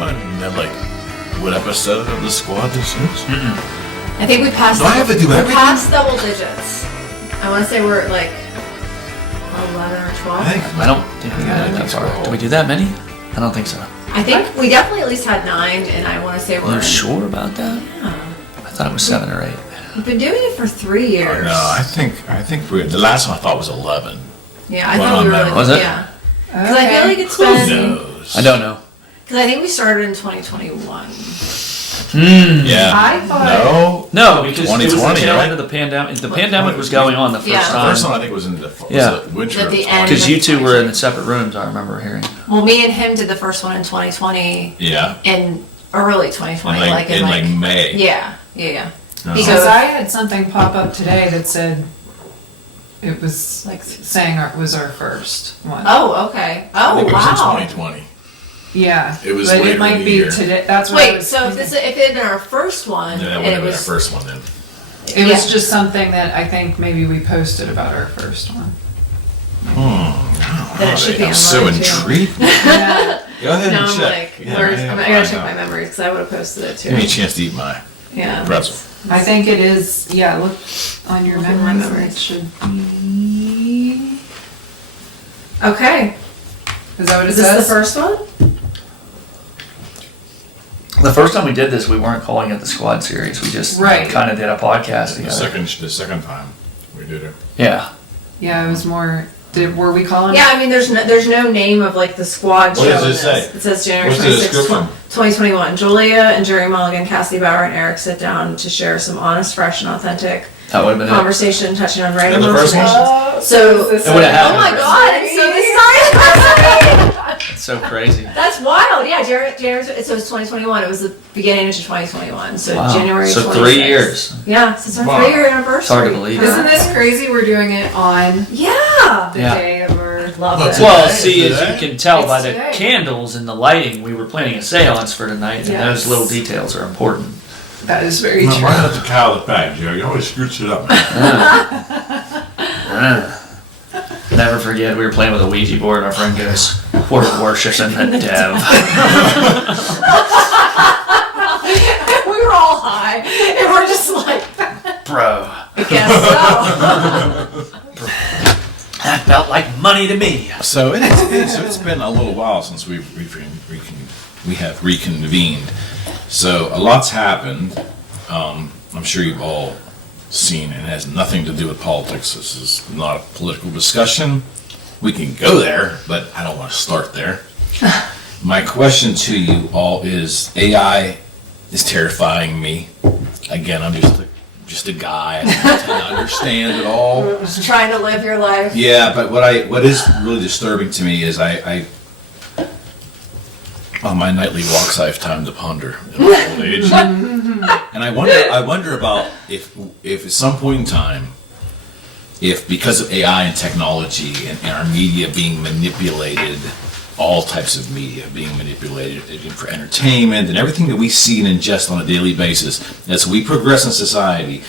What episode of the squad this is? I think we passed. Do I have to do we're everything? past double digits. I want to say we're at like 11 or 12. I don't think we got it that far. Did we do that many? I don't think so. I think we definitely at least had 9, and I want to say we're. Are you sure about that? Yeah. I thought it was 7 or 8. We've been doing it for 3 years. No, I think the last one I thought was 11. Yeah, I thought we were like, was it? Yeah. Because I feel like it's Who been. knows? I don't know. Because I think we started in 2021. Yeah. I thought. No, because it was the 2020, tail right? end of the pandemic. The pandemic was going on the first Yeah. The time. first one I think was in the Yeah. winter. At the of end. Because you two were in separate rooms, I remember hearing. Well, me and him did the first one in 2020. Yeah. In early 2020, In like May. Yeah. Oh. Because I had something pop up today that said it was like saying it was our first one. Oh, okay. I Oh, think it was wow. in 2020. Yeah. It was but later it might in the be year. today. That's what I Wait, was so if thinking. it had been our first one, Yeah, that and would it have been our was first one then. It was just something that I think maybe we posted about our first one. Then it should be I'm so online, too. intrigued. Yeah. Go ahead No, and I'm check. like, Yeah, where's, yeah, I gotta check find my out. memories because I would have posted it Give me a too. chance to eat my Yeah. pretzel. I think it is. Yeah. Look on your Look at my memories. memories. It should be. Okay. Is that what it Is this says? the first one? The first time we did this, we weren't calling it the Squad Series. We just Right. kind of did a podcast The together. second time we did it. Yeah. Yeah, it was more. Were we calling? Yeah, I mean, there's no name of like the squad What show does in it this. say? It says January What's the 26th, description? 2021. Julia and Julia Mulligan, Cassidy Bauer, and Eric sit down to share some honest, fresh, and authentic That would have been it. conversation touching on right And the first one? emotions. So, this It would've is- happened. oh my god, and so this started. It's so crazy. That's wild. Yeah, January, so it's 2021. It was the beginning of 2021. So Wow. January So 26th. 3 years. Yeah, so it's our Wow. 3-year anniversary. It's hard to believe. Isn't this crazy? We're doing it on Yeah. the Yeah. day of our. Love What's it. Well, Today? see, as Today? you can tell by It's the today. candles and the lighting, we were planning a seance for tonight, and Yes. those little details are important. That is very No, true. why not the cow the pack, Joe? You always screw shit up, man. Never forget, we were playing with a Ouija board, and our friend goes, "We're worshiping the dev." We were all high, and we're just like, Bro, I guess so. that felt like money to me. So it's been a little while since we have reconvened. So a lot's happened. I'm sure you've all seen, and it has nothing to do with politics. This is not a political discussion. We can go there, but I don't want to start there. My question to you all is: AI is terrifying me. Again, I'm just a guy. I don't tend to understand it all. Just trying to live your life. Yeah, but what is really disturbing to me is I on my nightly walks I have time to ponder in my old age, and I wonder about if at some point in time, if because of AI and technology and our media being manipulated, all types of media being manipulated for entertainment and everything that we see and ingest on a daily basis, as we progress in society,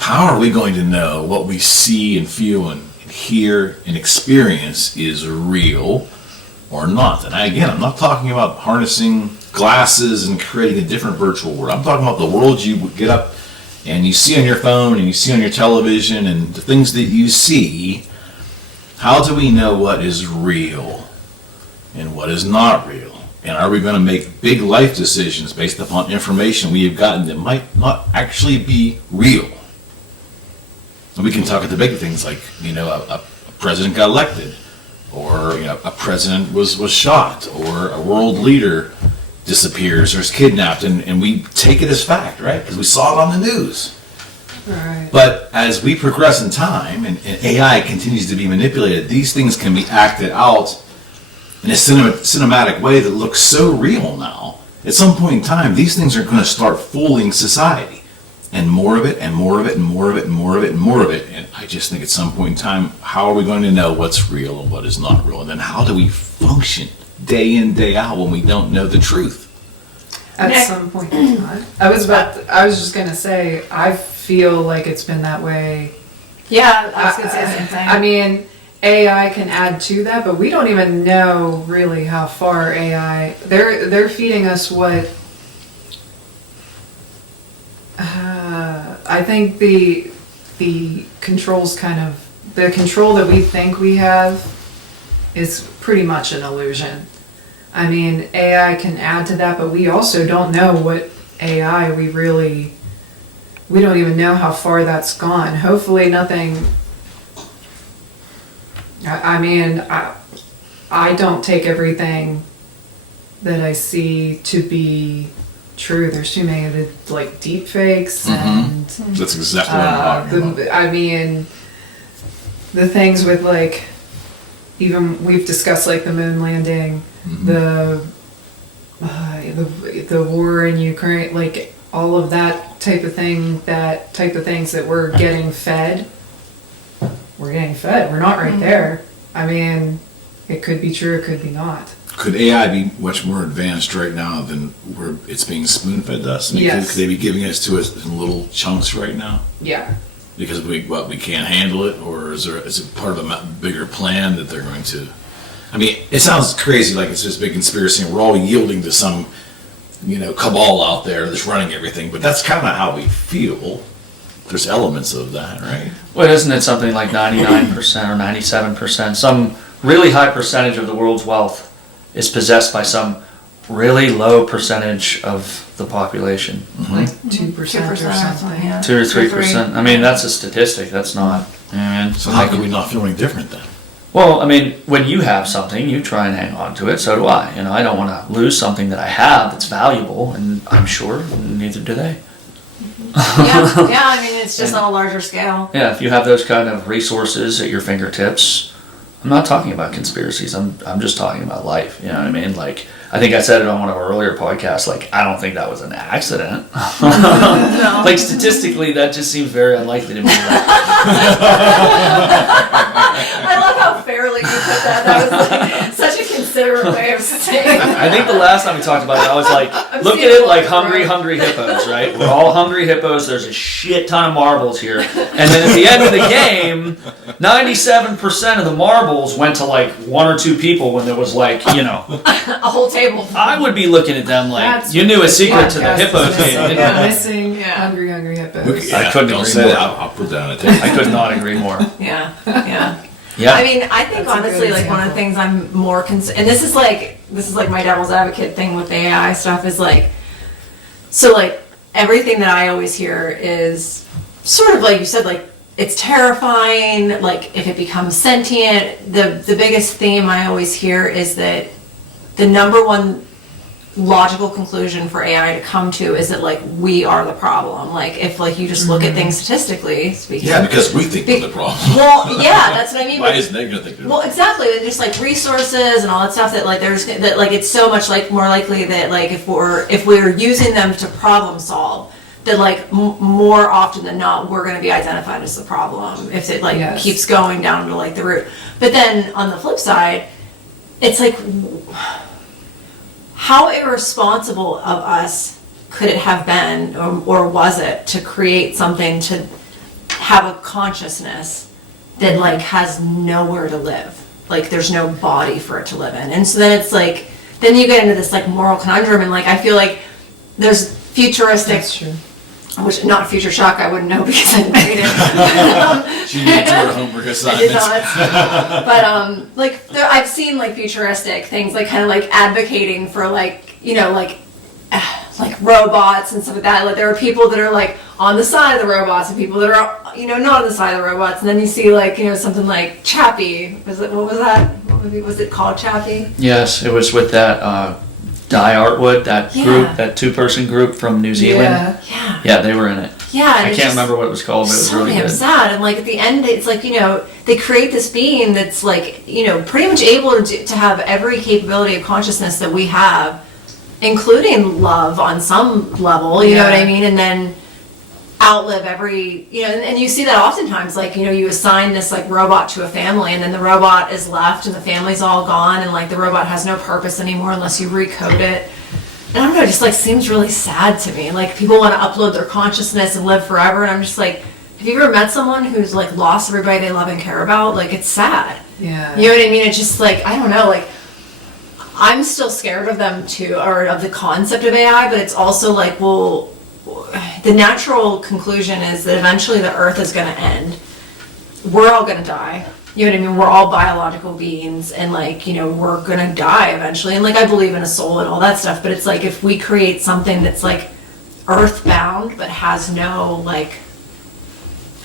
how are we going to know what we see and feel and hear and experience is real or not? And again, I'm not talking about harnessing glasses and creating a different virtual world. I'm talking about the world you would get up and you see on your phone and you see on your television and the things that you see. How do we know what is real and what is not real? And are we going to make big life decisions based upon information we have gotten that might not actually be real? And we can talk at the big things like, a president got elected, or a president was shot, or a world leader disappears or is kidnapped, and we take it as fact, right? Because we saw it on the news. Right. But as we progress in time and AI continues to be manipulated, these things can be acted out in a cinematic way that looks so real now. At some point in time, these things are going to start fooling society. And more of it, and more of it, and more of it, and more of it, and more of it. And I just think at some point in time, how are we going to know what's real and what is not real? And then how do we function day in, day out when we don't know the truth? At Nick. some point in time. I was just gonna say, I feel like it's been that way. Yeah, I was gonna say the same thing. I mean, AI can add to that, but we don't even know really how far AI, they're feeding us what, I think the controls the control that we think we have is pretty much an illusion. I mean, AI can add to that, but we also don't know what AI we don't even know how far that's gone. Hopefully nothing, I mean, I don't take everything that I see to be true. There's too many of the, like, deep fakes and That's exactly what I'm talking about. I mean, the things with, like, even we've discussed, like, the moon landing, the war in Ukraine, like all of that type of things that we're getting fed. We're getting fed. We're not right there. I mean, it could be true, it could be not. Could AI be much more advanced right now than where it's being spoon-fed to us? I mean, Yes. could they be giving us to us in little chunks right now? Yeah. Because we can't handle it, or is it part of a bigger plan that they're going to? I mean, it sounds crazy, like it's this big conspiracy, and we're all yielding to some, cabal out there that's running everything. But that's kind of how we feel. There's elements of that, right? Well, isn't it something like 99% or 97%? Some really high percentage of the world's wealth is possessed by some really low percentage of the population. Like 2% or 2% or something. something, yeah. 2 or 3%. I mean, that's a statistic. That's not. So how could we not feel any different then? Well, I mean, when you have something, you try and hang on to it. So do I. I don't want to lose something that I have that's valuable, and I'm sure neither do they. Yeah, I mean, it's just on a larger scale. Yeah, if you have those kind of resources at your fingertips, I'm not talking about conspiracies. I'm just talking about life. You know what I mean? Like, I think I said it on one of our earlier podcasts. Like, I don't think that was an accident. No. Like, statistically, that just seems very unlikely to me. I love how fairly you put that. That was like such a considerate way of saying that. I think the last time we talked about it, I was like, look at it like hungry hippos, right? We're all hungry hippos. There's a shit ton of marbles here. And then at the end of the game, 97% of the marbles went to like 1 or 2 people when there was like, A whole table. I would be looking at them like, That's you knew a secret to the podcast hippos is game. missing. didn't you? Missing Yeah. hungry hippos. I couldn't don't agree say more. that. I'll put that on a table. I could not agree more. Yeah. Yeah. I mean, I think That's a honestly, good like one of the example. things I'm more concerned, and this is like my devil's advocate thing with the AI stuff is like, so like everything that I always hear is sort of like you said, like it's terrifying. Like if it becomes sentient, the biggest theme I always hear is that the number one logical conclusion for AI to come to is that like we are the problem. Like if like you just look at things statistically speaking. Yeah, because we think we're the problem. Well, yeah, that's what I mean. Why but- isn't they going to think they're Well, exactly. They're just like resources and all that stuff that like that like it's so much like more likely that like if we're using them to problem solve, that like more often than not we're going to be identified as the problem if it like Yes. keeps going down to like the root. But then on the flip side, it's like how irresponsible of us could it have been or was it to create something to have a consciousness that like has nowhere to live, like there's no body for it to live in. And so then it's like then you get into this like moral conundrum, and like I feel like there's futuristic, That's true. which not Future Shock, I wouldn't know because I didn't read it. She did her homework I did assignments. not. But like I've seen like futuristic things, like kind of like advocating for like like robots and stuff like that. Like there are people that are like on the side of the robots and people that are not on the side of the robots. And then you see like something like Chappie. What was that? What movie was it called? Chappie? Yes, it was with that Di Artwood, that group, that 2-person group from New Zealand. Yeah. Yeah. Yeah, they were in it. Yeah. I can't remember what it was called, but it was So really damn good. sad, and like at the end it's like they create this being that's like pretty much able to have every capability of consciousness that we have, including love on some level, you know what I mean, and then outlive every and you see that oftentimes, like you assign this like robot to a family, and then the robot is left and the family's all gone, and like the robot has no purpose anymore unless you recode it. And I don't know, it just like seems really sad to me. Like people want to upload their consciousness and live forever, and I'm just like, have you ever met someone who's like lost everybody they love and care about? Like, it's sad. Yeah. You know what I mean? It's just like, I don't know, like, I'm still scared of them too, or of the concept of AI, but it's also like, well, the natural conclusion is that eventually the earth is going to end. We're all going to die. You know what I mean? We're all biological beings, and like, you know, we're going to die eventually. And like, I believe in a soul and all that stuff, but it's like, if we create something that's like earthbound, but has no like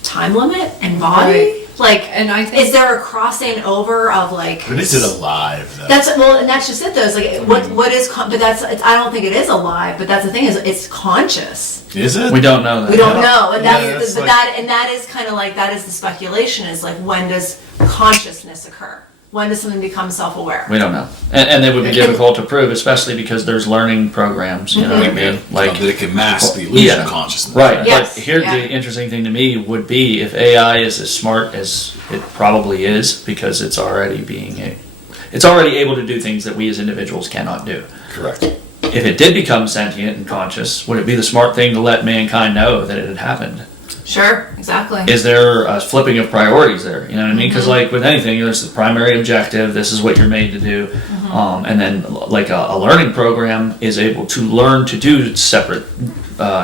time limit and body, like, And I think is there a crossing over of like? But is it alive though? That's, well, and that's just it though. It's like, what is? But that's. I don't think it is alive. But that's the thing, is it's conscious. Is it? We don't know that. We don't know, and Yeah, that's, that's but like- that, and that is kind of like, that is the speculation, is like, when does consciousness occur? When does something become self-aware? We don't know, and it would be difficult to prove, especially because there's learning programs. You know what I mean? Like that it can mask the illusion Yeah. of consciousness. Right. Yes, But here, yeah. the interesting thing to me would be if AI is as smart as it probably is, because it's already able to do things that we as individuals cannot do. Correct. If it did become sentient and conscious, would it be the smart thing to let mankind know that it had happened? Sure, exactly. Is there a flipping of priorities there? You know what I mean? Because like with anything, there's the primary objective. This is what you're made to do, and then like a learning program is able to learn to do separate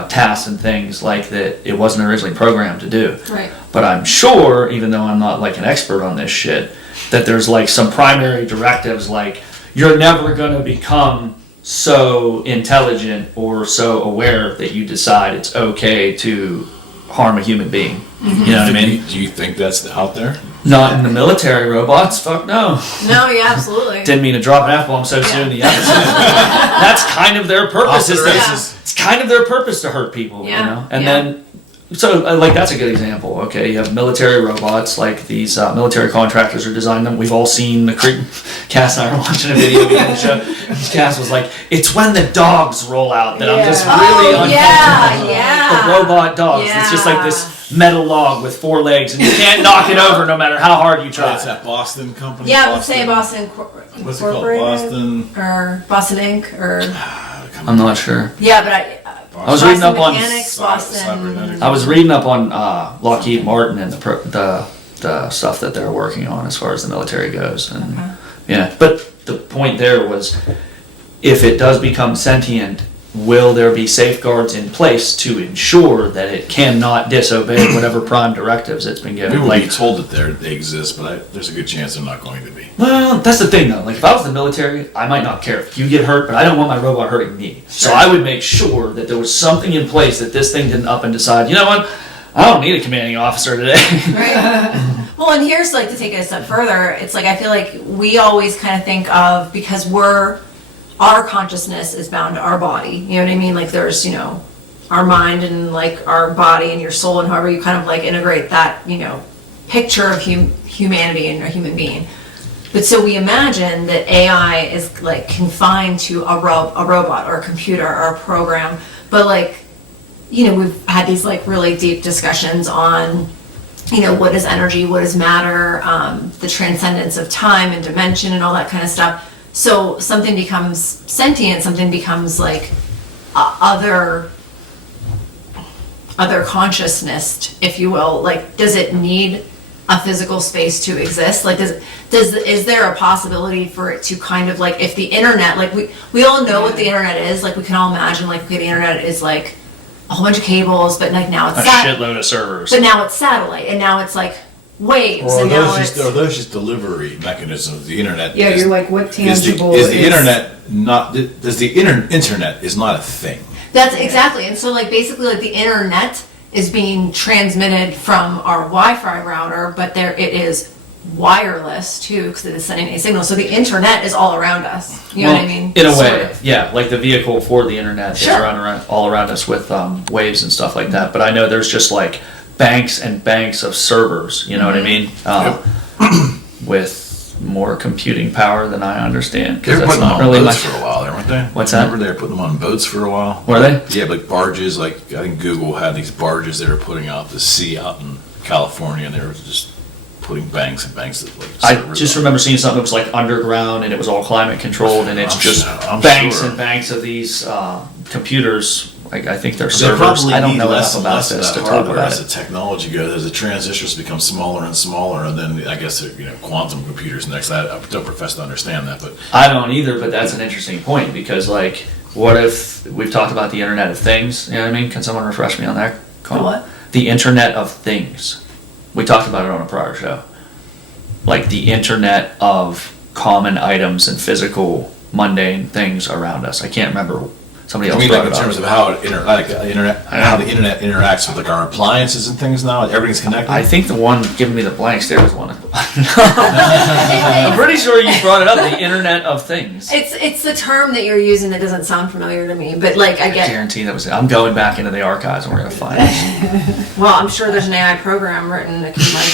tasks and things like that it wasn't originally programmed to do. Right. But I'm sure, even though I'm not like an expert on this shit, that there's like some primary directives, like you're never going to become so intelligent or so aware that you decide it's okay to harm a human being. You know what I mean? Do you think that's out there? Not in the military robots. Fuck no. No, yeah, absolutely. Didn't mean to drop an F-bomb so soon in the episode. That's kind of their purpose. Off the races. It's kind of their purpose to hurt people, Yeah, you know? And yeah. then, so like that's a good example. Okay, you have military robots, like these military contractors are designing them. We've all seen the Cass and I were watching a video game show. And Cass was like, "It's when the dogs roll out that I'm just Yeah. really Oh, uncomfortable." yeah. The robot dogs. It's just like Yeah. this metal log with 4 legs, and you can't knock it over no matter how hard you try. It's that Boston company. Yeah, I would say Boston What's it called? Incorporated, Boston. or Boston Inc. or I'm not sure. yeah, but I was reading up on. Mechanics, Boston. Cybernetics. I was reading up on Lockheed Martin and the stuff that they're working on as far as the military goes, and Okay. yeah. But the point there was, if it does become sentient, will there be safeguards in place to ensure that it cannot disobey whatever prime directives it's been given? People will Like, be told that they exist, but there's a good chance they're not going to be. well, that's the thing though. Like, if I was the military, I might not care if you get hurt, but I don't want my robot hurting me. So I would make sure that there was something in place that this thing didn't up and decide, you know what? I don't need a commanding officer today. Right. Well, and here's like, to take it a step further, it's like, I feel like we always kind of think of, because our consciousness is bound to our body, you know what I mean? Like, there's, you know, our mind and like our body and your soul, and however you kind of like integrate that, you know, picture of humanity and a human being. But so we imagine that AI is like confined to a robot or a computer or a program, but like, you know, we've had these like really deep discussions on, you know, what is energy, what is matter, the transcendence of time and dimension and all that kind of stuff. So something becomes sentient, something becomes like other consciousness, if you will. Like, does it need a physical space to exist? Like, is there a possibility for it to kind of like, if the internet, like we all know what the internet is, like we can all imagine like, okay, the internet is like a whole bunch of cables, but like now it's A shitload of servers. but now it's satellite, and now it's like waves, Or are and now those it's just delivery mechanisms? The internet. Yeah, is, you're like, what is tangible the internet not? Does the internet is not a thing? That's exactly. And so like basically like the internet is being transmitted from our Wi-Fi router, but there it is wireless too, because it is sending a signal. So the internet is all around us. You know what I mean? In a Sort way, of. yeah. Like the vehicle for the internet Sure. is all around us with waves and stuff like that. But I know there's just like banks and banks of servers. You know what I mean? With more computing power than I understand. They were Because putting that's them not on really boats my. for a while, there, weren't they? What's that? Remember they were putting them on boats for a while? Were they? Yeah, like barges. Like I think Google had these barges they were putting out to sea out in California, and they were just putting banks and banks of like. I servers just on. remember seeing something that was like underground and it was all climate controlled, and it's I'm just sure- I'm banks sure. and banks of these computers Like, I think their They servers, probably I don't need know less enough and about less of this that to talk hardware about as it. the technology goes, as the transistors become smaller and smaller, and then I guess quantum computers next. I don't profess to understand that, but I don't either, but that's an interesting point because, like, what if we've talked about the Internet of Things? You know what I mean? Can someone refresh me on that? The what? The Internet of Things. We talked about it on a prior show. Like the Internet of common items and physical, mundane things around us. I can't remember. Somebody I else mean, brought like in it up. terms of how how the internet interacts with like our appliances and things now. Everything's connected. I think the one giving me the blanks there was one. I'm pretty sure you brought it up. The Internet of Things. It's the term that you're using that doesn't sound familiar to me, but like I get. guarantee that was it. I'm going back into the archives and we're gonna find it. Well, I'm sure there's an AI program written that can like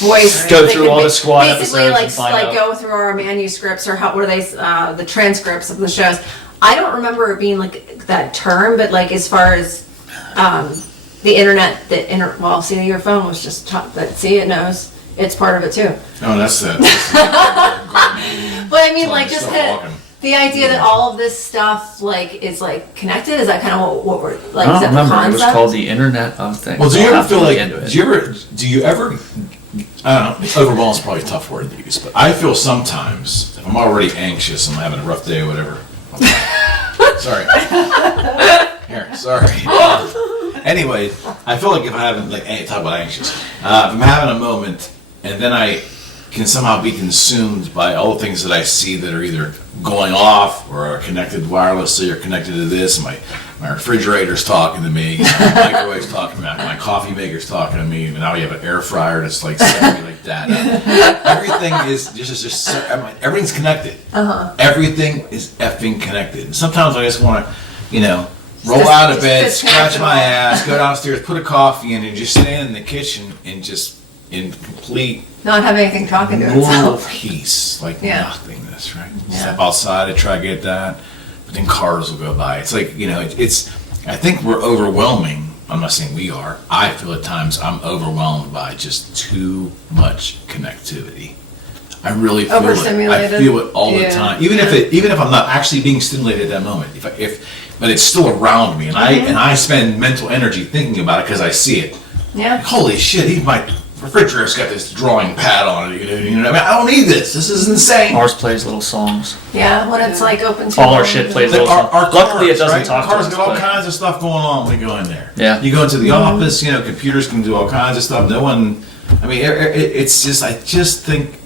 voice Go they through can all the squad basically episodes like and find like out. go through our manuscripts or how what are they the transcripts of the shows. I don't remember it being like that term, but like as far as the internet, well, see, your phone was just but see, it knows it's part of it too. Oh, that's that. But I mean, like Just just start kind walking. of the idea that all of this stuff like is like connected. Is that kind of what we're like? I Is that don't the remember. It was concept? called the Internet of Things. Well, do you I'll ever have to feel look like? into it. Do you ever? I don't know. Overwhelmed is probably a tough word to use, but I feel sometimes if I'm already anxious and I'm having a rough day or whatever. Sorry. Here, sorry. Anyway, I feel like if I haven't talk about anxious, if I'm having a moment and then I can somehow be consumed by all the things that I see that are either going off or are connected wirelessly or connected to this. My refrigerator's talking to me, my microwave's talking to me, my coffee maker's talking to me, and now we have an air fryer that's like sending me like that. Everything is just everything's connected. Everything is effing connected. And sometimes I just want to, roll out of bed, scratch my ass, go downstairs, put a coffee in, and just stand in the kitchen and just in complete Not have anything talking to normal itself. peace, like Yeah. nothingness, right? Yeah. Step outside, I try to get that, but then cars will go by. It's like, it's, I think we're overwhelming. I'm not saying we are. I feel at times I'm overwhelmed by just too much connectivity. I really feel it. I Overstimulated. feel it all the Yeah. time. Even if I'm not actually being stimulated at that moment, but it's still around me, and I spend mental energy thinking about it because I see it. Yeah. Holy shit! My refrigerator's got this drawing pad on it. You know, I don't need this. This is insane. Ours plays little songs. Yeah, when it's like open to All our shit plays Like little songs. Luckily, it doesn't right? talk to Cars us. got all but- kinds of stuff going on when you go in there. Yeah. You go into the office. Computers can do all kinds of stuff. No one. I mean, it's just. I just think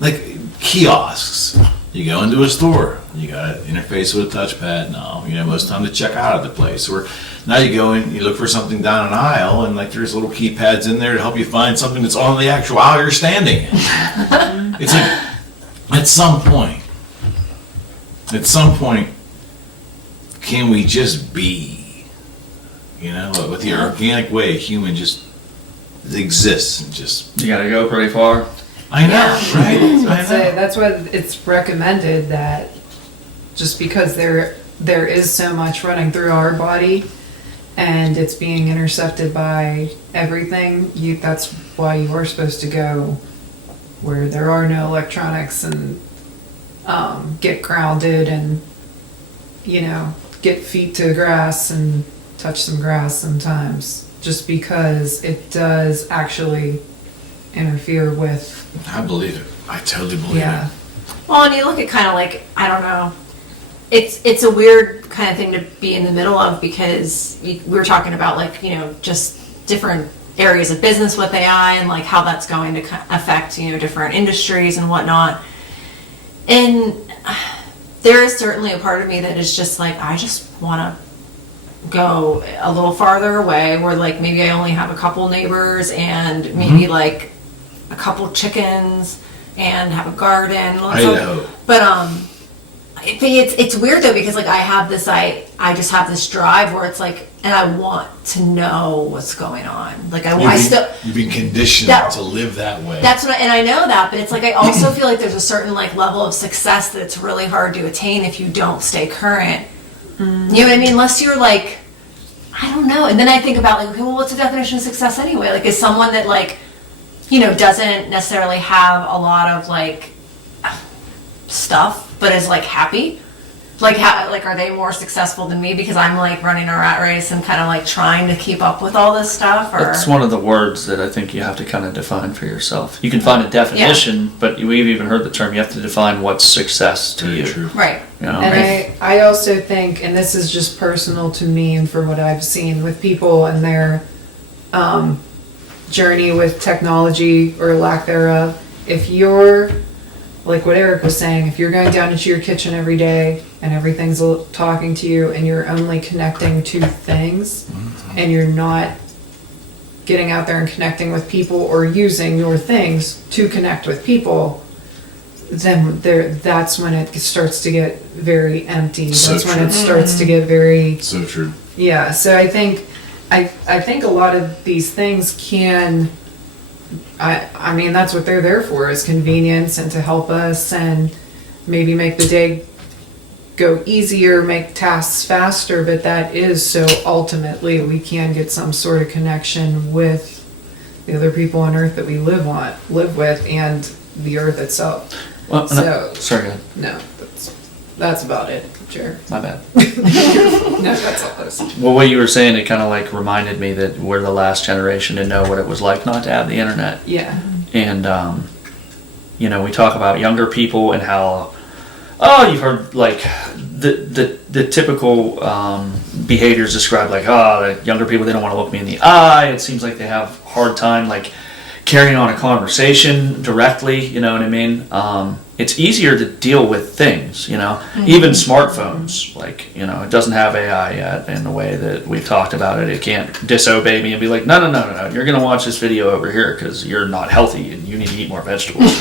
like kiosks. You go into a store. You got to interface with a touchpad now. Most of the time to check out of the place. Or now you go in, you look for something down an aisle, and like there's little keypads in there to help you find something that's on the actual aisle you're standing in. It's like at some point, can we just be? With the organic way a human just exists and just. You gotta go pretty far. I know, Yeah. right? I I'd say know. that's why it's recommended that just because there is so much running through our body and it's being intercepted by everything, that's why you are supposed to go where there are no electronics and get grounded and get feet to grass and touch some grass sometimes, just because it does actually interfere with. I believe it. I totally believe Yeah. it. Well, and you look at kind of like, I don't know, it's a weird kind of thing to be in the middle of because we were talking about like, just different areas of business with AI and like how that's going to affect, different industries and whatnot. And there is certainly a part of me that is just like, I just want to go a little farther away where like maybe I only have a couple neighbors and maybe like a couple chickens and have a garden. Idaho. But it's weird though because like I have this I just have this drive where it's like, and I want to know what's going on. Like You've been conditioned to live that way. that's what and I know that, but it's like I also feel like there's a certain like level of success that it's really hard to attain if you don't stay current. You know what I mean? Unless you're like, I don't know. And then I think about like, okay, well, what's the definition of success anyway? Like, is someone that like, doesn't necessarily have a lot of like stuff, but is like happy? Like how, like, are they more successful than me because I'm like running a rat race and kind of like trying to keep up with all this stuff? Or That's one of the words that I think you have to kind of define for yourself. You can find a definition, but we've even heard the term, you have to define what's success to you. True. right. You know? And I also think, and this is just personal to me and for what I've seen with people and their journey with technology or lack thereof, if you're, like what Eric was saying, if you're going down into your kitchen every day and everything's talking to you and you're only connecting to things and you're not getting out there and connecting with people or using your things to connect with people, then that's when it starts to get very empty. So That's when true. it starts to get very, So true. yeah. So I think a lot of these things can, I mean, that's what they're there for, is convenience and to help us and maybe make the day go easier, make tasks faster, but that is so ultimately we can get some sort of connection with the other people on earth that we live with and the earth itself. Well, So- sorry, go ahead. No, that's about it, Jared. My bad. No, that's all this. Well, what you were saying, it kind of like reminded me that we're the last generation to know what it was like not to have the internet. Yeah. And, you know, we talk about younger people and how, oh, you've heard like the typical behaviors described, like, oh, the younger people, they don't want to look me in the eye. It seems like they have a hard time like carrying on a conversation directly, you know what I mean? It's easier to deal with things, you know, even smartphones, like, you know, it doesn't have AI yet in the way that we've talked about it. It can't disobey me and be like, no, you're going to watch this video over here because you're not healthy and you need to eat more vegetables.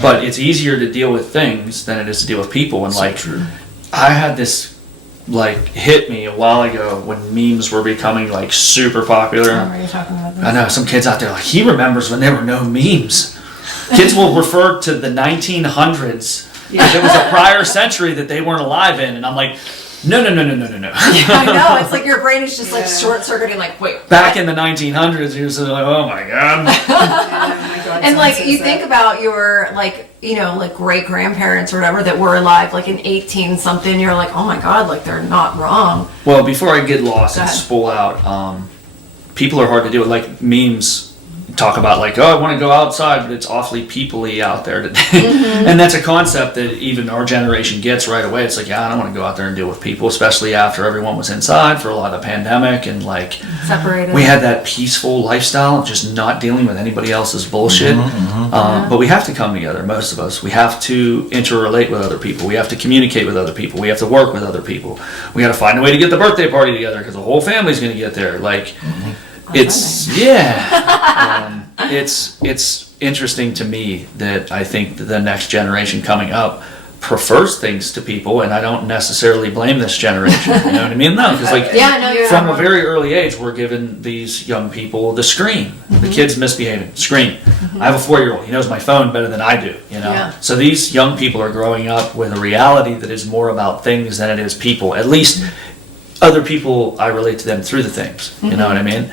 But it's easier to deal with things than it is to deal with people. And like, true. I had this like hit me a while ago when memes were becoming like super popular. Oh, are you talking about this? I know some kids out there like, he remembers when there were no memes. Kids will refer to the 1900s. It was a prior century that they weren't alive in, and I'm like, no. Yeah, I know. It's like your brain is just like Yeah. short circuiting. Like, wait. Back what? in the 1900s, you're just like, oh my god. And like you think about your like, you know, like great grandparents or whatever that were alive like in 18 something, you're like, oh my god, like they're not wrong. Well, before I get lost and Go ahead. spool out, people are hard to deal with. Like memes talk about like, oh, I want to go outside, but it's awfully people-y out there today. And that's a concept that even our generation gets right away. It's like, yeah, I don't want to go out there and deal with people, especially after everyone was inside for a lot of the pandemic and like Separated. we had that peaceful lifestyle of just not dealing with anybody else's bullshit. But we have to come together, most of us. We have to interrelate with other people. We have to communicate with other people. We have to work with other people. We got to find a way to get the birthday party together because the whole family's going to get there. Like, it's it's interesting to me that I think that the next generation coming up prefers things to people, and I don't necessarily blame this generation. You know what I mean? No, because like Yeah, no, you're from not a wrong. very early age, we're giving these young people the screen. The kid's misbehaving, screen. I have a 4-year-old. He knows my phone better than I do. You know, Yeah. so these young people are growing up with a reality that is more about things than it is people. At least other people, I relate to them through the things. You know what I mean?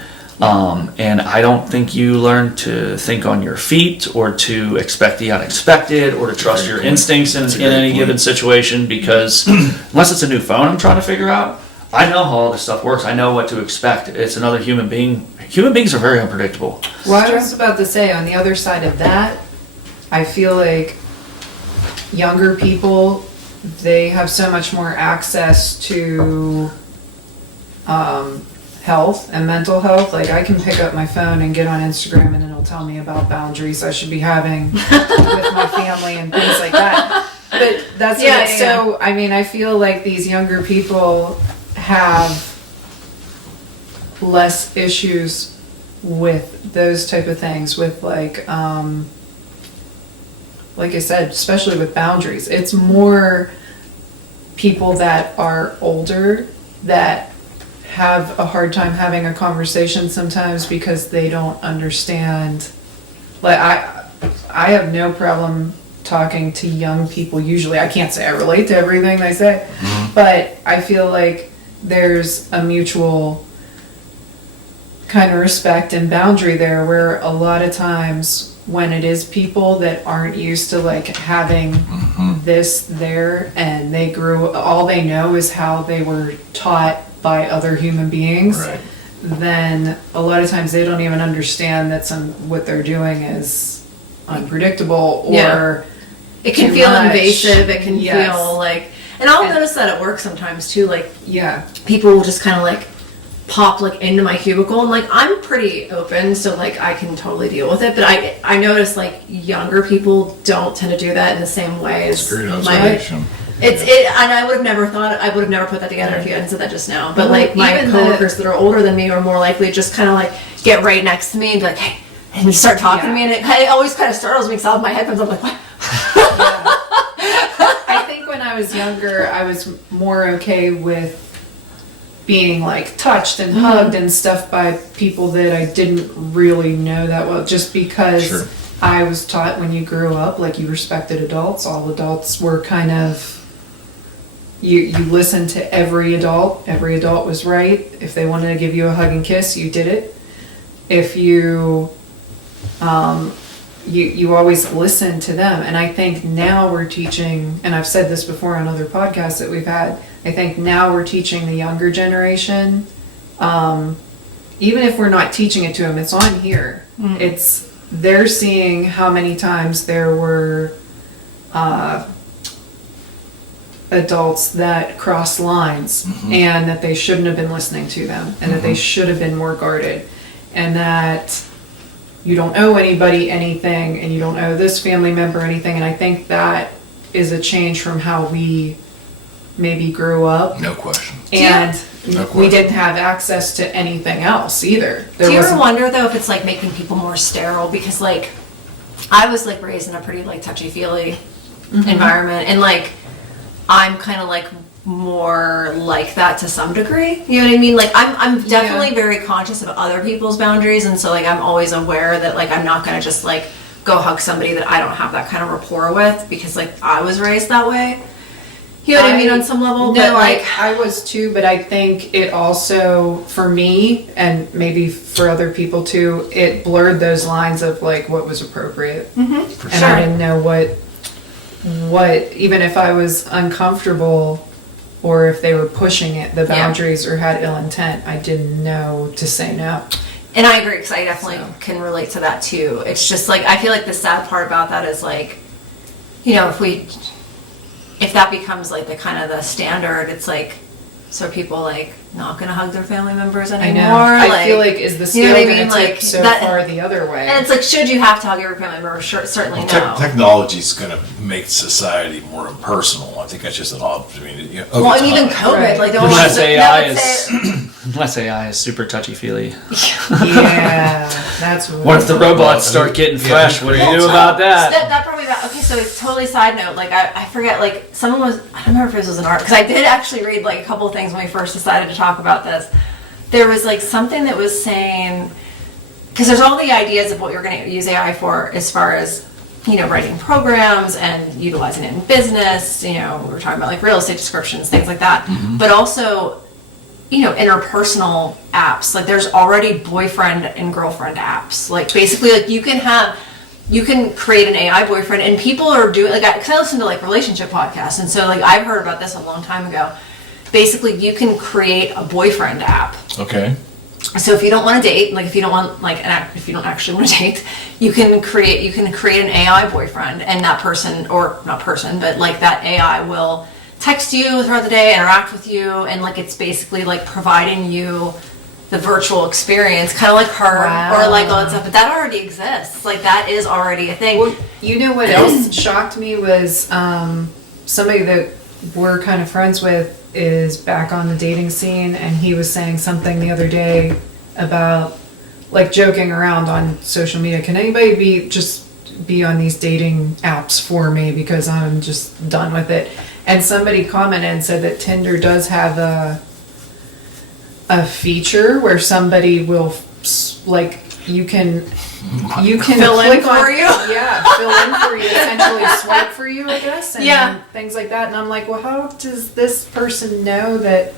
And I don't think you learn to think on your feet or to expect the unexpected or to trust your instincts in any given situation, because unless it's a new phone I'm trying to figure out, I know how all this stuff works. I know what to expect. It's another human being. Human beings are very unpredictable. Well, I was about to say, on the other side of that, I feel like younger people, they have so much more access to health and mental health. Like, I can pick up my phone and get on Instagram and it'll tell me about boundaries I should be having with my family and things like that. But that's Yeah, so, I mean, I feel like these younger people have less issues with those type of things, with like I said, especially with boundaries. It's more people that are older that have a hard time having a conversation sometimes because they don't understand. Like, I have no problem talking to young people usually. I can't say I relate to everything they say, but I feel like there's a mutual kind of respect and boundary there, where a lot of times when it is people that aren't used to like having this there, and they all they know is how they were taught by other human beings, Right. then a lot of times they don't even understand that what they're doing is unpredictable or Yeah. It can too feel much. invasive. It can Yes. feel like, and I'll And- notice that at work sometimes too. Like yeah. people will just kind of like pop like into my cubicle, and like I'm pretty open, so like I can totally deal with it. But I notice like younger people don't tend to do that in the same way as Great my. observation. And I would have never put that together if you hadn't said that just now. But Well, like my even coworkers that are older than me are more likely to just kind of like get right next to me and be like, hey, and you start talking to me, and it always kind of startles me because I have my headphones. I'm like, what? I think when I was younger, I was more okay with being like touched and hugged and stuff by people that I didn't really know that well, just because Sure. I was taught when you grew up, like you respected adults. All adults were kind of, you listened to every adult. Every adult was right. If they wanted to give you a hug and kiss, you did it. If you always listen to them. And I think now we're teaching, and I've said this before on other podcasts that we've had, I think now we're teaching the younger generation, even if we're not teaching it to them, it's on here. They're seeing how many times there were adults that crossed lines and that they shouldn't have been listening to them, and that they should have been more guarded, and that you don't owe anybody anything, and you don't owe this family member anything. And I think that is a change from how we maybe grew up. No question. And No we question. didn't have access to anything else either. Do you ever wonder though if it's like making people more sterile? Because like I was like raised in a pretty like touchy-feely environment, and like I'm kind of like more like that to some degree. You know what I mean? Like I'm definitely very conscious of other people's boundaries, and so like I'm always aware that like I'm not gonna just like go hug somebody that I don't have that kind of rapport with, because like I was raised that way. You know what I mean on some level? No, but like I was too, but I think it also, for me, and maybe for other people too, it blurred those lines of like what was appropriate. And I didn't know what, even if I was uncomfortable or if they were pushing it, the boundaries, or had ill intent, I didn't know to say no. And I agree, because I definitely can relate to that too. It's just like, I feel like the sad part about that is like, you know, if that becomes like the kind of the standard, it's like, so are people like not gonna hug their family members anymore? I know. Like, I feel like, is the you know scale what I gonna mean? tip Like, so that- far the other way? And it's like, should you have to hug every family member? Sure, certainly no. Technology's going to make society more impersonal. I think that's just an I mean, you know, over Well, and even time. COVID, Right. like Unless AI let's say- unless AI is super touchy-feely. Yeah, that's What if the robots start getting fresh? What do you do about that? That brought me back. Okay, so it's totally side note. Like I forget. Like someone was. I don't remember if this was an art, because I did actually read like a couple of things when we first decided to talk about this. There was like something that was saying, because there's all the ideas of what you're going to use AI for, as far as, you know, writing programs and utilizing it in business. You know, we were talking about like real estate descriptions, things like that. But also, you know, interpersonal apps. Like there's already boyfriend and girlfriend apps. Like basically, like you can create an AI boyfriend, and people are doing, like, because I listen to like relationship podcasts, and so like I've heard about this a long time ago. Basically, you can create a boyfriend app. Okay. So if you don't want to date, like if you don't want like if you don't actually want to date, you can create an AI boyfriend, and that person, or not person, but like that AI will text you throughout the day, interact with you, and like it's basically like providing you the virtual experience, kind of like her, or like all that stuff. But that already exists. Like that is already a thing. Well, you know what else shocked me was somebody that we're kind of friends with is back on the dating scene, and he was saying something the other day about like joking around on social media. Can anybody be on these dating apps for me, because I'm just done with it? And somebody commented and said that Tinder does have a feature where somebody will like you can Fill in click for on, you? yeah, fill in for you, essentially swipe for you, I guess, and Yeah. things like that. And I'm like, well, how does this person know that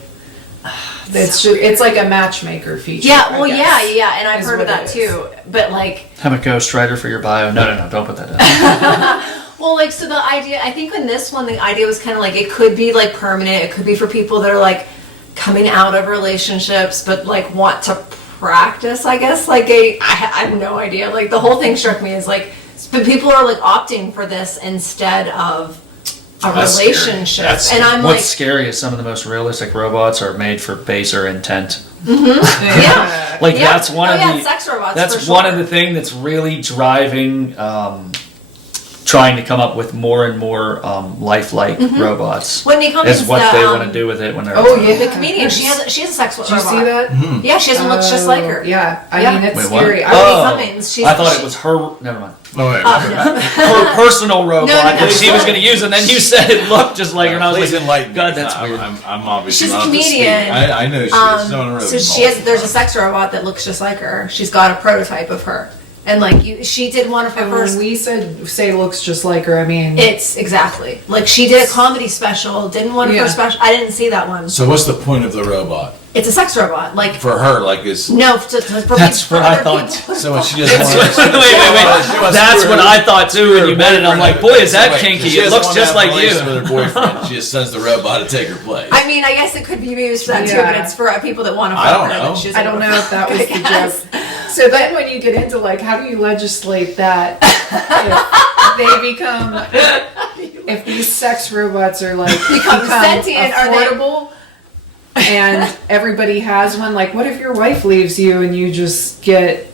It's like a matchmaker feature. Yeah, I well, guess, yeah, and I've is heard of what that it is. too. But like, Have a ghostwriter for your bio. No, don't put that down. well, like, so the idea, I think in this one, the idea was kind of like, it could be like permanent. It could be for people that are like coming out of relationships, but like want to practice, I guess, like I have no idea. Like the whole thing struck me as like, but people are like opting for this instead of a That's relationship. scary. That's And I'm What's like, scary is some of the most realistic robots are made for baser intent. yeah. Like Yeah. that's one Oh, of yeah, the sex robots, that's for one sure. of the things that's really driving trying to come up with more and more lifelike robots. When you come is into what the, they want to do with it when they're Oh, yeah. the comedian, she has a sex Did robot. you see that? Yeah, she has one looks just like her. Yeah, I Yeah. mean, it's Wait, what? scary. Oh. Cummings, I thought it was her. Never mind. No, wait. Her personal robot no, that no. she was going to use, and then you said it looked just like her, and I was Please like, enlighten me. God, that's I'm, weird. I'm obviously She's a not up to speed. comedian. I know she is. No, no, really So she has, there's a sex robot that looks just like her. She's got a prototype of her. And like she did one of her And first. when we say looks just like her, I mean, It's exactly like she did a comedy special. Didn't one of her Yeah. special. I didn't see that one. So what's the point of the robot It's a sex robot. Like for her? Like is no, for That's for what I other thought. people. so when she just Wait. wants That's to what I thought too when you met it. I'm like, boy, is that Wait, kinky? she It doesn't looks wanna just have a like relation you. With her boyfriend, she just sends the robot to take her place. I mean, I guess it could be used for that too, Yeah. but it's for people that want to. I don't fuck her know. that she's I don't able to know if that fuck, was I the guess. joke. So then when you get into like, how do you legislate that if they become, if these sex robots are like Become sentient, are they- affordable and everybody has one, like what if your wife leaves you and you just get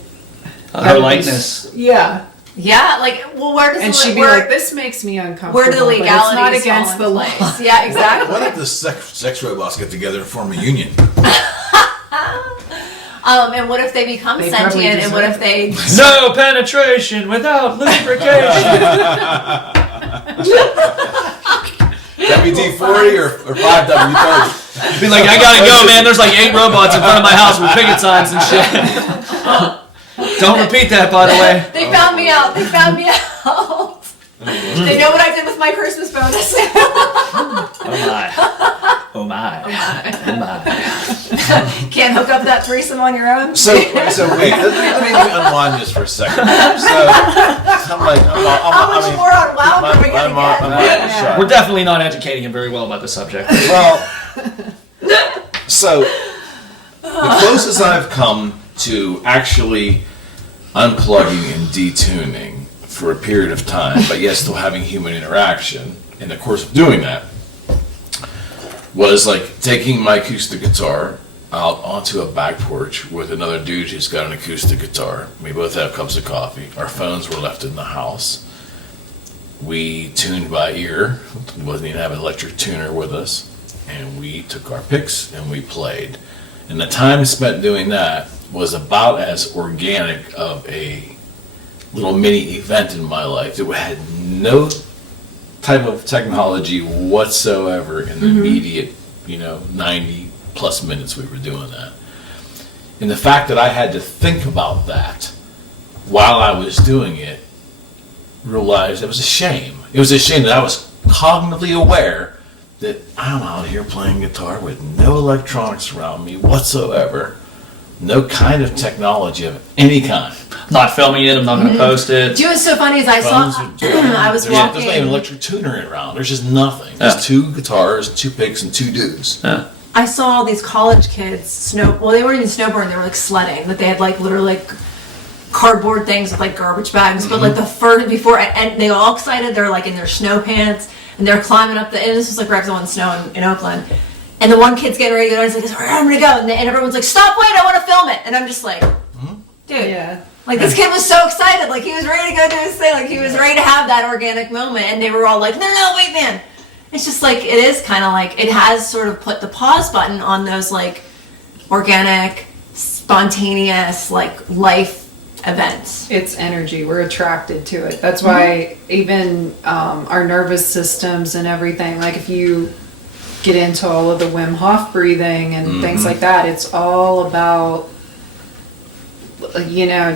Her likeness. Yeah. Yeah, like well, where does And the, she'd be where, like, this makes me uncomfortable. where do the but it's legalities not fall against into the law. place? Yeah, exactly. What if the sex robots get together and form a union? And what if they become They probably sentient? And what if deserve they? No penetration without lubrication. WD-40 or 5W30? Be like, I gotta go, man. There's like 8 robots in front of my house with picket signs and shit. Don't repeat that, by the way. They found me out. They found me out. They know what I did with my Christmas bonus. Oh my. Oh my. Can't hook up that threesome on your own. So wait, let me unwind this for a second. So I'm like, How much more on WoW are we gonna get? We're definitely not educating him very well about the subject. Well, so the closest I've come to actually unplugging and detuning for a period of time, but yet still having human interaction in the course of doing that, was like taking my acoustic guitar out onto a back porch with another dude who's got an acoustic guitar. We both have cups of coffee. Our phones were left in the house. We tuned by ear. We wasn't even have an electric tuner with us. And we took our picks and we played. And the time spent doing that was about as organic of a little mini event in my life. It had no type of technology whatsoever in the immediate, 90 plus minutes we were doing that. And the fact that I had to think about that while I was doing it, realized it was a shame. It was a shame that I was cognitively aware that I'm out here playing guitar with no electronics around me whatsoever, no kind of technology of any kind. Not filming it, I'm not gonna post it. Do you know what's so funny is I saw, I was There's not even an walking, electric tuner around. There's just nothing. There's 2 guitars, 2 picks, and 2 dudes. Yeah. I saw all these college kids well, they weren't even snowboarding, they were like sledding, but they had like literally like cardboard things with like garbage bags, but like the first before, and they all excited, they're like in their snow pants, and they're climbing up and this was like right on snow in Oakland, and the one kid's getting ready to go, and he's like, I'm gonna go, and everyone's like, stop, wait, I want to film it, and I'm just like, dude, Yeah. like this kid was so excited, like he was ready to go do his thing, like he was ready to have that organic moment, and they were all like, no, wait, man. It's just like, it is kind of like, it has sort of put the pause button on those like organic, spontaneous, like life events. It's energy. We're attracted to it. That's why even our nervous systems and everything, like if you get into all of the Wim Hof breathing and things like that, it's all about,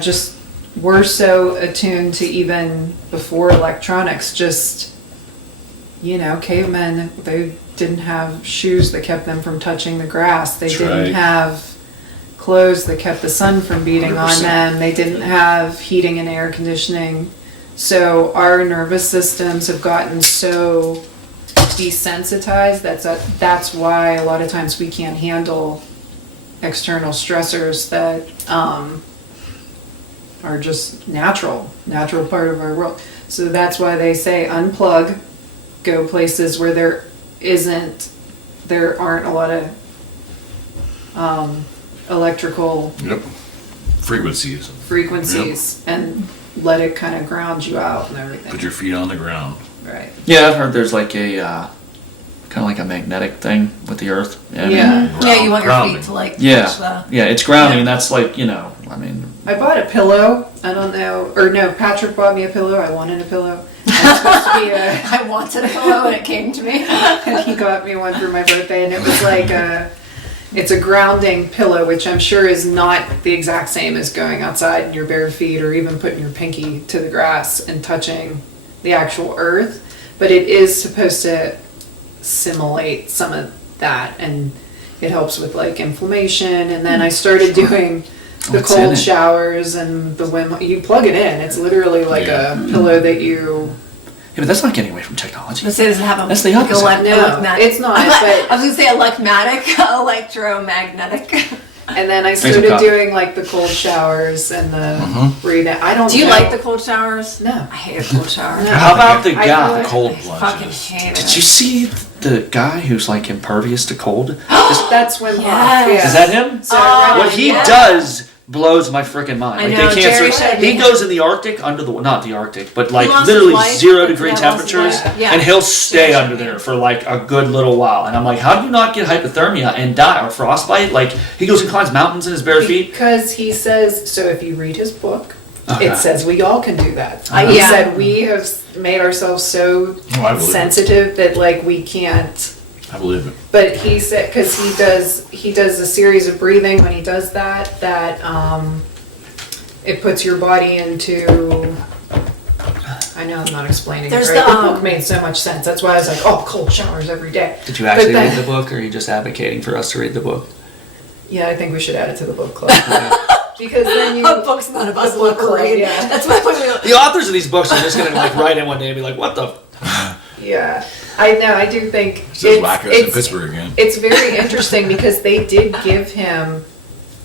just we're so attuned to, even before electronics, just cavemen, they didn't have shoes that kept them from touching the grass. They That's didn't right. have clothes that kept the sun from beating on 100%. them. They didn't have heating and air conditioning. So our nervous systems have gotten so desensitized. That's why a lot of times we can't handle external stressors that are just natural part of our world. So that's why they say unplug, go places where there aren't a lot of electrical Yep. Frequencies. frequencies, and let it kind of ground you out and everything. Put your feet on the ground. Right. Yeah, I've heard there's like a kind of like a magnetic thing with the earth. Yeah. Yeah, you want your Grounding. feet to like Yeah, touch the. yeah, it's grounding. Yeah. That's like, I mean, I bought a pillow. I don't know, or no, Patrick bought me a pillow. I wanted a pillow. It's supposed to be I wanted a pillow and it came to me. and he got me one for my birthday, and it was like it's a grounding pillow, which I'm sure is not the exact same as going outside in your bare feet or even putting your pinky to the grass and touching the actual earth, but it is supposed to simulate some of that, and it helps with like inflammation. And then I started doing the What's in cold it? showers and the you plug it in. It's literally like a pillow that you. yeah, but that's not getting away from technology. Let's say does it have a That's the opposite. No, it's not, but- I was gonna say electromagnetic. And then I a started cup. doing like the cold showers and the breathing. I don't. Do you know. like the cold showers? No. I hate a cold shower. No. How about the I guy? feel Cold I fucking plunges. hate Did it. you see the guy who's like impervious to cold? That's when. Yes. Yeah. Is that him? So What he yeah. does blows my freaking mind. I Like know, they can't. Jerry sur- said he he- goes in the Arctic not the Arctic, but like lost literally his life, 0-degree yeah, lost his temperatures, life. Yeah. and he'll stay Yeah. under there for like a good little while. And I'm like, how do you not get hypothermia and die or frostbite? Like he goes and climbs mountains in his bare feet. Because he says, so if you read his book, Okay. it says we all can do that. Uh-huh. He Yeah. said we have made ourselves so Oh, I believe it. sensitive that like we can't. I believe it. But he said, because he does a series of breathing when he does that it puts your body into. I know I'm not explaining There's it right. the, The book made so much sense. That's why I was like, oh, cold showers every day. Did you actually But then- read the book, or are you just advocating for us to read the book? Yeah, I think we should add it to the book club. Because then you. A book's none of us The look book club, great. yeah. That's why we. The authors of these books are just gonna like write in one day and be like, "What the?" Yeah, I know. I do think Says Wackos in Pittsburgh again. It's very interesting because they did give him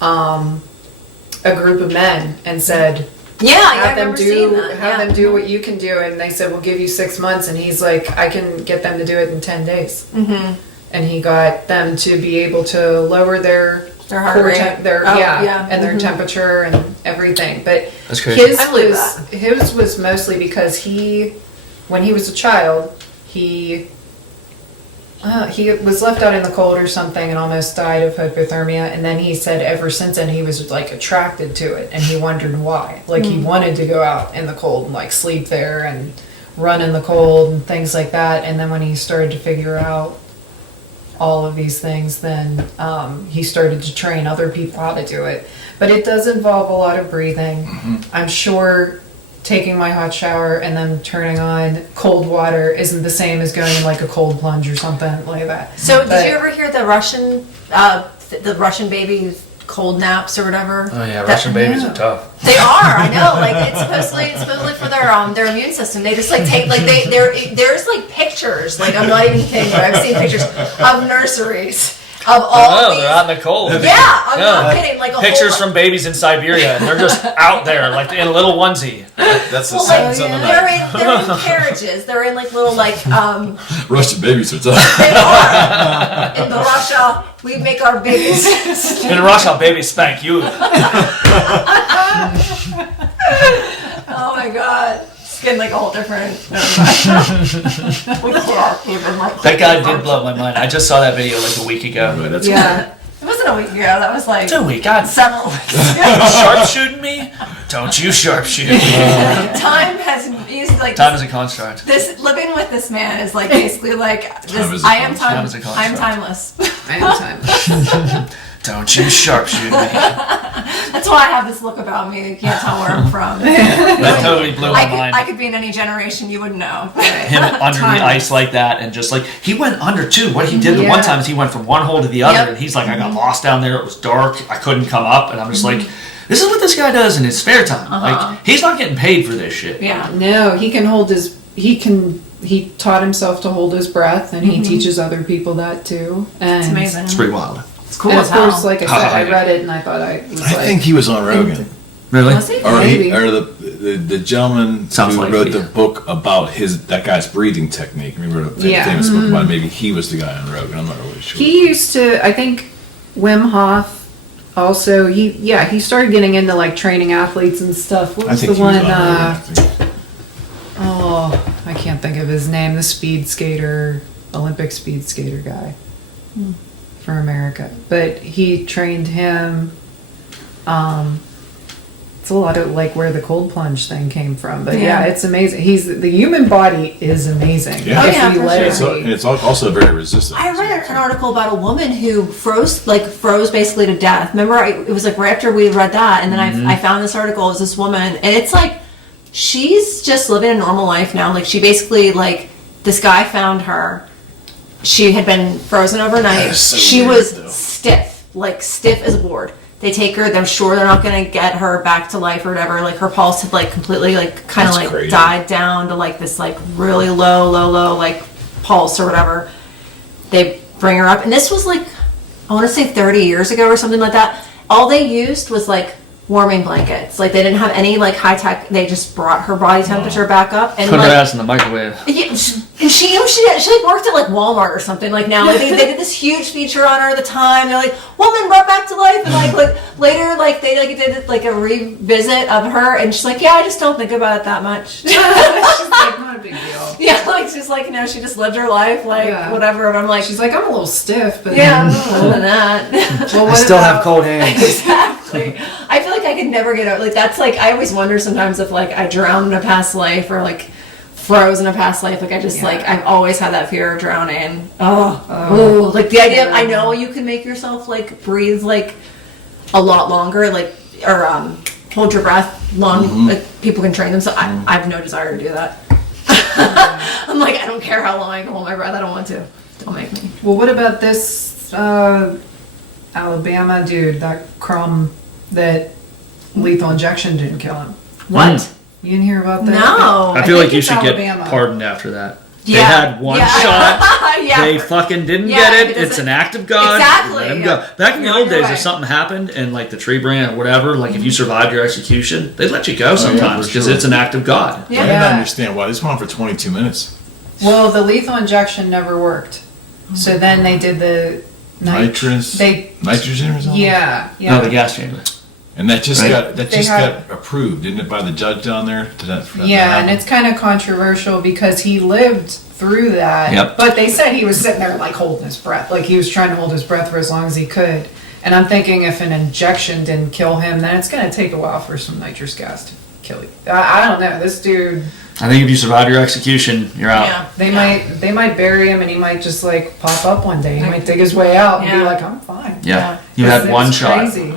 a group of men and said, Yeah, I have them remember seeing do that. have yeah. them do what you can do, and they said we'll give you 6 months, and he's like, I can get them to do it in 10 days. Mm-hmm. And he got them to be able to lower their heart core rate. and their temperature and everything. But That's crazy. his I believe his was mostly because when he was a child, he was left out in the cold or something and almost died of hypothermia. And then he said ever since then he was like attracted to it, and he wondered why. Like he wanted to go out in the cold and like sleep there and run in the cold and things like that. And then when he started to figure out all of these things, then he started to train other people how to do it. But it does involve a lot of breathing. I'm sure taking my hot shower and then turning on cold water isn't the same as going in like a cold plunge or something like that. So But- did you ever hear the Russian baby cold naps or whatever? Oh yeah, That- Russian babies are tough. They are, I know. Like it's supposedly for their immune system. They just like take like there's like pictures. Like I'm not even kidding. But I've seen pictures of nurseries of all these. they're out in the cold. Yeah, I'm not kidding. Like a Pictures whole, from babies in Siberia, and they're just out there, like in a little onesie. That's the well, like, sentence of the they're night. in carriages. They're in like little like Russian babies are tough. they are in Russia. We make our babies. In Russia, babies spank you. Oh my god. It's getting like a whole different. We can't even like. That guy did blow my mind. I just saw that video like a week ago. Right, that's Yeah. It wasn't a week ago. That was like 2 weeks. God, several weeks. sharpshooting me? Don't you sharpshoot me. Time has is like Time is a construct. this living with this man is like basically like Time this. is a I am construct. Time is a I am construct. timeless. I am time. Don't you sharpshoot me. That's why I have this look about me. You can't tell where I'm from. That totally blew my mind. I could be in any generation, you wouldn't know. Him under the ice like that, and just like he went under too. What he did the Yeah. one time is he went from one hole to the other, Yep. and he's like, I got lost down there. It was dark. I couldn't come up, and I'm just like, this is what this guy does in his spare time. Like he's not getting paid for this shit. Yeah. No, he taught himself to hold his breath, and he teaches other people that too. And It's amazing. It's pretty wild. It's cool And as of course, hell. like I said, I read it and I thought I was I like, think he was on Rogan. Really? Was he? Or Maybe. the gentleman Sounds who like wrote he- the book about that guy's breathing technique. He wrote a Yeah. famous book about it. Maybe he was the guy on Rogan. I'm not really sure. he used to. I think Wim Hof. Also, he started getting into like training athletes and stuff. What I was think the he was one? on Rogan. I think. Oh, I can't think of his name. The speed skater, Olympic speed skater guy for America. But he trained him. It's a lot of like where the cold plunge thing came from. But yeah, Yeah. it's amazing. The human body is amazing. Yeah. Oh, If yeah, we for let it sure. And be. it's also very resistant. I read an article about a woman who froze basically to death. Remember, it was like right after we read that, and then I found this article. It was this woman, and it's like she's just living a normal life now. Like she basically like this guy found her. She had been frozen overnight. That is so She weird, was though. stiff as a board. They take her. They're sure they're not going to get her back to life or whatever. Like her pulse had like completely like kind of That's like crazy. died down to like this like really low like pulse or whatever. They bring her up, and this was like I want to say 30 years ago or something like that. All they used was like warming blankets. Like they didn't have any like high tech. They just brought her body temperature back up and Put her like. ass in the microwave. Yeah, and she like worked at like Walmart or something like now. Like they did this huge feature on her at the time. They're like, woman brought back to life, and like later like they like did like a revisit of her, and she's like, yeah, I just don't think about it that much. She's like, not a big deal. Yeah, like she's like, she just lived her life, like Yeah. whatever. But I'm like, She's like, I'm a little stiff, but yeah, other than that. Well, I what still have about- cold hands. Exactly. I feel like I could never get out. Like that's like I always wonder sometimes if like I drowned in a past life or like froze in a past life. Like I just like I've always had that fear of drowning. Oh. Like the idea. I know you can make yourself like breathe like a lot longer, like or hold your breath long. Like people can train them. So I have no desire to do that. I'm like I don't care how long I can hold my breath. I don't want to. Don't make me. Well, what about this Alabama dude, that Crumb, that lethal injection didn't kill him? What? You didn't hear about that? No. I feel I like think you it's should Alabama. get pardoned after that. They Yeah. had one Yeah. shot. Yeah. They fucking didn't Yeah, get it. because It's an act of God. Exactly, Let him yeah. go. Back in the No, old you're days, right. if something happened and like the tree branch or whatever, like if you survived your execution, they'd let you go yeah, sometimes for because sure. it's an act of God. Yeah. I didn't Yeah. understand why this went on for 22 minutes. Well, the lethal injection never worked. So then they did the Nitrogen or something? Yeah, yeah. No, the gas chamber. And that just Right. got They had- approved, didn't it, by the judge down there? For that to Yeah, and happen? it's kind of controversial because he lived through that. Yep. But they said he was sitting there like holding his breath, like he was trying to hold his breath for as long as he could. And I'm thinking if an injection didn't kill him, then it's going to take a while for some nitrous gas to kill you. I don't know. This dude, I think if you survive your execution, you're out. Yeah. they might bury him and he might just like pop up one day. He might dig his way out and be Yeah. like, I'm fine. Yeah. You It's- had one it's shot. Crazy.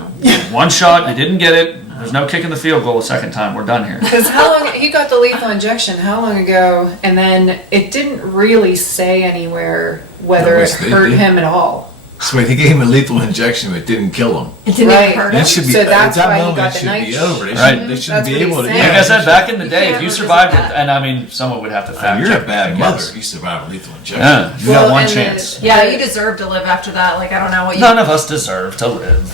One shot, you didn't get it. There's no kicking the field goal a second time. We're done here. Because how long he got the lethal injection? How long ago? And then it didn't really say anywhere whether No, it they hurt did. him at all. So wait, they gave him a lethal injection, but it didn't kill him. It didn't Right. even hurt And him. it should be, So at that's that why he moment, got it the should be night- over. They Right. shouldn't be That's what able to. he's Like saying. I said, back in the You day, can't if you revisit survived it, that. and I mean, someone would have to fact You're check a bad I mother guess. if you survive a lethal injection. Yeah, you Well, got one and chance. Yeah, you deserve to live after that. Like I don't know what you. None of us deserve to live.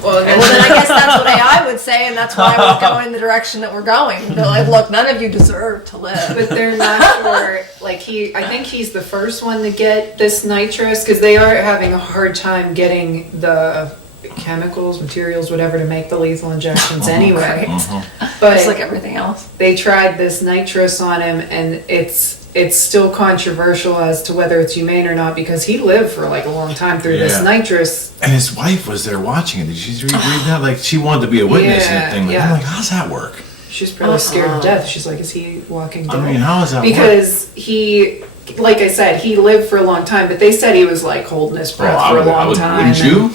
Well, Well, then I guess that's what AI would say, and that's why we're going in the direction that we're going. They're like, look, none of you deserve to live. but they're not sure. Like I think he's the first one to get this nitrous because they are having a hard time getting the chemicals, materials, whatever to make the lethal injections anyway. But Just like everything else. they tried this nitrous on him, and it's still controversial as to whether it's humane or not because he lived for like a long time through this Yeah. nitrous. And his wife was there watching it. Did you read that? Like she wanted to be a witness in Yeah, that thing. Like, yeah. I'm like, how's that work? She's probably scared to death. She's like, is he walking dead? I mean, how does that work? Because he like I said, he lived for a long time, but they said he was like holding his breath for a long time. Wouldn't you?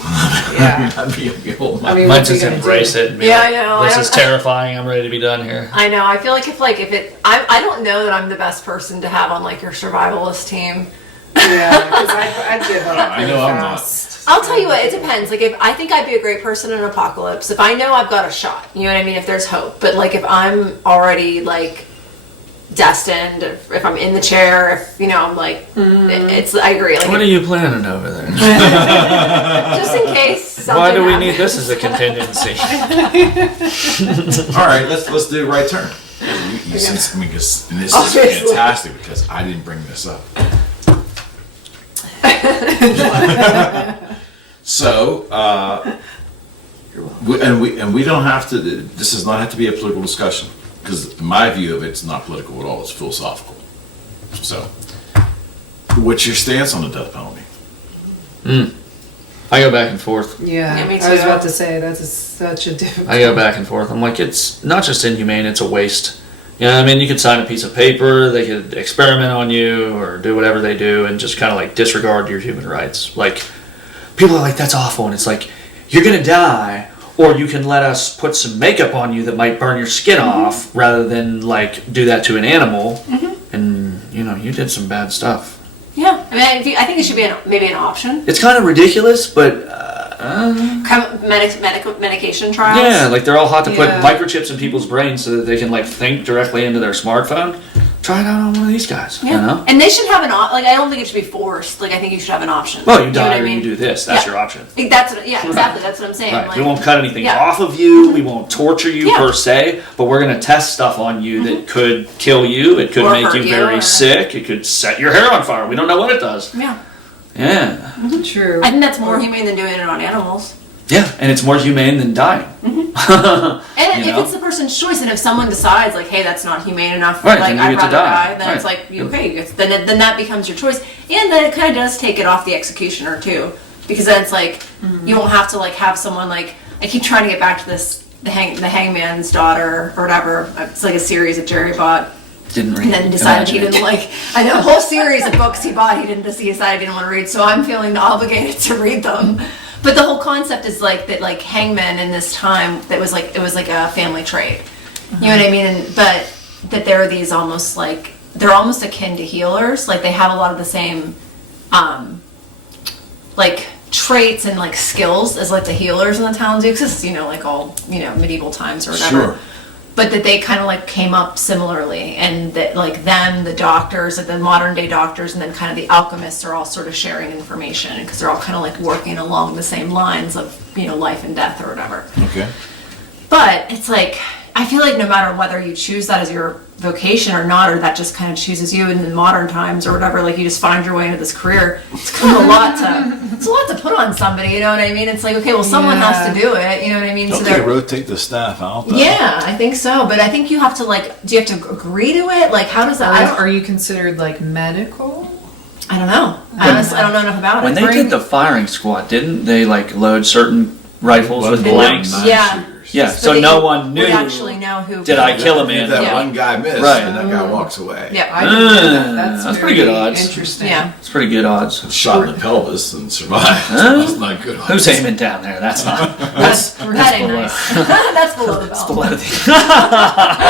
Yeah. I'd be a whole I mean, Might what's he just gonna embrace do? it and be Yeah, like, I know. this is terrifying, I'm ready to be done here. I know. I feel like I don't know that I'm the best person to have on like your survivalist team. Yeah, because I'd give up. I know I'm not. fast. I'll tell you what, it depends. Like, if I think I'd be a great person in an apocalypse, if I know I've got a shot, you know what I mean? If there's hope. But like, if I'm already like destined, if I'm in the chair, if you know, I'm like, it's. I agree. Like, What are you planning over there? just in case. Something Why do we happens. need this as a contingency? All right, let's do right turn. Since, because and this Obviously. is fantastic because I didn't bring this up. So, we don't have to. This does not have to be a political discussion because my view of it's not political at all. It's philosophical. So, what's your stance on the death penalty? I go back and forth. Yeah, Yeah, me I was too. about to say that's such a difficult. I go back and forth. I'm like, it's not just inhumane, it's a waste. You know what I mean? You could sign a piece of paper, they could experiment on you or do whatever they do and just kind of like disregard your human rights. Like, people are like, that's awful. And it's like, you're going to die, or you can let us put some makeup on you that might burn your skin off rather than like do that to an animal. And, you know, you did some bad stuff. Yeah, I mean, I think it should be maybe an option. It's kind of ridiculous, but Medication trials. yeah, like they're all hot to put Yeah. microchips in people's brains so that they can like think directly into their smartphone. Try it out on one of these guys. Yeah. You know? And they should have like, I don't think it should be forced. Like, I think you should have an option. Well, you know die what I or mean? you do this. That's Yeah. your option. That's what, yeah, exactly. That's what I'm saying. Right. Like, We won't cut anything yeah. off of you. We won't torture you Yeah. per se, but we're going to test stuff on you that could kill you. It could Or make hurt you you, very or- sick. It could set your hair on fire. We don't know what it does. Yeah. Yeah. True. I think that's more humane than doing it on animals. Yeah. And it's more humane than dying. And You if know? it's the person's choice, and if someone decides like, hey, that's not humane enough, Right, like then you I'd get to rather die. then it's Right. like okay, then that becomes your choice, and then it kind of does take it off the executioner too, because then it's like you won't have to like have someone like I keep trying to get back to this the hangman's daughter or whatever. It's like a series that Jerry bought. Didn't read And then it. decided he Imagine didn't it. like. I know a whole series of books he bought. He decided he didn't want to read. So I'm feeling obligated to read them. But the whole concept is like that, like hangmen in this time, it was like a family trade. You know what I mean? But that there are these almost like they're almost akin to healers. Like they have a lot of the same, like traits and like skills as like the healers in the town do. Because you know, like all medieval times or whatever. Sure. But that they kind of like came up similarly, and that like them, the doctors, the modern day doctors, and then kind of the alchemists are all sort of sharing information because they're all kind of like working along the same lines of life and death or whatever. Okay. But it's like I feel like no matter whether you choose that as your vocation or not, or that just kind of chooses you in the modern times or whatever, like you just find your way into this career. It's kind of a lot to put on somebody. You know what I mean? It's like okay, well someone has to do it. You know what I mean? Don't they rotate the staff out, though? Yeah, I think so. But I think you have to do you have to agree to it? Like, how does that? Are you considered like medical? I don't know. Honestly, I don't know enough about When it. they did the firing squad, didn't they like load certain rifles with blanks? Yeah. Yeah, so that no you one knew. would actually know who. Did I kill a man? That Yeah. one guy missed, Right. and that guy walks away. Yeah. I didn't know that. That's pretty good very odds. Interesting. Yeah. It's pretty good odds. Shot in the pelvis and survived. Huh? That's not good. Who's aiming down there? That's not. That ain't below. nice. That's below the belt. Below the-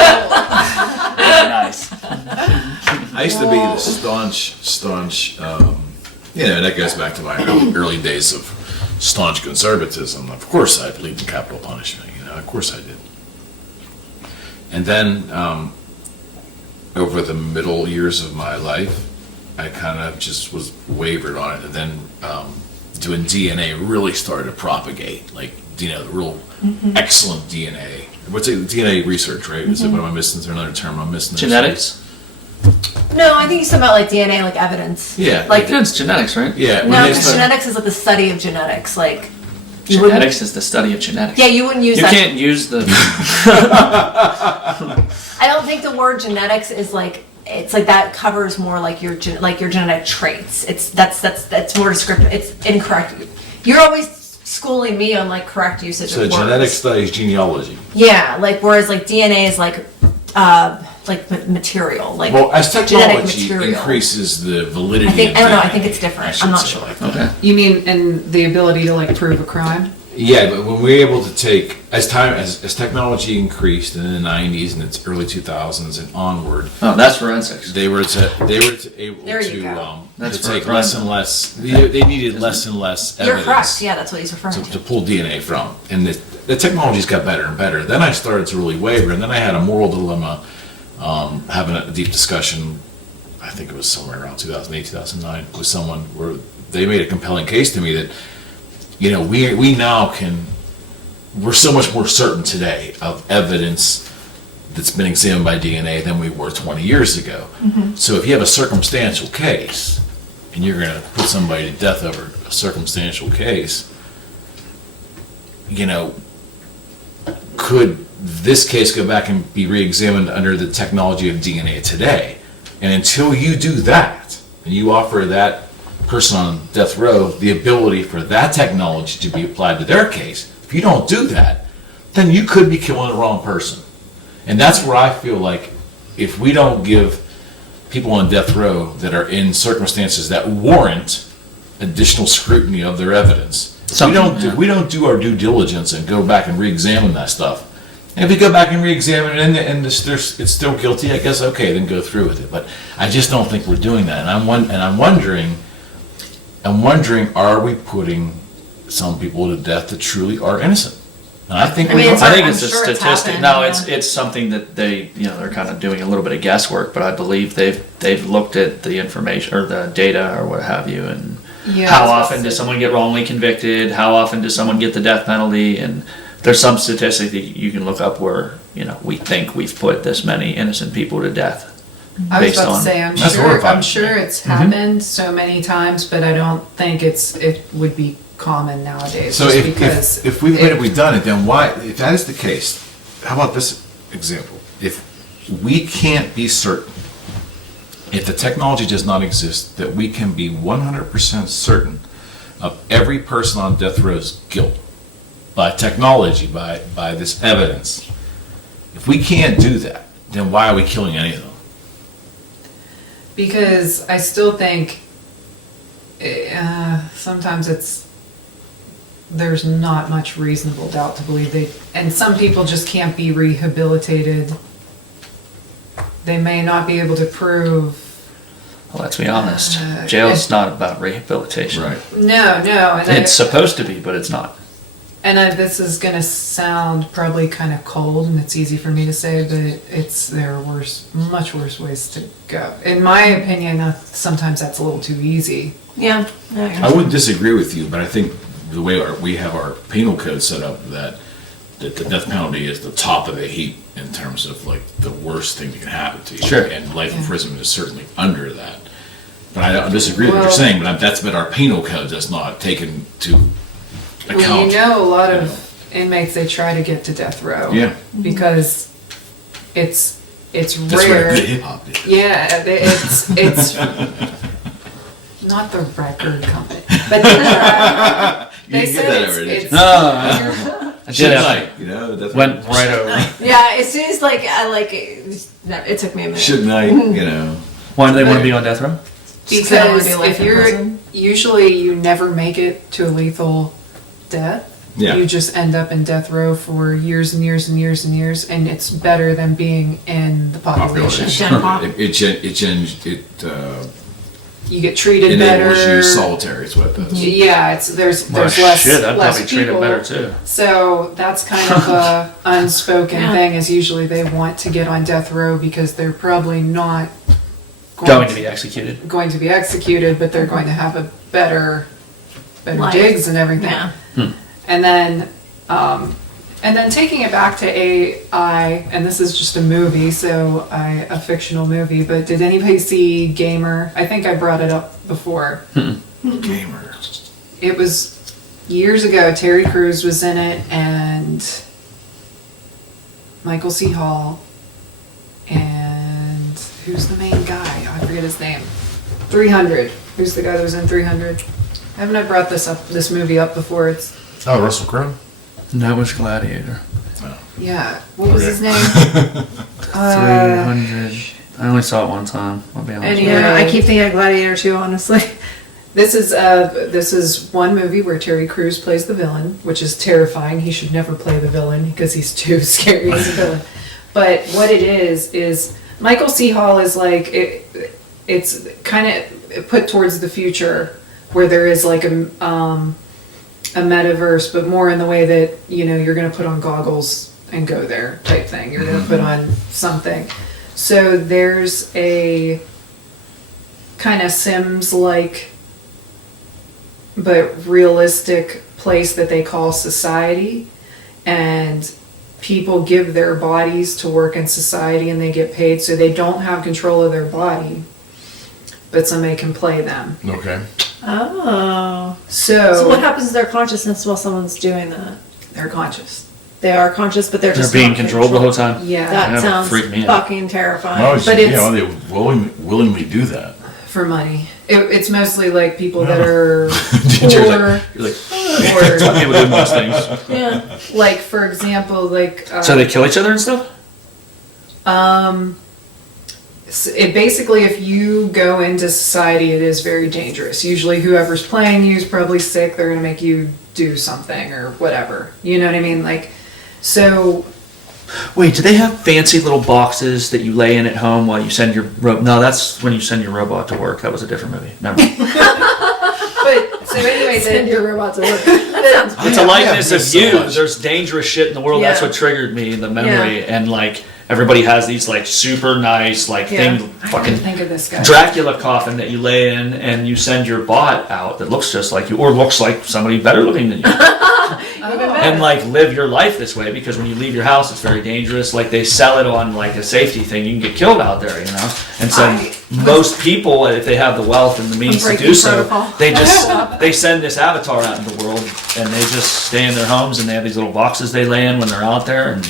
nice. I used to be the staunch. That goes back to my early days of staunch conservatism. Of course, I believed in capital punishment. Of course, I did. And then, over the middle years of my life, I kind of just was wavered on it. And then, doing DNA really started to propagate. Like, the real excellent DNA. What's it? DNA research, right? Is it? What am I missing? Is there another term I'm missing? there? Genetics? No, I think you said about like DNA, like evidence. Yeah. Like Yeah, it's genetics, right? Yeah. when no, they because start- genetics is like the study of genetics. Like you wouldn't. Genetics is the study of genetics. Yeah, you wouldn't use You that. can't use the. I don't think the word genetics is like it's like that covers more like your genetic traits. That's more descriptive. It's incorrect. You're always schooling me on like correct usage So of words. genetics studies genealogy. Yeah, like whereas like DNA is like material, like Well, as genetic technology material. increases the validity I don't know, I DNA, think it's different. I should I'm not say sure. like that. Okay. You mean in the ability to like prove a crime? Yeah, but when we're able to take, as technology increased in the 90s and its early 2000s and onward, Oh, that's forensics. they were able There you to go. That's to for take crime. less and less. They needed less and less You're evidence correct. Yeah, that's what he's referring to to. pull DNA from, and the technology's got better and better. Then I started to really waver, and then I had a moral dilemma, having a deep discussion. I think it was somewhere around 2008, 2009, with someone where they made a compelling case to me that, you know, we now we're so much more certain today of evidence that's been examined by DNA than we were 20 years ago. So if you have a circumstantial case and you're going to put somebody to death over a circumstantial case, you know, could this case go back and be re-examined under the technology of DNA today? And until you do that, and you offer that person on death row the ability for that technology to be applied to their case, if you don't do that, then you could be killing the wrong person. And that's where I feel like if we don't give people on death row that are in circumstances that warrant additional scrutiny of their evidence, we don't do our due diligence and go back and re-examine that stuff. And if we go back and re-examine it and it's still guilty, I guess, okay, then go through with it. But I just don't think we're doing that. And I'm wondering, are we putting some people to death that truly are innocent? And I think I mean, I think I'm it's a sure it's statistic. happened, No, yeah. it's something that they're kind of doing a little bit of guesswork, but I believe they've looked at the information or the data or what have you, and Yeah, how that's what often I does said. someone get wrongly convicted? How often does someone get the death penalty? And there's some statistic that you can look up where, you know, we think we've put this many innocent people to death. I was based about to on- say, I'm That's sure horrifying. it's happened so many times, but I don't think it would be common nowadays. So just if we've done it, then why, if that is the case, how about this example? If we can't be certain, if the technology does not exist, that we can be 100% certain of every person on death row's guilt by technology, by this evidence, if we can't do that, then why are we killing any of them? Because I still think sometimes there's not much reasonable doubt to believe and some people just can't be rehabilitated. They may not be able to prove. Well, let's be honest. Jail's not about rehabilitation. No, and It's supposed to be, but it's not. this is gonna sound probably kind of cold, and it's easy for me to say, but there are much worse ways to go. In my opinion, sometimes that's a little too easy. Yeah. I wouldn't disagree with you, but I think the way we have our penal code set up, that the death penalty is the top of the heap in terms of like the worst thing that can happen to you. Sure. And life imprisonment is certainly under that. But I don't disagree with what you're saying, but our penal code does not take into account. Well, you know, a lot of inmates, they try to get to death row. Yeah. Because it's That's rare. what hip hop did. Yeah, it's not the record company, but they try. They can get said that it's, over, it's No, I Shit did have night, you know. That's went right over. Yeah, as soon as it took me a minute. Shit night, you know. Why do they want to be on death row? Because they don't wanna Because do life if in you're prison. usually you never make it to a lethal death. Yeah. You just end up in death row for years and years and years and years, and it's better than being in the population. Gen pop. You get treated enables better. you solitary is what it does. Yeah, there's Well, less shit, I'd less probably treat people. it better too. So that's kind of a unspoken Yeah. thing. Is usually they want to get on death row because they're probably not Going to be executed. going to be executed, but they're going to have a better Life. digs and everything. Yeah. And then taking it back to AI, and this is just a movie, so a fictional movie, but did anybody see Gamer? I think I brought it up before. Gamer. It was years ago. Terry Crews was in it, and Michael C. Hall, and who's the main guy? Oh, I forget his name. 300. Who's the guy that was in 300? Haven't I brought this movie up before? It's Oh, Russell Crowe? That was Gladiator. No. Yeah, what was his name? 300. I only saw it one time. I'll be honest. Anyway. Yeah, I keep thinking of Gladiator too, honestly. This is one movie where Terry Crews plays the villain, which is terrifying. He should never play the villain because he's too scary as a villain. But what it is Michael C. Hall is like it's kind of put towards the future where there is like a metaverse, but more in the way that you're going to put on goggles and go there type thing. You're going to put on something. So there's a kind of Sims-like but realistic place that they call society, and people give their bodies to work in society and they get paid, so they don't have control of their body, but somebody can play them. Okay. Oh. So what happens to their consciousness while someone's doing that? they're conscious. They are conscious, but they're They're just being not controlled the whole time. Yeah, That That sounds freaked me out. fucking terrifying. Why would But you, it's- why they willingly do that? for money. It's mostly like people that are You're poor, You're like, or Some people do most things. Yeah. like for example, like So they kill each other and stuff? It basically, if you go into society, it is very dangerous. Usually whoever's playing you is probably sick. They're going to make you do something or whatever. You know what I mean? Like, so Wait, do they have fancy little boxes that you lay in at home while you send your No, that's when you send your robot to work. That was a different movie. Never mind. but so anyway, Send the, your robot to work. That sounds It's a likeness of so you. much. There's dangerous shit in the world. That's Yeah. what triggered me, the memory. And like everybody has these like super nice like yeah, thing, I fucking didn't think of this guy. Dracula coffin that you lay in, and you send your bot out that looks just like you, or looks like somebody better looking than you, and like live your life this way. Because when you leave your house, it's very dangerous. Like they sell it on like a safety thing. You can get killed out there, And so most people, if they have the wealth and the means to breaking do so, protocol. they send this avatar out into the world, and they just stay in their homes, and they have these little boxes they lay in when they're out there, and.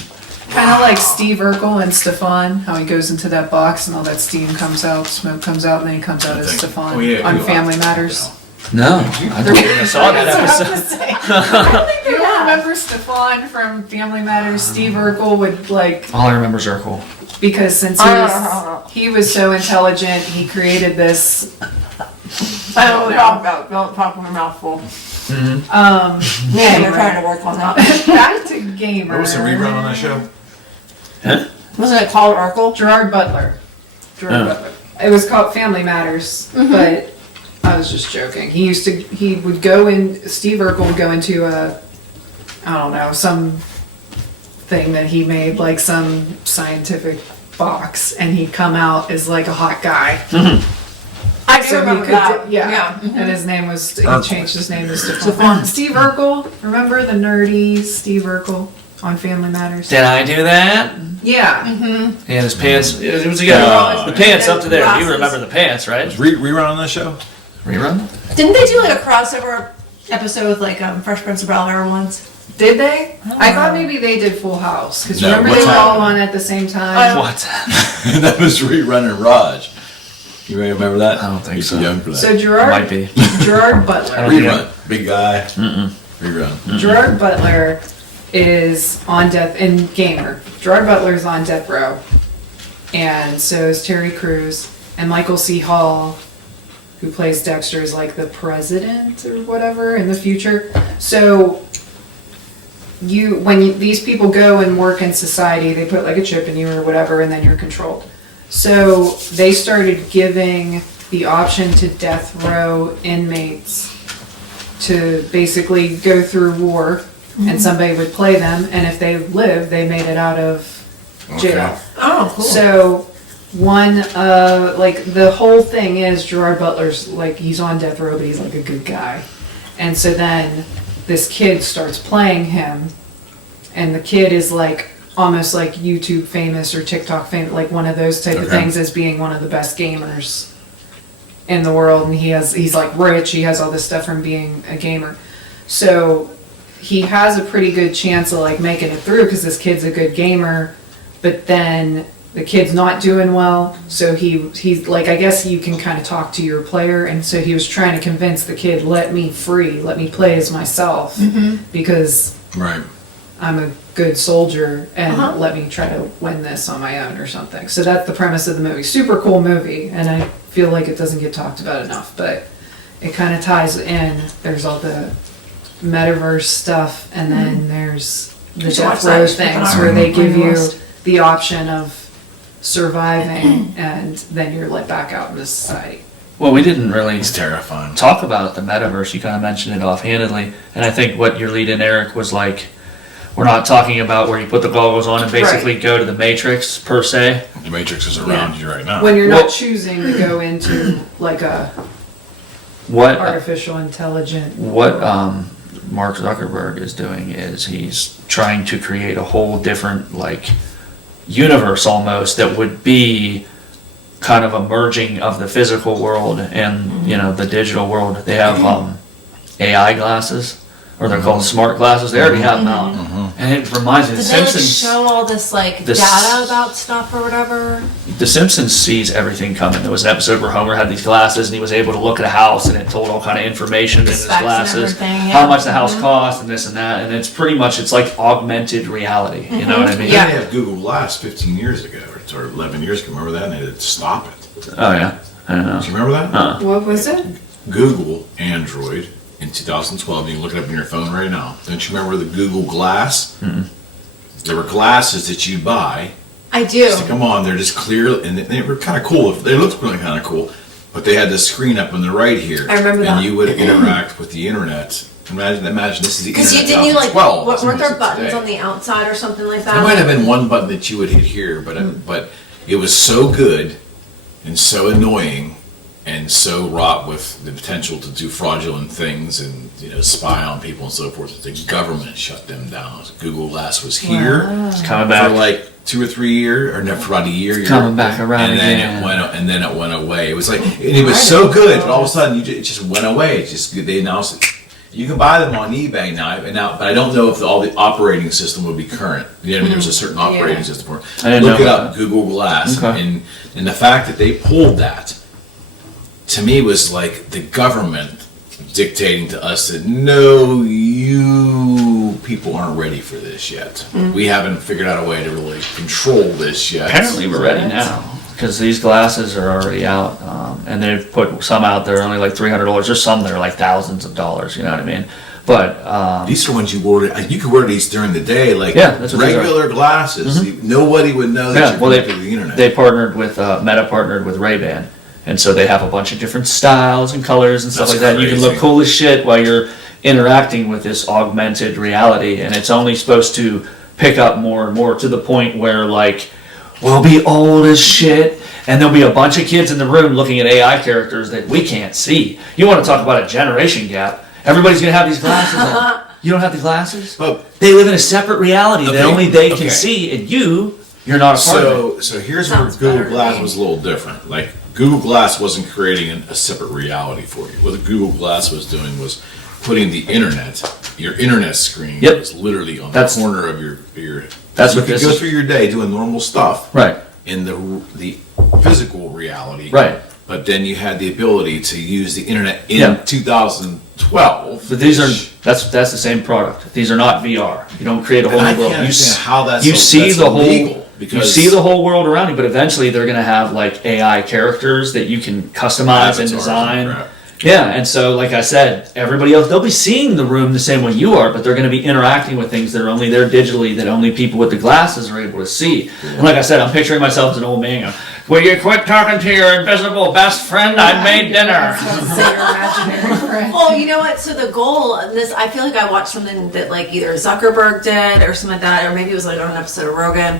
Kind of like Steve Urkel and Stefan, how he goes into that box and all that steam comes out, smoke comes out, and then he comes out as think- Stefan oh, yeah, on you Family are. Matters. No, I don't think I saw that episode. You don't remember Stefan from Family Matters? Steve Urkel would like, All I remember is Urkel. because since he was so intelligent, he created this. I don't talk about. Don't talk with my mouth full. Yeah, you're trying to work on that. Back to gamer. what was the rerun on that show? Wasn't it called Urkel? Gerard Butler. Oh. Butler. It was called Family Matters, but I was just joking. He would go in, Steve Urkel would go into some thing that he made, like some scientific box, and he'd come out as like a hot guy. I do So he remember could that. yeah. And his name was, he Urkel. changed his name to Stefan. Steve Urkel, remember the nerdy Steve Urkel on Family Matters? Did I do that? Yeah. And his pants. It was again. The pants up to there. You remember the pants, right? Was rerun on that show? Rerun. Didn't they do like a crossover episode with like Fresh Prince of Bel-Air once? Did they? I thought maybe they did Full House, because No, remember what's they were all happening? on at the same time. What? That was rerunning Raj. You remember that? I don't think You're so. too young for that. So Gerard Might be. Gerard Butler. Rerun. Big guy. Rerun. Gerard Butler is on death and gamer. Gerard Butler is on death row, and so is Terry Crews, and Michael C. Hall, who plays Dexter, is like the president or whatever in the future. So these people go and work in society, they put like a chip in you or whatever, and then you're controlled. So they started giving the option to death row inmates to basically go through war, and somebody would play them, and if they lived, they made it out of jail. Okay. Oh, cool. So the whole thing is Gerard Butler's like, he's on death row, but he's like a good guy. And so then this kid starts playing him, and the kid is like almost like YouTube famous or TikTok famous, like one of those type of Okay. things, as being one of the best gamers in the world, and he's like rich, he has all this stuff from being a gamer. So he has a pretty good chance of like making it through, because this kid's a good gamer, but then the kid's not doing well, so he's like, I guess you can kind of talk to your player, and so he was trying to convince the kid, let me free, let me play as myself, because Right. I'm a good soldier and Uh-huh. let me try to win this on my own or something. So that's the premise of the movie. Super cool movie, and I feel like it doesn't get talked about enough, but it kind of ties in. There's all the metaverse stuff, and then there's the You should watch death that. row You should put it things on where our- they on give your you list. the option of surviving and then you're let back out into society. Well, we didn't really It's terrifying. talk about the metaverse. You kind of mentioned it offhandedly, and I think what your lead in, Eric, was like, we're not talking about where you put the goggles on and basically go to the Matrix per se. The Matrix is around you right now. When you're Well- not choosing to go into like a What artificial intelligent. what Mark Zuckerberg is doing is he's trying to create a whole different like universe almost that would be kind of a merging of the physical world and the digital world. They have AI glasses, or they're called smart glasses. They already have them out, and it reminds me of Did The they like Simpsons. show all this like This- data about stuff or whatever? The Simpsons sees everything coming. There was an episode where Homer had these glasses and he was able to look at a house and it told all kind of information in his Specs and glasses, everything, how yeah. much the house cost and this and that. And it's pretty much, it's like augmented reality. You know what I mean? Yeah. They had Google Glass 15 years ago, or 11 years ago. Remember that? And they had to stop it. Oh yeah. I don't know. Do you remember that? What was it? Google Android in 2012. You can look it up on your phone right now. Don't you remember the Google Glass? There were glasses that you buy. I do. Stick them on. They're just clear, and they were kind of cool. They looked really kind of cool, but they had this screen up on the right here. I remember that. And you would interact with the internet. Imagine this is the Because internet. didn't you like 2012. what, weren't there It's buttons today. on the outside or something like that? There might have been one button that you would hit here, but it was so good and so annoying and so wrought with the potential to do fraudulent things and spy on people and so forth that the government shut them down. Google Glass was here It's coming for back. like 2 or 3 years, or no, for about a year. Coming back around and then again. it went away. It was like, and it was so good, but all of a sudden it just went away. It just they announced it. You can buy them on eBay now, but I don't know if all the operating system would be current. You know what I mean? There's a certain operating Yeah. system for it. I didn't Look know it about up, Google Glass, Okay. and the fact that they pulled that, to me, was like the government dictating to us that no, you people aren't ready for this yet. We haven't figured out a way to really control this yet. Apparently we're ready now because these glasses are already out, and they've put some out there only like $300. There's some that are like thousands of dollars. You know what I mean? But These are ones you order. You could wear these during the day, like Yeah, that's what these are. regular glasses. Nobody would know that yeah, you're well going through the internet. they partnered with Meta partnered with Ray-Ban, and so they have a bunch of different styles and colors and stuff That's like that. You can crazy. look cool as shit while you're interacting with this augmented reality, and it's only supposed to pick up more and more to the point where like we'll be old as shit and there'll be a bunch of kids in the room looking at AI characters that we can't see. You want to talk about a generation gap? Everybody's gonna have these glasses on. You don't have the glasses? But They live in a separate reality that Okay, only they can okay. see, and you're not a part of it. so here's Sounds where better Google to Glass me. was a little different. Like Google Glass wasn't creating a separate reality for you. What the Google Glass was doing was putting the internet, your internet screen, Yep. was literally on That's- the corner of your. That's you what could this go is. through your day doing normal stuff Right, in the physical reality. right. But then you had the ability to use the internet in Yeah. 2012. But these are that's the same product. These are not VR. You don't create a whole And I new world. can't You understand s- how that's you see that's the whole illegal, you because see the whole world around you, but eventually they're going to have like AI characters that you can customize and avatars design. crap. Yeah, and so like I said, everybody else they'll be seeing the room the same way you are, but they're going to be interacting with things that are only there digitally that only people with the glasses are able to see. And like I said, I'm picturing myself as an old man going, "Will you quit talking to your invisible best friend? I made dinner." Say your imaginary friend. Well, you know what? So the goal of this, I feel like I watched something that like either Zuckerberg did or something like that, or maybe it was like on an episode of Rogan.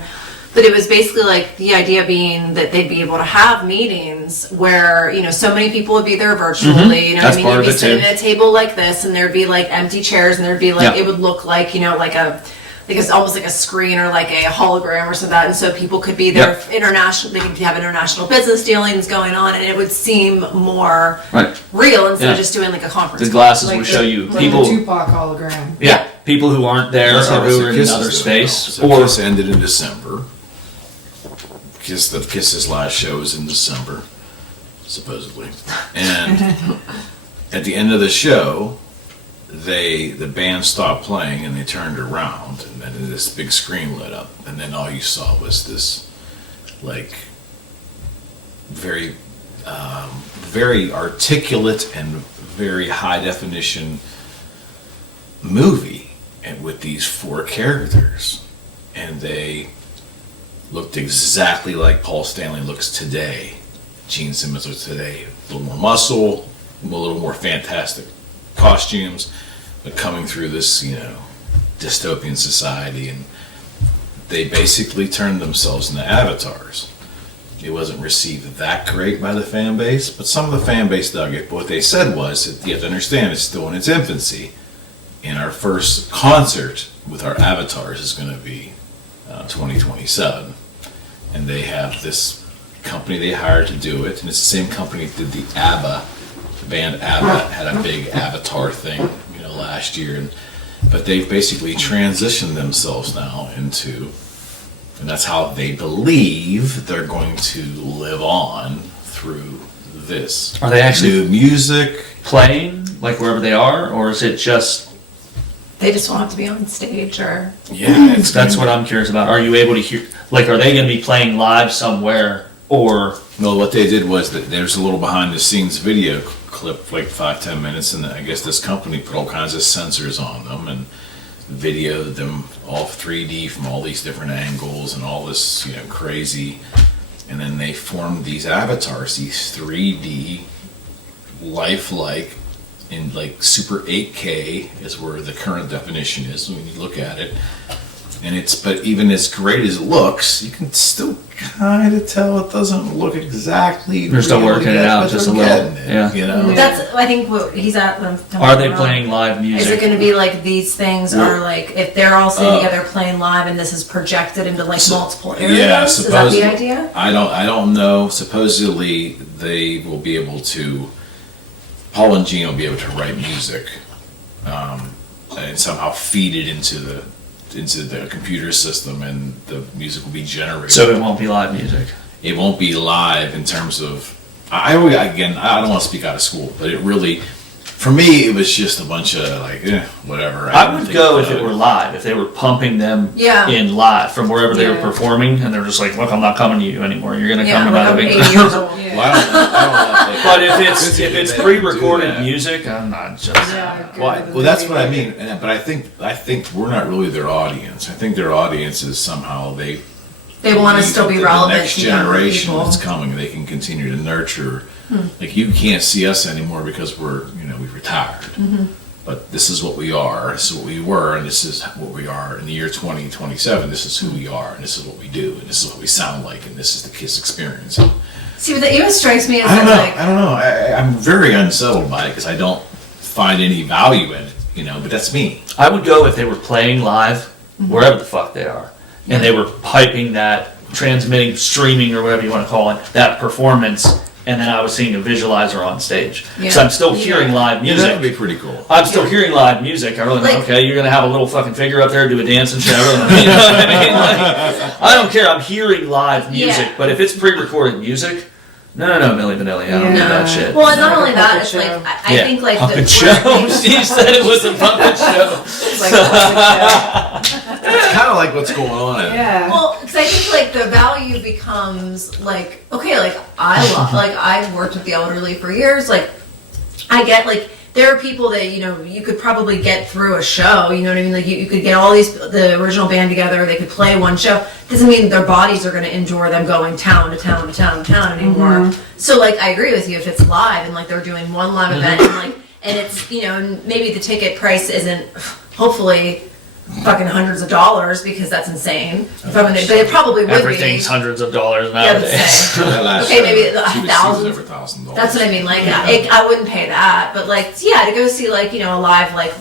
But it was basically like the idea being that they'd be able to have meetings where, so many people would be there virtually, you know That's what I mean? part You'd of be it, sitting too. at a table like this and there'd be like empty chairs and there'd be like, Yeah. it would look like, like it's almost like a screen or like a hologram or something like that. And so people could be there international, they could have international business dealings going on and it would seem more Right. real instead Yeah. of just doing like a conference The call. glasses Like will the- show you like people. the Tupac hologram. Yeah, people who aren't there That's or how who are in Kiss other is doing space, now. So or Kiss ended in December. Kiss's last show was in December, supposedly. And at the end of the show, the band stopped playing and they turned around, and then this big screen lit up, and then all you saw was this like very very articulate and very high definition movie, and with these 4 characters, and they looked exactly like Paul Stanley looks today, Gene Simmons looks today, a little more muscle, a little more fantastic costumes, but coming through this, dystopian society, and they basically turned themselves into avatars. It wasn't received that great by the fan base, but some of the fan base dug it. But what they said was that you have to understand it's still in its infancy, and our first concert with our avatars is going to be 2027, and they have this company they hired to do it, and it's the same company that did the band ABBA had a big Avatar thing, last year, but they've basically transitioned themselves now into, and that's how they believe they're going to live on through this. Are they actually new music playing like wherever they are, or is it just? They just won't have to be on stage, or yeah, that's what I'm curious about. Are you able to hear? Like, are they going to be playing live somewhere, or? No, what they did was that there's a little behind the scenes video clip, like 5-10 minutes, and I guess this company put all kinds of sensors on them and videoed them all 3D from all these different angles and all this, crazy, and then they formed these avatars, these 3D lifelike in like super 8K is where the current definition is when you look at it. And but even as great as it looks, you can still kind of tell it doesn't look exactly. They're still working it out just a little. Yeah. That's, I think, what he's at. Are they playing live music? Is it going to be like these things are like, if they're all sitting together playing live and this is projected into like multiple areas? Yeah, is that the idea? I don't know. Supposedly they will be able to. Paul and Gene will be able to write music, and somehow feed it into the computer system, and the music will be generated. So it won't be live music. It won't be live in terms of. I don't want to speak out of school, but it really, for me, it was just a bunch of like, whatever. I would go if it were live, if they were pumping them in live from wherever they were performing, and they're just like, look, I'm not coming to you anymore. You're going to come to my living room. Well, I don't But if it's pre-recorded music, I'm not just. Well, that's what I mean. But I think we're not really their audience. I think their audience is somehow they want to still be relevant. The next generation that's coming, they can continue to nurture. Like, you can't see us anymore because we've retired. Mm-hmm. But this is what we are. This is what we were, and this is what we are in the year 2027. This is who we are, and this is what we do, and this is what we sound like, and this is the KISS experience. See, but that even strikes me as I don't know. I'm very unsettled by it because I don't find any value in it, but that's me. I would go if they were playing live, wherever the fuck they are, and they were piping that, transmitting, streaming, or whatever you want to call it, that performance, and then I was seeing a visualizer on stage. So I'm still hearing live music. That would be pretty cool. I'm still hearing live music. I really okay, you're going to have a little fucking figure up there, do a dance and shit. You know what I mean? I don't care. I'm hearing live music, but if it's pre-recorded music, no, Milli Vanilli, I don't do that shit. Well, and not only that, it's like, I think like puppet show. She said it was a puppet show. It's like a puppet show. It's kind of like what's going on. Yeah. Well, because I think like the value becomes like, okay, like I've worked with the elderly for years. Like, I get like, there are people that, you could probably get through a show, you know what I mean? Like, you could get all the original band together, they could play one show. Doesn't mean their bodies are going to endure them going town to town to town to town anymore. Mm-hmm. So, like, I agree with you if it's live and, like, they're doing one live event and it's, maybe the ticket price isn't, hopefully, fucking hundreds of dollars, because that's insane. But it probably would Everything's be. hundreds of dollars nowadays. Okay, maybe $1,000. That's what I mean. Like, I wouldn't pay that, but like, to go see like a live, like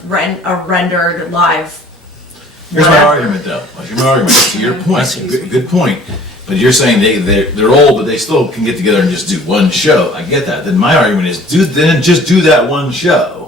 a rendered live. Here's my argument, though. To your point, good point. But you're saying they're old, but they still can get together and just do one show. I get that. Then my argument is, just do that one show.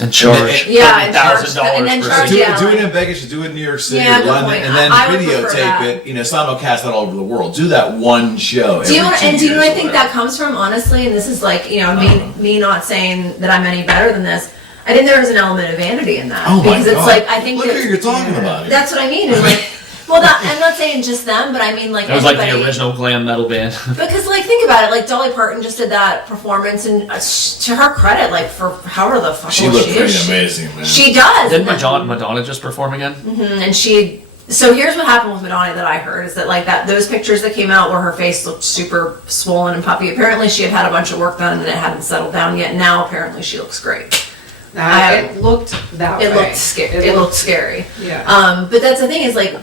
And charge $30,000 per seat. Do it in Vegas, do it in New York City or good London, point. and then videotape it. Simulcast that all over the world. Do that one show. Do you know what I think that comes from? Honestly, and this is like me not saying that I'm any better than this. I think there is an element of vanity in that. Oh my because it's God. like, I think Look that, who you're talking about. that's what I mean. And like, well, I'm not saying just them, but I mean like That was like anybody. the original glam metal band. Because like think about it, like Dolly Parton just did that performance, and to her credit, like for however the fuck She old looked she pretty is, amazing, man. she does. Didn't And Madonna just perform again? and she. So here's what happened with Madonna that I heard is that like those pictures that came out where her face looked super swollen and puffy. Apparently she had a bunch of work done and it hadn't settled down yet. Now apparently she looks great. It looked that way. It looked scary. It looked scary. Yeah. But that's the thing is like,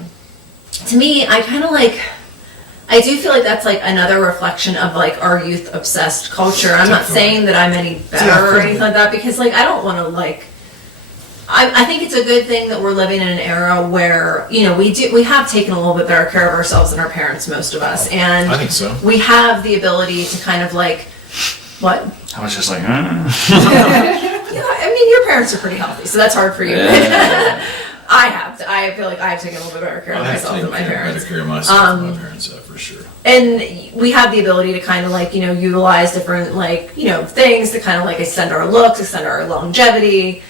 to me, I kind of like, I do feel like that's like another reflection of like our youth obsessed culture. I'm not saying that I'm any better or anything like that, because like I don't want to like, I think it's a good thing that we're living in an era where, you know, we have taken a little bit better care of ourselves than our parents, most of us, and I think so. we have the ability to kind of like, what? I was just like, Yeah, I mean, your parents are pretty healthy, so that's hard for you. I feel like I have taken a little bit better care of I have myself taken than my parents. better care of myself than my parents have, for sure. And we have the ability to kind of like, you know, utilize different like, you know, things to kind of like extend our looks, extend our longevity,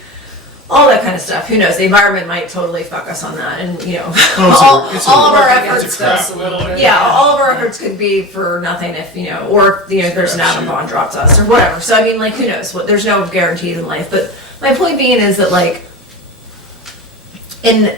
all that kind of stuff. Who knows? The environment might totally fuck us on that, and you know, all of our efforts. All of our efforts could be for nothing if you know, or you know, there's an atom bomb dropped us or whatever. So I mean, like, who knows? What there's no guarantees in life. But my point being is that like, in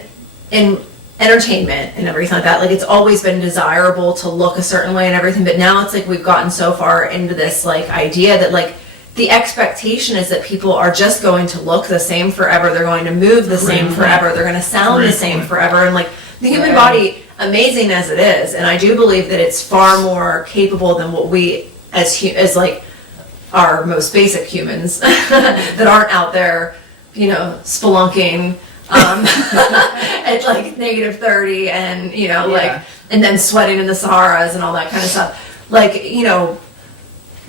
entertainment and everything like that, like it's always been desirable to look a certain way and everything. But now it's like we've gotten so far into this like idea that like, the expectation is that people are just going to look the same forever. They're going to move the same forever. They're going to sound the same forever. And like the human body, amazing as it is, and I do believe that it's far more capable than what we as like our most basic humans that aren't out there, you know, spelunking at like -30 and you know like and then sweating in the Saharas and all that kind of stuff. Like, you know,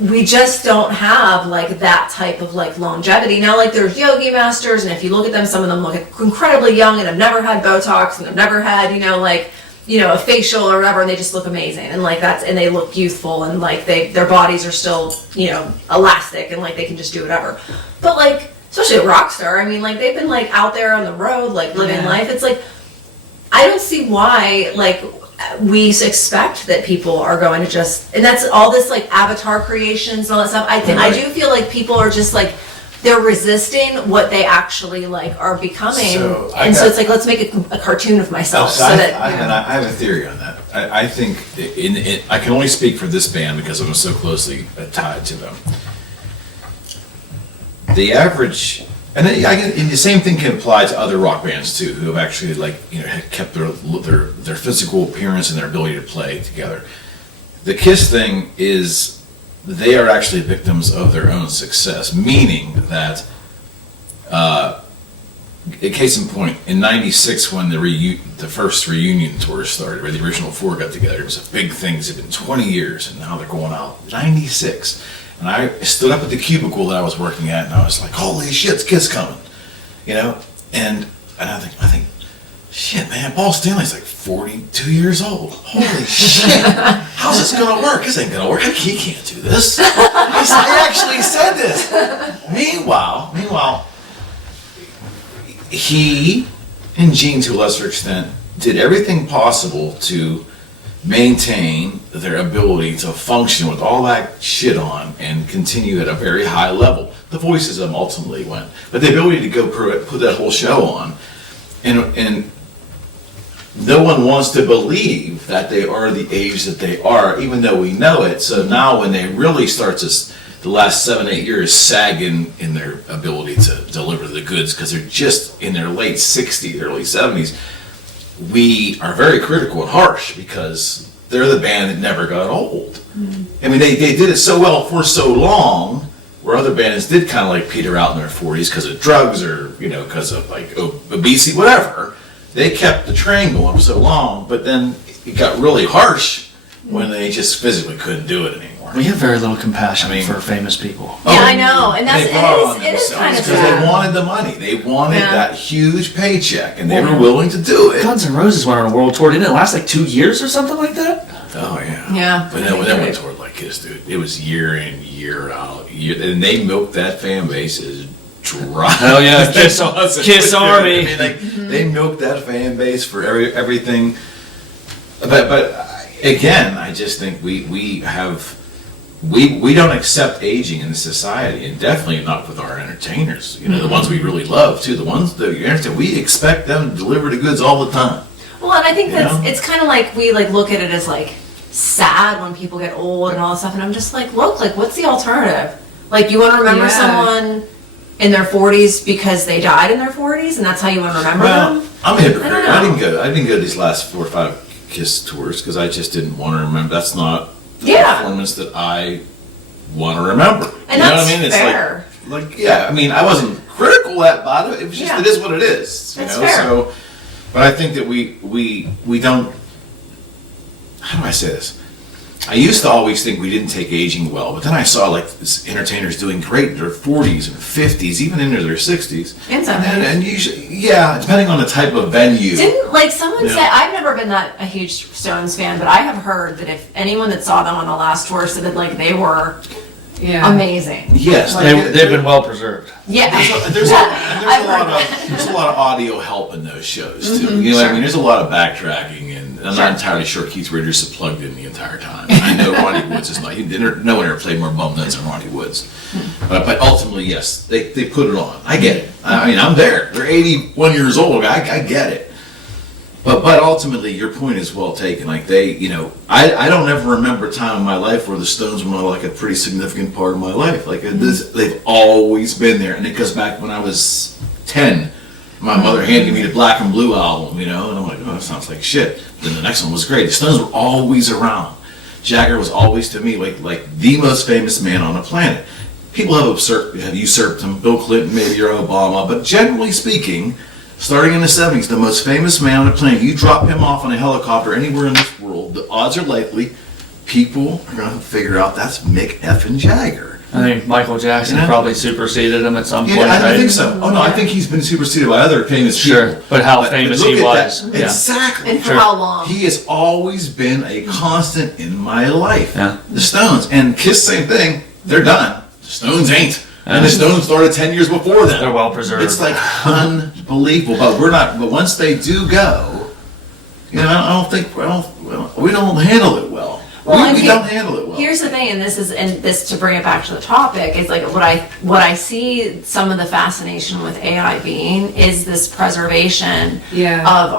we just don't have like that type of like longevity. Now like there's yogi masters, and if you look at them, some of them look incredibly young and have never had Botox and have never had, you know, like, you know, a facial or whatever, and they just look amazing, and like and they look youthful, and like their bodies are still, you know, elastic, and like they can just do whatever. But like, especially a rock star, I mean, like they've been like out there on the road, like living life. It's like, I don't see why like we expect that people are going to just, and that's all this like avatar creations and all that stuff. I do feel like people are just like, they're resisting what they actually like are becoming, so it's like, let's make a cartoon of myself. I have a theory on that. I think I can only speak for this band because I'm so closely tied to them. The average, and the same thing can apply to other rock bands too, who have actually like, you know, kept their physical appearance and their ability to play together. The KISS thing is, they are actually victims of their own success, meaning that, a case in point, in '96 when the first reunion tour started, where the original four got together, it was a big thing. It's been 20 years, and now they're going out. '96. And I stood up at the cubicle that I was working at, and I was like, holy shit, it's KISS coming. You know? And I think, shit, man, Paul Stanley's like 42 years old. Holy shit. How's this gonna work? This ain't gonna work. He can't do this. I actually said this. Meanwhile, he and Gene, to a lesser extent, did everything possible to maintain their ability to function with all that shit on and continue at a very high level. The voices of them ultimately went, but the ability to go put that whole show on, and no one wants to believe that they are the age that they are, even though we know it. So now when they really start to, the last 7-8 years, sagging in their ability to deliver the goods, because they're just in their late 60s, early 70s, we are very critical and harsh because they're the band that never got old. I mean, they did it so well for so long, where other bands did kind of like peter out in their 40s because of drugs or, you know, because of like obesity, whatever. They kept the train going for so long, but then it got really harsh when they just physically couldn't do it anymore. We have very little compassion for famous people. Yeah, I know, and that's it is kind of because sad. they wanted the money. They wanted that huge paycheck, and they were willing to do it. Guns N' Roses went on a world tour. Didn't it last like 2 years or something like that? Oh yeah. Yeah. But then when they went toured like KISS, dude, it was year in, year out, and they milked that fan base as try. Hell yeah, Kiss Army. I mean, like, they milk that fan base for everything. But again, I just think we don't accept aging in society, and definitely not with our entertainers. You know, the ones we really love too. The ones that you understand, we expect them to deliver the goods all the time. Well, and I think it's kind of like we like look at it as like sad when people get old and all that stuff, and I'm just like, look, like what's the alternative? Like, you want to remember someone in their 40s because they died in their 40s, and that's how you want to remember them? I'm a hypocrite. I didn't go to these last 4 or 5 Kiss tours because I just didn't want to remember. That's not the performance that I want to remember. And you know that's what I mean? It's fair. like I mean, I wasn't critical about it. It was just it is what it is. That's fair. fair. So, but I think that we don't. How do I say this? I used to always think we didn't take aging well, but then I saw like this entertainers doing great in their 40s and 50s, even into their 60s. And 70s. And usually, depending on the type of venue. Didn't, like, someone said, I've never been a huge Stones fan, but I have heard that if anyone that saw them on the last tour said that, like, they were amazing. Yes. Like, They've been well preserved. Yeah. There's a lot of audio help in those shows, too. You know what I mean? There's a lot of backtracking, and I'm not entirely sure Keith Richards plugged in the entire time. I know Ronnie Woods is not. No one ever played more bum nuts than Ronnie Woods. But ultimately, yes, they put it on. I get it. I mean, I'm there. They're 81 years old. I get it. But ultimately, your point is well taken. Like I don't ever remember a time in my life where the Stones were like a pretty significant part of my life. Like they've always been there, and it goes back when I was 10. My mother handed me the Black and Blue album, and I'm like, oh, that sounds like shit. Then the next one was great. The Stones were always around. Jagger was always to me like the most famous man on the planet. People have usurped him. Bill Clinton, maybe or Obama, but generally speaking, starting in the 70s, the most famous man on the planet, you drop him off on a helicopter anywhere in this world, the odds are likely people are going to figure out that's Mick effing Jagger. I think Michael Jackson probably superseded him at some point, I think so. Oh, no, I think he's been superseded by other famous people. Sure, but how famous he was. Yeah. Exactly. And for how long? He has always been a constant in my life. Yeah. The Stones. And Kiss, same thing. They're done. The Stones ain't. And the Stones started 10 years before that. They're well preserved. It's like unbelievable. But once they do go, we don't handle it well. Well, we don't handle it well. Here's the thing, and this to bring it back to the topic is like what I see some of the fascination with AI being is this preservation of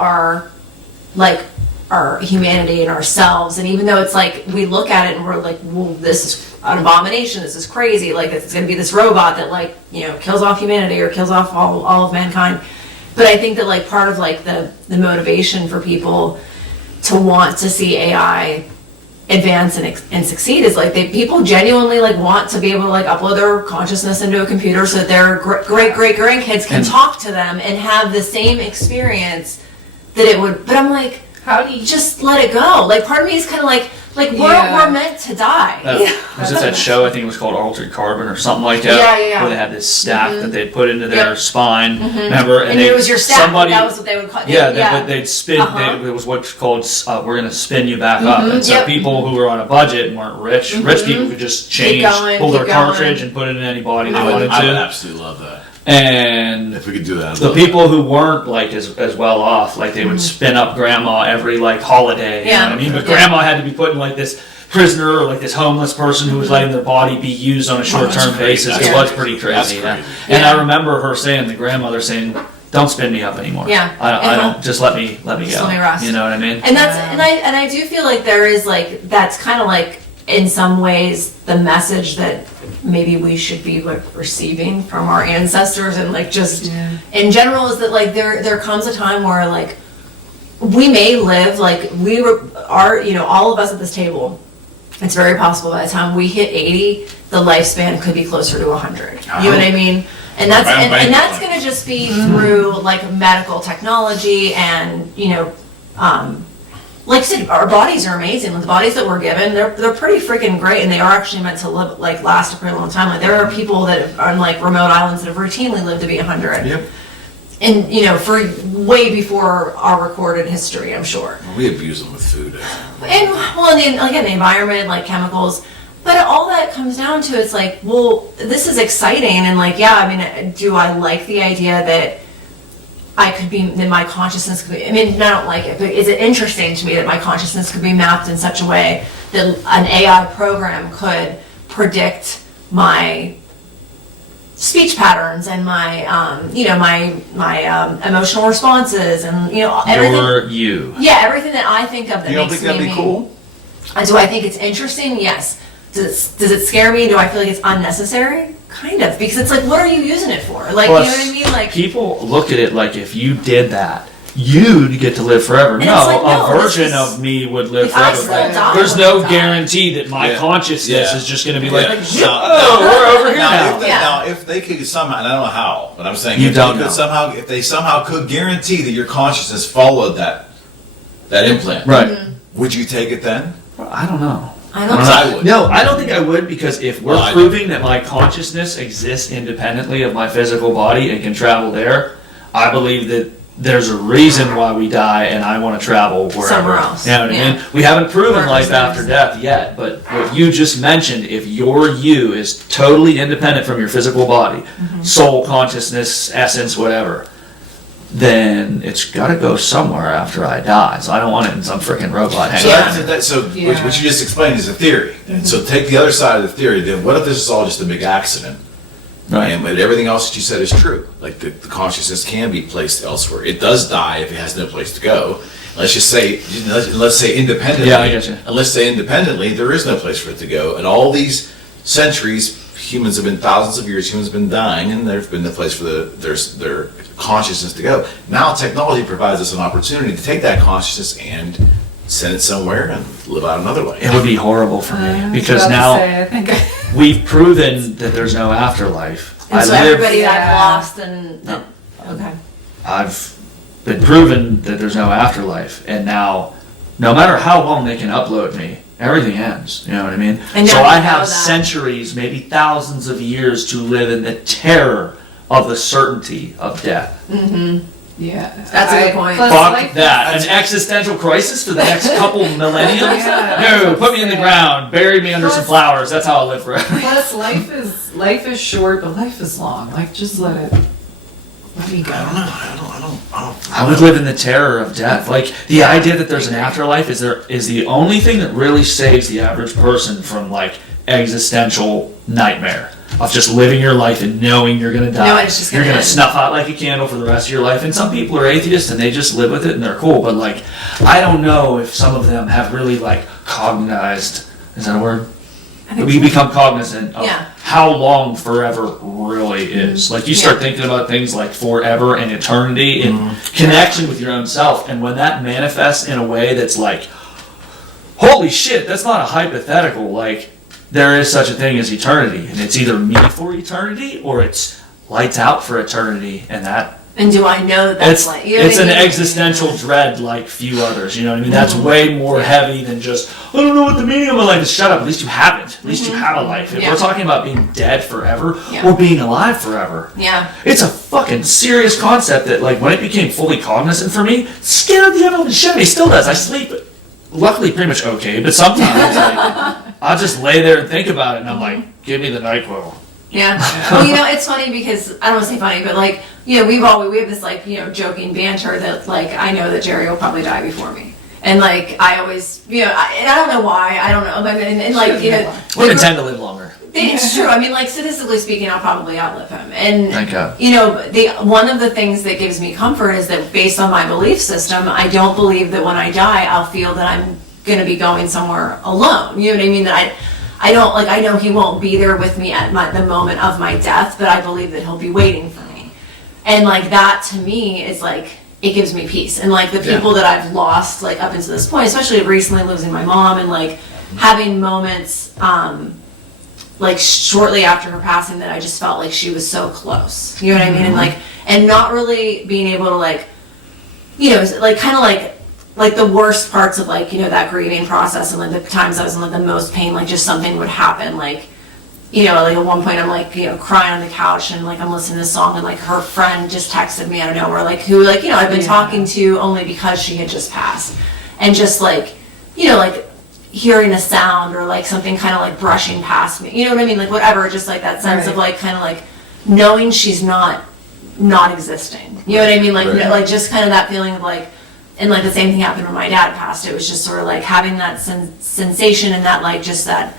our humanity and ourselves. And even though it's like we look at it and we're like, well, this is an abomination, this is crazy, like it's going to be this robot that kills off humanity or kills off all of mankind. But I think that like part of like the motivation for people to want to see AI advance and succeed is like people genuinely like want to be able to like upload their consciousness into a computer so that their great grandkids can talk to them and have the same experience that it would. But I'm like, how do you just let it go? Like part of me is kind of like we're meant to die. Was it that show? I think it was called Altered Carbon or something like that. Yeah. Where they had this staff that they'd put into their spine. Remember? And it was your staff. That was what they would call it. They'd spin. It was what's called. We're going to spin you back up. And so people who were on a budget and weren't rich people could just pull their cartridge and put it in any body they wanted to. I would absolutely love that. And if we could do that, the people who weren't like as well off, like they would spin up grandma every like holiday. You know what I mean? But grandma had to be put in like this prisoner or like this homeless person who was letting their body be used on a short-term basis. It was pretty crazy. And I remember her saying, the grandmother saying, "Don't spin me up anymore. I don't. Just let me go. Just let me rest." You know what I mean? And that's and I do feel like there is like that's kind of like in some ways the message that maybe we should be like receiving from our ancestors and like just in general is that like there comes a time where like we may live like all of us at this table. It's very possible by the time we hit 80, the lifespan could be closer to 100. You know what I mean? And that's and that's going to just be through like medical technology and like I said, our bodies are amazing. The bodies that we're given, they're pretty freaking great, and they are actually meant to live last a pretty long time. Like there are people that are on like remote islands that have routinely lived to be 100. Yep. And for way before our recorded history, I'm sure. Well, we abuse them with food. And again, the environment, like chemicals. But all that comes down to, it's like, well, this is exciting, and like, yeah, I mean, do I like the idea that that my consciousness could be, I mean, I don't like it, but is it interesting to me that my consciousness could be mapped in such a way that an AI program could predict my speech patterns and my, you know, my emotional responses and, you know, everything. Yeah, everything that I think of that You don't makes think that'd me be cool? Do I think it's interesting? Yes. Does it scare me? Do I feel like it's unnecessary? Kind of, because it's like, what are you using it for? Like, Plus, you know what I mean? Like, people look at it like if you did that, you'd get to live forever. And No, it's like, no, a this version is- of me would live Like, I forever. still die There's when no I die. guarantee that my Yeah. consciousness Yeah. is just going to be Yeah. like, Now- oh, we're over here now. Yeah. If they could somehow, and I don't know how, but I'm saying You if don't they could know. somehow, if they somehow could guarantee that your consciousness followed that implant, Right. would you take it then? I don't know. I don't Because know. I would. No, I don't think I would, because if we're Well, I proving that my consciousness exists independently of my physical body and can travel there, I believe that there's a reason why we die, and I want to travel wherever. Somewhere else. You know what I Yeah. mean? We haven't proven Wherever life there after is. death yet, but what you just mentioned, if your you is totally independent from your physical body, soul, consciousness, essence, whatever, then it's got to go somewhere after I die. So I don't want it in some freaking robot hanging So, out. what you just explained is a theory. And so take the other side of the theory, then what if this is all just a big accident? Right. And but everything else that you said is true. Like the consciousness can be placed elsewhere. It does die if it has no place to go. Let's just say, let's say independently. Yeah, I get you. And let's say independently, there is no place for it to go. And all these centuries, humans have been, thousands of years, humans have been dying, and there's been no place for their consciousness to go. Now technology provides us an opportunity to take that consciousness and send it somewhere and live out another life. It would be horrible for me, I was because about to now say, I think we've proven that there's no afterlife. And so live- everybody that I've Yeah. lost and, okay. I've been proven that there's no afterlife, and now, no matter how long they can upload me, everything ends. You know what I mean? And So now I you know have that. centuries, maybe thousands of years to live in the terror of the certainty of death. yeah. That's a good point. plus Fuck life- that. An existential crisis for the next couple millenniums? Yeah. No, put me in the ground, bury me under some Plus- flowers. That's how I live forever. Plus, life is short, but life is long. Like, just let me go. I would live in the terror of death. Like, the idea that there's an afterlife is the only thing that really saves the average person from like existential nightmare of just living your life and knowing you're gonna die. No, it's just You're gonna gonna end. snuff out like a candle for the rest of your life. And some people are atheists and they just live with it and they're cool. But like, I don't know if some of them have really like cognized. Is that a word? We become cognizant of Yeah. how long forever really is. Like, you start thinking about things like forever and eternity in connection with your own self. And when that manifests in a way that's like, holy shit, that's not a hypothetical. Like, there is such a thing as eternity. And it's either me for eternity or it's lights out for eternity. And that And do I know that that's it's like, you know it's what an I mean? existential dread like few others. You know what I mean? That's way more heavy than just, I don't know what the meaning of my life is. Shut up. At least you haven't. At least you have a life. If Yeah. we're talking about being dead forever Yeah. or being alive forever, Yeah. it's a fucking serious concept that, like, when it became fully cognizant for me, it scared the ever living shit out of me. Still does. I sleep, luckily, pretty much okay. But sometimes, like, I'll just lay there and think about it, and I'm like, give me the NyQuil. Yeah. Well, you know, it's funny because, I don't want to say funny, but like, you know, we have this like, you know, joking banter that like, I know that Jerry will probably die before me. And like, I always, you know, and I don't know why, I don't know, but, and like, you know. Women tend to live longer. It's true. I mean, like, statistically speaking, I'll probably outlive him. And, Thank God. you know, one of the things that gives me comfort is that based on my belief system, I don't believe that when I die, I'll feel that I'm going to be going somewhere alone. You know what I mean? That I don't, like, I know he won't be there with me at the moment of my death, but I believe that he'll be waiting for me. And, like, that to me is, like, it gives me peace. And, like, the people that I've lost, like, up until this point, especially recently losing my mom and, like, having moments, like, shortly after her passing that I just felt like she was so close. You know what I mean? And, like, and not really being able to, like, you know, like, kind of like the worst parts of, like, you know, that grieving process and like the times I was in like the most pain, like just something would happen, like, you know, like at one point I'm like, you know, crying on the couch and like I'm listening to this song and like her friend just texted me out of nowhere, like who, like, you know, I've been talking to only because she had just passed, and just like, you know, like hearing a sound or like something kind of like brushing past me. You know what I mean? Like whatever, just like that sense of like kind of like knowing she's not existing. You know what I mean? Like like just kind of that feeling of like, and like the same thing happened when my dad passed. It was just sort of like having that sensation and that like just that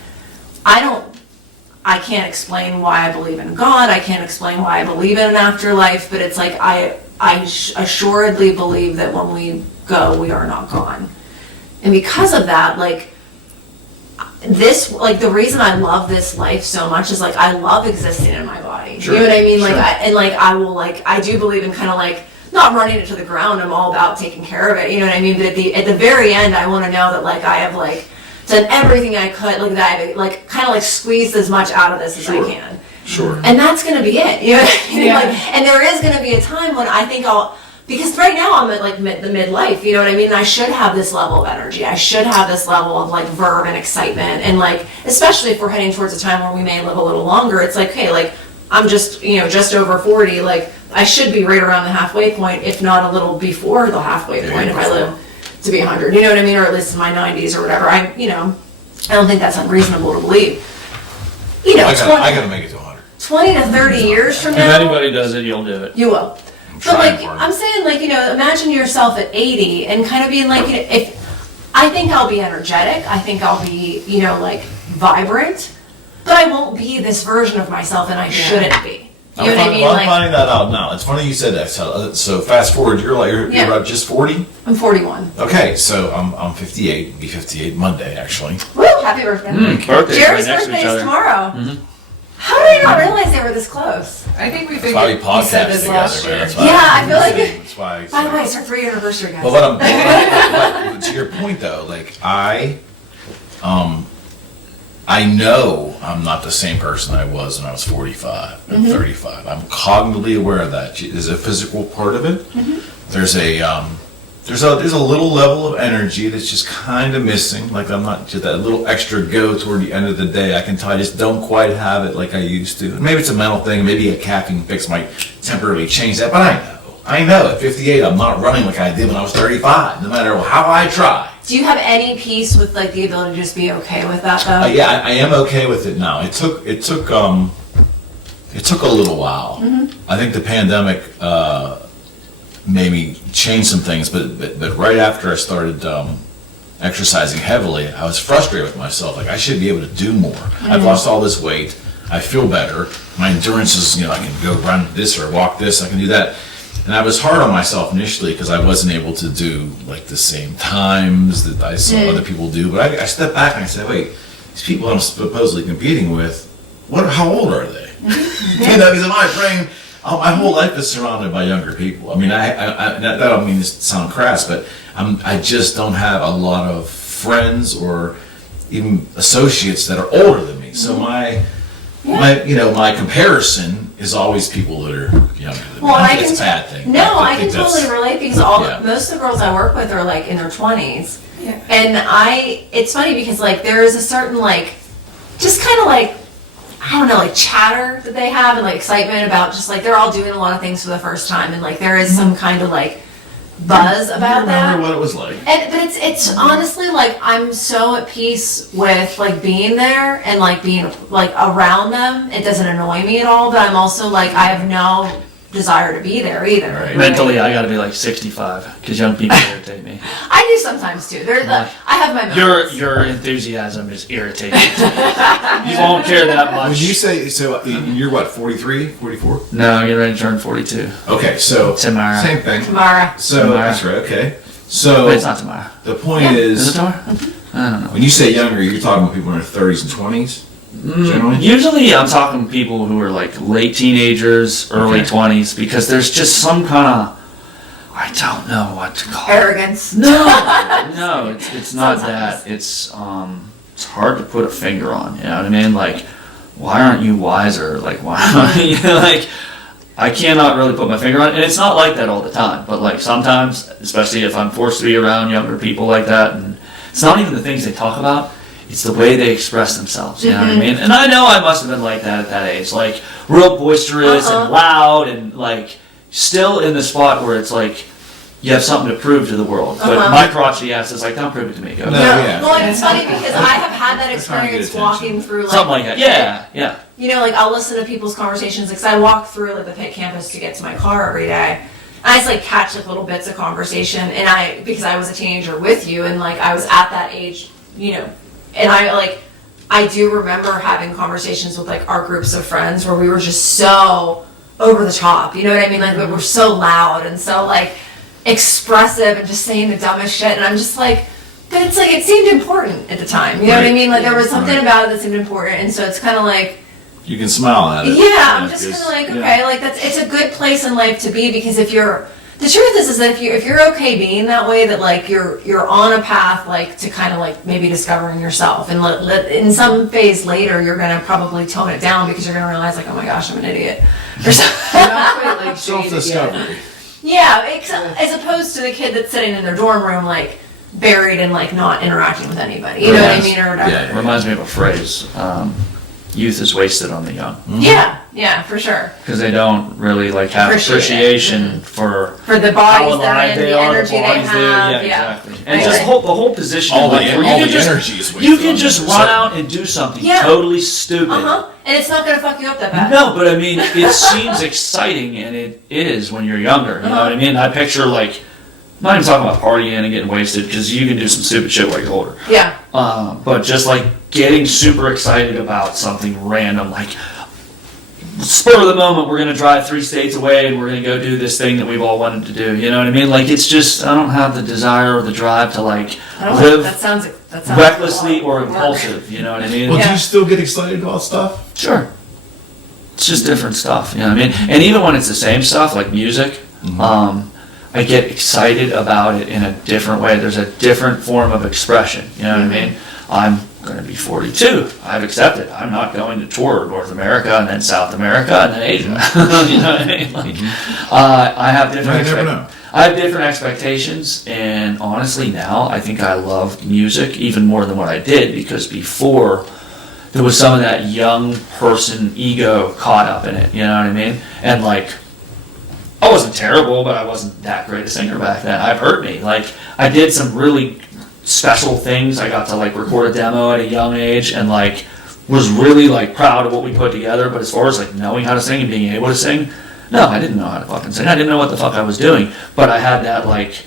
I can't explain why I believe in God. I can't explain why I believe in an afterlife, but it's like I assuredly believe that when we go, we are not gone. And because of that, like this, like the reason I love this life so much is like I love existing in my body. Sure. You know what I mean? Like Sure. I do believe in kind of like not running it to the ground. I'm all about taking care of it. You know what I mean? But at the very end, I want to know that like I have like done everything I could, like that I like kind of like squeezed as much out of this as I can. Sure. And that's gonna be it. You know what I mean? Yeah. Like, and there is gonna be a time when I think because right now I'm at like the midlife, you know what I mean? And I should have this level of energy. I should have this level of like verve and excitement. And like, especially if we're heading towards a time where we may live a little longer, it's like, hey, like I'm just, just over 40, like I should be right around the halfway point, if not a little before the halfway point if I live to be 100, you know what I mean? Or at least in my 90s or whatever. I don't think that's unreasonable to believe. I gotta make it to 100. 20 to 30 years from If now. anybody does it, you'll do it. You will. But trying like, for it. I'm saying like, imagine yourself at 80 and kind of being like, if I think I'll be energetic, I think I'll be, like vibrant, but I won't be this version of myself and I shouldn't be. You know what I mean? I'm Like, finding that out now. It's funny you said that. So fast forward, you're about just 40? I'm 41. Okay, so I'm 58. Be 58 Monday, actually. Woo, happy birthday. Birthday's Jerry's right next to birthday each is other. tomorrow. How did I not realize they were this close? I think we That's why we figured he said podcast this together, last man. year. That's why Yeah, I feel like That's why. By the way, it's our 3rd anniversary, guys. But to your point though, like I know I'm not the same person I was when I was 45 and 35. I'm cognitively aware of that. There's a physical part of it. There's a little level of energy that's just kind of missing. Like I'm not just that little extra go toward the end of the day. I can tell I just don't quite have it like I used to. Maybe it's a mental thing. Maybe a caffeine fix might temporarily change that. But I know at 58 I'm not running like I did when I was 35. No matter how I try. Do you have any peace with like the ability to just be okay with that though? Yeah, I am okay with it now. It took a little while. I think the pandemic made me change some things, but right after I started exercising heavily, I was frustrated with myself. Like I should be able to do more. I've lost all this weight. I feel better. My endurance is, I can go run this or walk this. I can do that. And I was hard on myself initially because I wasn't able to do like the same times that I saw other people do. But I stepped back and I said, wait, these people I'm supposedly competing with, how old are they? Because in my brain, my whole life is surrounded by younger people. I mean, I don't mean to sound crass, but I just don't have a lot of friends or even associates that are older than me. So my comparison is always people that are younger than me. Well, I think it's a bad thing. No, I think can that's- totally relate because most of the girls I work with are like in their 20s. Yeah. And it's funny because like there is a certain like, just kind of like, I don't know, like chatter that they have and like excitement about just like they're all doing a lot of things for the first time and like there is some kind of like buzz about I that. remember what it was like. But it's honestly like I'm so at peace with like being there and like being like around them. It doesn't annoy me at all, but I'm also like I have no desire to be there either. Right. Mentally, I gotta be like 65 because young people irritate me. I do sometimes too. I have my moments. Your enthusiasm is irritating. You won't care that much. When you say, so you're what, 43, 44? No, you're ready to turn 42. Okay, so Tomorrow. same thing. Tamara. So Tomorrow. that's right, okay. So Wait, it's not tomorrow. the point Is it is, tomorrow? I don't know. when you say younger, you're talking about people in their 30s and 20s, generally? Usually I'm talking people who are like late teenagers, early Okay. 20s, because there's just some kind of, I don't know what to call it. Arrogance. No, it's not Sometimes. that. It's hard to put a finger on, you know what I mean? Like, why aren't you wiser? Like, why, like, I cannot really put my finger on it, and it's not like that all the time, but like sometimes, especially if I'm forced to be around younger people like that, and it's not even the things they talk about, it's the way they express themselves, you know what I mean? And I know I must have been like that at that age, like real boisterous and loud and like still in the spot where it's like you have something to prove to the world. But my crotchety ass is like, don't prove it to me. Go. No. Yeah. yeah. Well, and it's funny because I have had that They're trying to get experience attention. walking through like Something like that. Yeah. you know, like I'll listen to people's conversations because I walk through like the Pitt campus to get to my car every day. And I just like catch like little bits of conversation, and because I was a teenager with you, and like I was at that age, you know, and I do remember having conversations with like our groups of friends where we were just so over the top, you know what I mean? Like we were so loud and so like expressive and just saying the dumbest shit, and I'm just like, but it's like it seemed important at the time, you know what I mean? Like there was something about it that seemed important, and so it's kind of like, You can smile at it. yeah, I'm just kind because- of like, okay, like it's a good place in life to be, because the truth is that if you're okay being that way, that like you're on a path like to kind of like maybe discovering yourself, and in some phase later you're gonna probably tone it down because you're gonna realize like, oh my gosh, I'm an idiot or something. You're not quite like Self-discovery. Yeah, as opposed to the kid that's sitting in their dorm room like buried and like not interacting with anybody. You know what I mean, or whatever. Yeah. Reminds me of a phrase. Youth is wasted on the young. Yeah, for sure. Because they don't really like have Appreciate it. appreciation for For the how bodies that are alive in, they the are, the energy they bodies there. have. Yeah, Yeah, exactly. I And just agree. the whole position. All the, like, where all you the can just, energy is wasted you can on just them. run out and do something Yeah. totally stupid. And it's not gonna fuck you up that bad. No, but I mean, it seems exciting, and it is when you're younger. You know what I mean? I picture like, I'm not even talking about partying and getting wasted, because you can do some stupid shit while you're older. Yeah. But just like getting super excited about something random, like spur of the moment, we're gonna drive 3 states away and we're gonna go do this thing that we've all wanted to do. You know what I mean? Like it's just, I don't have the desire or the drive to like live That sounds recklessly or like work. impulsive. You know what I mean? Well, do Yeah. you still get excited about stuff? Sure. It's just different stuff, you know what I mean? And even when it's the same stuff, like music, I get excited about it in a different way. There's a different form of expression, you know what I mean? I'm going to be 42. I've accepted. I'm not going to tour North America and then South America and then Asia. You know what I mean? Like, I have different You never know. I have different expectations, and honestly now I think I love music even more than what I did, because before there was some of that young person ego caught up in it, you know what I mean? And like, I wasn't terrible, but I wasn't that great a singer back then. I've hurt me. Like, I did some really special things. I got to like record a demo at a young age, and like was really like proud of what we put together. But as far as like knowing how to sing and being able to sing, no, I didn't know how to fucking sing. I didn't know what the fuck I was doing. But I had that like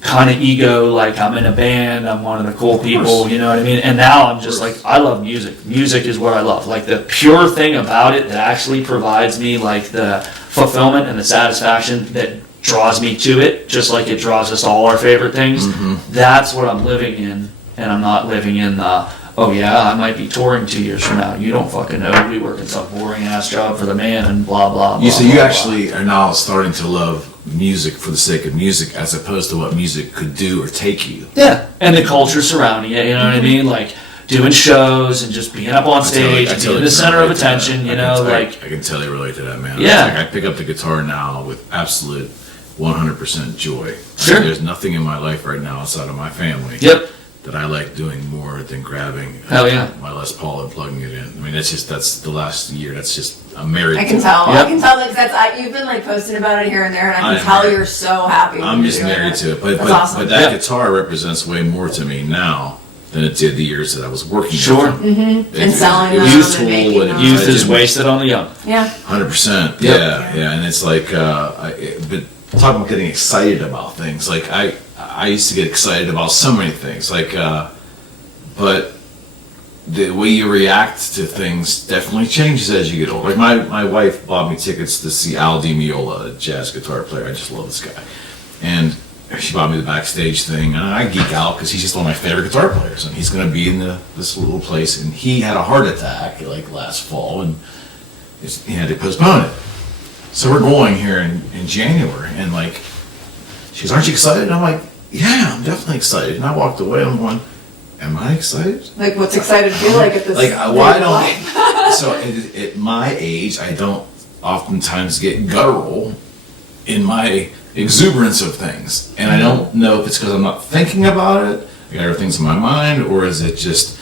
kind of ego, like I'm in a band, I'm one of the cool people, you know what I mean? And now I'm just like, I love music. Music is what I love. Like the pure thing about it that actually provides me like the fulfillment and the satisfaction that draws me to it, just like it draws us all our favorite things. That's what I'm living in, and I'm not living in the, oh yeah, I might be touring 2 years from now. You don't fucking know. We work in some boring ass job for the man and blah blah blah. So blah, you blah. actually are now starting to love music for the sake of music, as opposed to what music could do or take you. Yeah, and the culture surrounding it, you know what I mean? Like doing shows and just being up on stage and being the center of attention, you know, like. I can tell you relate to that, man. Yeah. It's like I pick up the guitar now with absolute 100% joy. Sure. There's nothing in my life right now outside of my family. Yep. That I like doing more than grabbing Hell yeah. my Les Paul and plugging it in. I mean, that's the last year. That's just, I'm married I to can it. tell. Yep. I can tell that you've been like posting about it here and there, and I I'm can tell married. you're so happy. I'm when just you're doing married to it. But, That's but, awesome. but that Yeah. guitar represents way more to me now than it did the years that I was working. Sure. with them. And selling it was them youthful, and making and them. Youth is exciting. wasted on the young. Yeah. 100%. Yep. Yeah, and it's like, but talking about getting excited about things, like I used to get excited about so many things, like, but the way you react to things definitely changes as you get older. Like my wife bought me tickets to see Al Di Meola, a jazz guitar player. I just love this guy, and she bought me the backstage thing, and I geek out because he's just one of my favorite guitar players, and he's going to be in this little place, and he had a heart attack like last fall, and he had to postpone it. So we're going here in January, and like, she goes, "Aren't you excited?" And I'm like, "Yeah, I'm definitely excited." And I walked away, and I'm going, "Am I excited?" Like, what's excited to feel like at this? Like, why life? don't? So at my age, I don't oftentimes get guttural in my exuberance of things, and I don't know if it's because I'm not thinking about it. I got other things in my mind, or is it just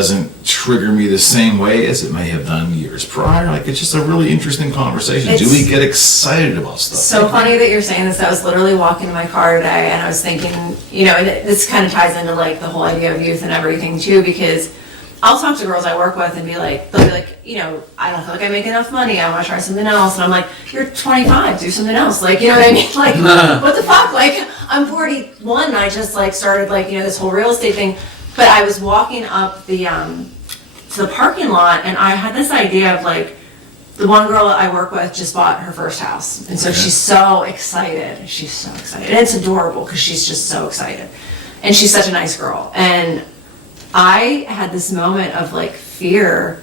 doesn't trigger me the same way as it may have done years prior. Like, it's just a really interesting conversation. Do we get excited about stuff? So funny that you're saying this. I was literally walking in my car today and I was thinking, you know, and this kind of ties into like the whole idea of youth and everything too, because I'll talk to girls I work with and they'll be like, you know, I don't feel like I make enough money. I want to try something else. And I'm like, you're 25, do something else. Like, you know what I mean? Like, what the fuck? Like, I'm 41 and I just like started like, you know, this whole real estate thing. But I was walking up the to the parking lot and I had this idea of like, the one girl that I work with just bought her first house. And so she's so excited. She's so excited. And it's adorable because she's just so excited. And she's such a nice girl. And I had this moment of like fear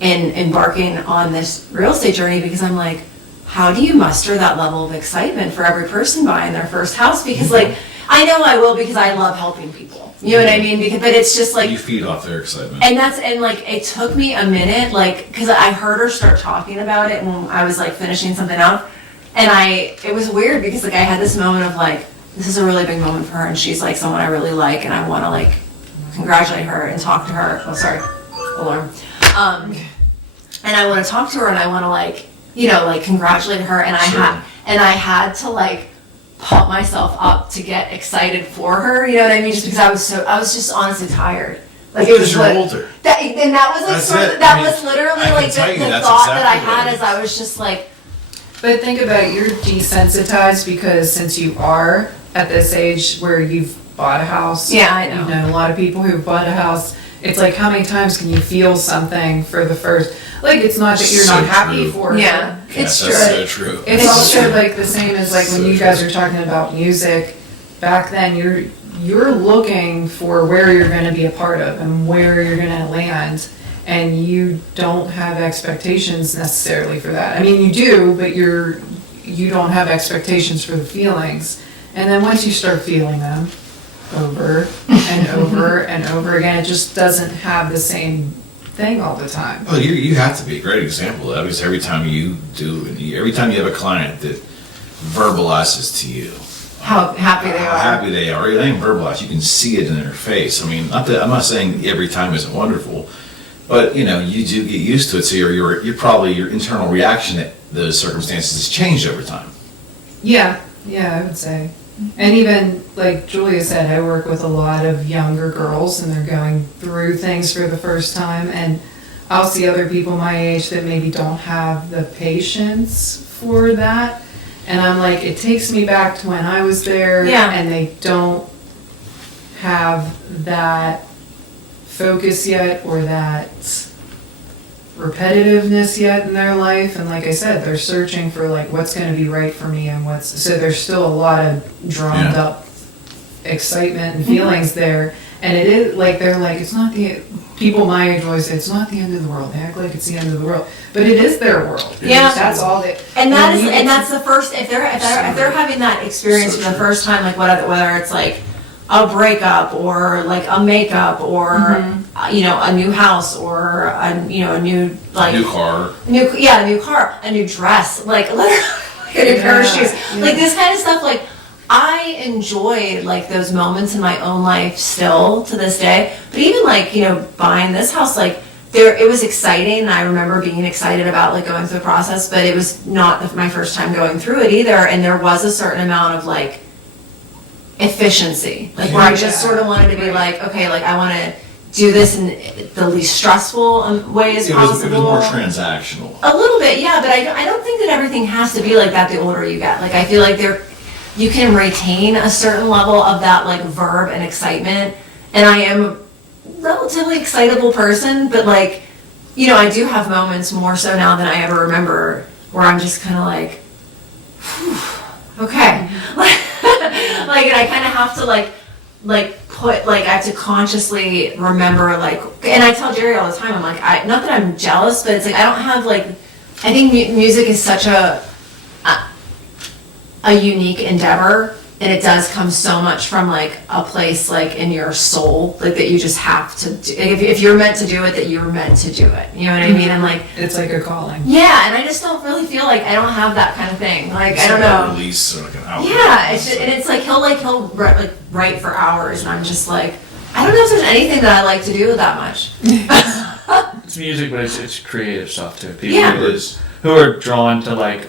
in embarking on this real estate journey because I'm like, how do you muster that level of excitement for every person buying their first house? Because like, I know I will because I love helping people. You know what I mean? But it's just like, you feed off their excitement. And like, it took me a minute, like, cause I heard her start talking about it when I was like finishing something up. And it was weird because like I had this moment of like, this is a really big moment for her and she's like someone I really like and I want to like congratulate her and talk to her. Oh, sorry, alarm. And I want to talk to her and I want to like, you know, like congratulate her. And I had to like pump myself up to get excited for her. You know what I mean? Just because I was just honestly tired. Like it was you're like, older. And that was like That's sort of, it. that I mean, was literally I like can tell you the that's thought that I exactly what had it as I was just like, But think about it, you're desensitized because since you are at this age where you've bought a house. Yeah, I know. You've known a lot of people who've bought a house. It's like how many times can you feel something for the first, like it's not that you're So not happy true. for her. yeah, it's true. That's so true. It's It's also true. like the same as like when So you guys true. are talking about music, back then you're looking for where you're gonna be a part of and where you're gonna land, and you don't have expectations necessarily for that. I mean, you do, but you don't have expectations for the feelings. And then once you start feeling them over and over and over again, it just doesn't have the same thing all the time. Well, you have to be a great example of that because every time you have a client that verbalizes to you How happy they how are. happy they are, they ain't verbalized. You can see it in their face. I mean, I'm not saying every time isn't wonderful, but you know, you do get used to it. So you're probably your internal reaction at those circumstances has changed over time. Yeah, I would say. And even, like Julia said, I work with a lot of younger girls and they're going through things for the first time, and I'll see other people my age that maybe don't have the patience for that. And I'm like, it takes me back to when I was there, Yeah. and they don't have that focus yet or that repetitiveness yet in their life. And like I said, they're searching for like what's going to be right for me and so there's still a lot of drummed Yeah. up excitement and feelings there. And it is like, they're like, it's not people my age always say it's not the end of the world. They act like it's the end of the world, but it is their world. Yeah. That's all they. And when you- that's the first, if they're having that experience So for the true. first time, like whether it's like a breakup or like a makeup or you know, a new house or a new like New car. a new car, a new dress, like literally a new pair of shoes, like this kind of stuff. Like I enjoy like those moments in my own life still to this day. But even like, you know, buying this house, like it was exciting. And I remember being excited about like going through the process, but it was not my first time going through it either. And there was a certain amount of like efficiency, like where I just sort of wanted to be like, okay, like I want to do this in the least stressful way as possible. It was more transactional. A little bit, yeah, but I don't think that everything has to be like that the older you get. Like I feel like you can retain a certain level of that like verb and excitement. And I am a relatively excitable person, but like, you know, I do have moments more so now than I ever remember where I'm just kind of like, whew, okay. Like, and I kind of have to like put, like, I have to consciously remember, like, and I tell Jerry all the time, I'm like, not that I'm jealous, but it's like, I don't have, like, I think music is such a unique endeavor, and it does come so much from, like, a place, like, in your soul, like, that you just have to do, if you're meant to do it, that you're meant to do it, you know what I mean? And, like, It's like a calling. yeah, and I just don't really feel like I don't have that kind of thing, like, I don't know. Release or like an outlet. Yeah, it's just, and it's like he'll write for hours, and I'm just like, I don't know if there's anything that I like to do that much. It's music, but it's creative stuff too. People Yeah. who are drawn to like,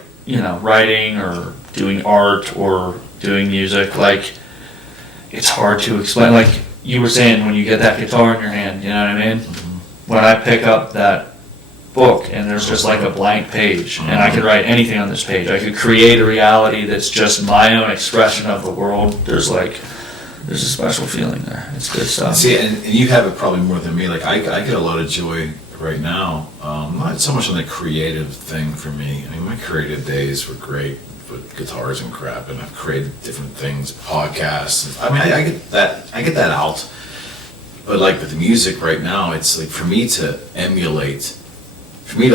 writing or doing art or doing music, like it's hard to explain. Like you were saying, when you get that guitar in your hand, you know what I mean? When I pick up that book and there's just like a blank page and I could write anything on this page, I could create a reality that's just my own expression of the world. There's a special feeling there. It's good stuff. See, and you have it probably more than me. Like I get a lot of joy right now. Not so much on the creative thing for me. I mean, my creative days were great with guitars and crap, and I've created different things, podcasts. I mean, I get that out. But like with the music right now, it's like for me to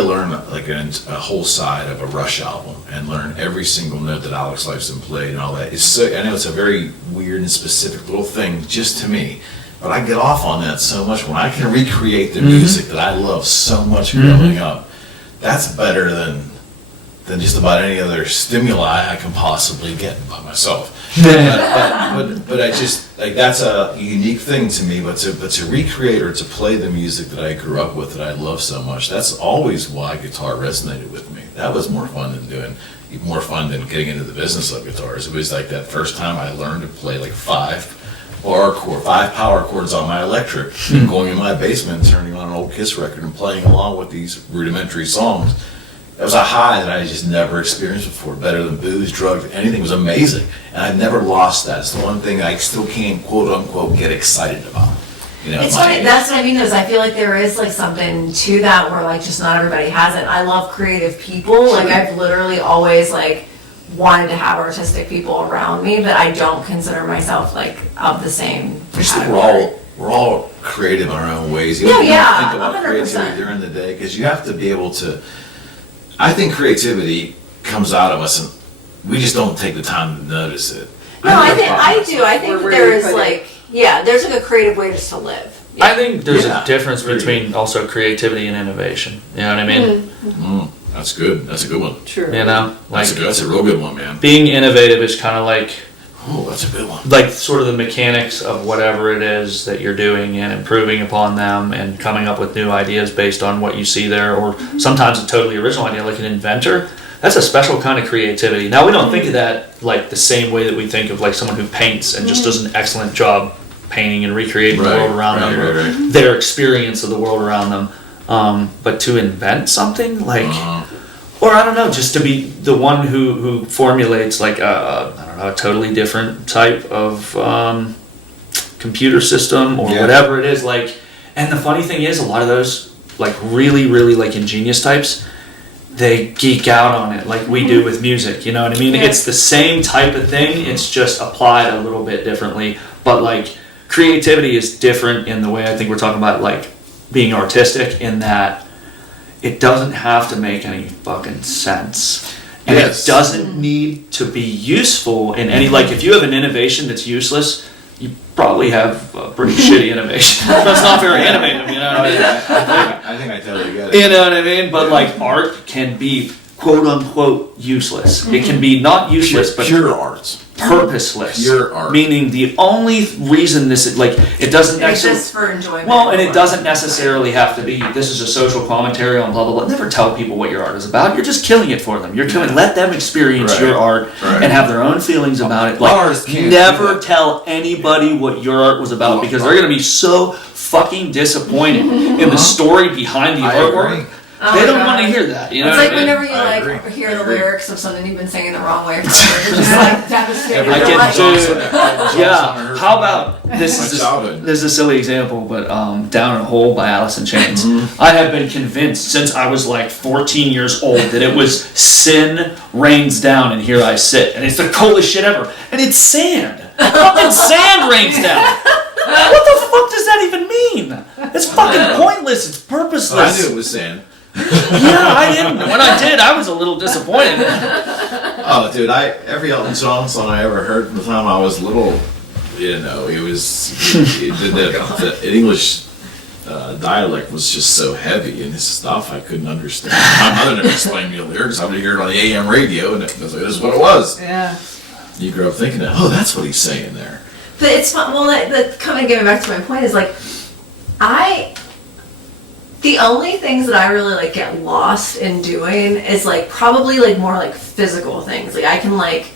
learn like a whole side of a Rush album and learn every single note that Alex Lifeson played and all that. I know it's a very weird and specific little thing just to me, but I get off on that so much when I can recreate the music that I love so much growing up. That's better than just about any other stimuli I can possibly get by myself. but I just like that's a unique thing to me. But to recreate or to play the music that I grew up with that I love so much, that's always why guitar resonated with me. That was more fun than getting into the business of guitars. It was like that first time I learned to play like 5 power chords on my electric, going in my basement and turning on an old Kiss record and playing along with these rudimentary songs. It was a high that I just never experienced before. Better than booze, drugs, anything. It was amazing. And I've never lost that. It's the one thing I still can't, quote unquote, get excited about. It's funny, that's what I mean, is I feel like there is like something to that where like just not everybody has it. I love creative people. Like I've literally always like wanted to have artistic people around me, but I don't consider myself like of the same category. We're all creative in our own ways. No, Think yeah, about 100%. creativity during the day, because you have to be able to. I think creativity comes out of us, and we just don't take the time to notice it. No, I do. I think Where there you is put like, there's like a creative way just to live. Yeah. I think there's Yeah. a difference between also creativity and innovation. You know what I mean? That's good. That's a good one. True. That's a real good one, man. Being innovative is kind of like Oh, that's a good one. like sort of the mechanics of whatever it is that you're doing and improving upon them and coming up with new ideas based on what you see there, or sometimes a totally original idea like an inventor. That's a special kind of creativity. Now, we don't think of that like the same way that we think of like someone who paints and just does an excellent job painting and recreating the world around them, or their experience of the world around them. But to invent something like, or I don't know, just to be the one who formulates like a totally different type of computer system or whatever it is. Like, and the funny thing is, a lot of those like really, really like ingenious types, they geek out on it like we do with music. You know what I mean? Yeah. It's the same type of thing. It's just applied a little bit differently. But like creativity is different in the way I think we're talking about like being artistic, in that it doesn't have to make any fucking sense. And it doesn't need to be useful in any, like if you have an innovation that's useless, you probably have a pretty shitty innovation. That's not very innovative, you know what I mean? I think I totally get it. You know what I mean? But like art can be quote unquote useless. It can be not useless, but pure art. Purposeless. Pure art. Meaning the only reason this is like, it doesn't It's just for enjoyment. well, and it doesn't necessarily have to be, this is a social commentary on blah, blah, blah. Never tell people what your art is about. You're just killing it for them. You're killing, let them experience your art and have their own feelings about it. Like, never tell anybody what your art was about, because they're going to be so fucking disappointed in the story behind the artwork. They don't want to hear that. You know, it's like whenever you like hear the lyrics of something you've been singing the wrong way for years, you're just like devastated. Yeah. How about this is a silly example, but "Down a Hole" by Alice in Chains. I have been convinced since I was like 14 years old that it was "Sin rains down and here I sit," and it's the coolest shit ever. And it's sand. Fucking sand rains down. What the fuck does that even mean? It's fucking pointless. It's purposeless. I knew it was sand. Yeah, I didn't. When I did, I was a little disappointed. Oh, dude! Every Elton John song I ever heard from the time I was little, it was the English dialect was just so heavy, and his stuff I couldn't understand. My mother never explained me the lyrics. I would hear it on the AM radio, and it was what it was. Yeah. You grew up thinking, oh, that's what he's saying there. But it's fun. Well, that coming getting back to my point is like, the only things that I really like get lost in doing is like probably like more like physical things. Like I can like,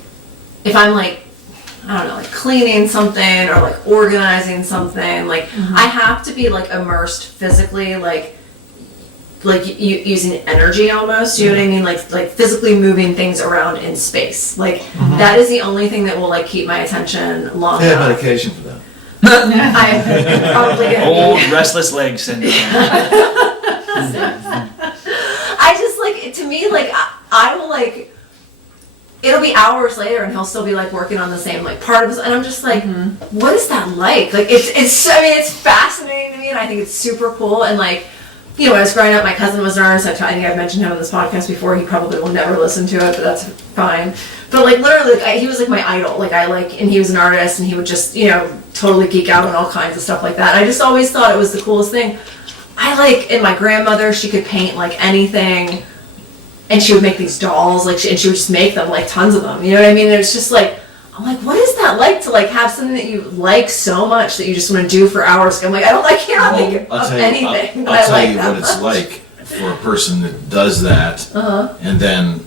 if I'm like, I don't know, like cleaning something or like organizing something, like I have to be like immersed physically, like using energy almost, you know what I mean? Like physically moving things around in space. Like that is the only thing that will like keep my attention long They have enough. medication for that. I'm probably gonna Old restless leg syndrome. I just like, to me, like I will like, it'll be hours later and he'll still be like working on the same like part of this, and I'm just like, what is that like? Like it's I mean, it's fascinating to me, and I think it's super cool. And like, you know, when I was growing up, my cousin was an artist. I think I've mentioned him on this podcast before. He probably will never listen to it, but that's fine. But like literally, like, he was like my idol. Like and he was an artist, and he would just, you know, totally geek out on all kinds of stuff like that. And I just always thought it was the coolest thing. And my grandmother, she could paint like anything, and she would make these dolls, like, and she would just make them, like tons of them. You know what I mean? And it's just like, I'm like, what is that like to like have something that you like so much that you just want to do for hours? I'm like, I can't think of anything. I'll tell you what it's like for a person that does that and then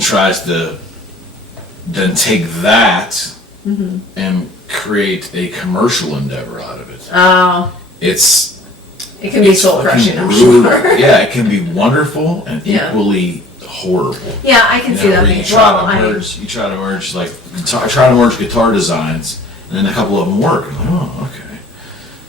tries to then take that and create a commercial endeavor out of it. Oh, it can be soul crushing, I'm sure. Yeah, it can be wonderful and Yeah. equally horrible. Yeah, I can see that where being you try well. you try to merge like try to merge guitar designs, and then a couple of them work. And like, oh, okay.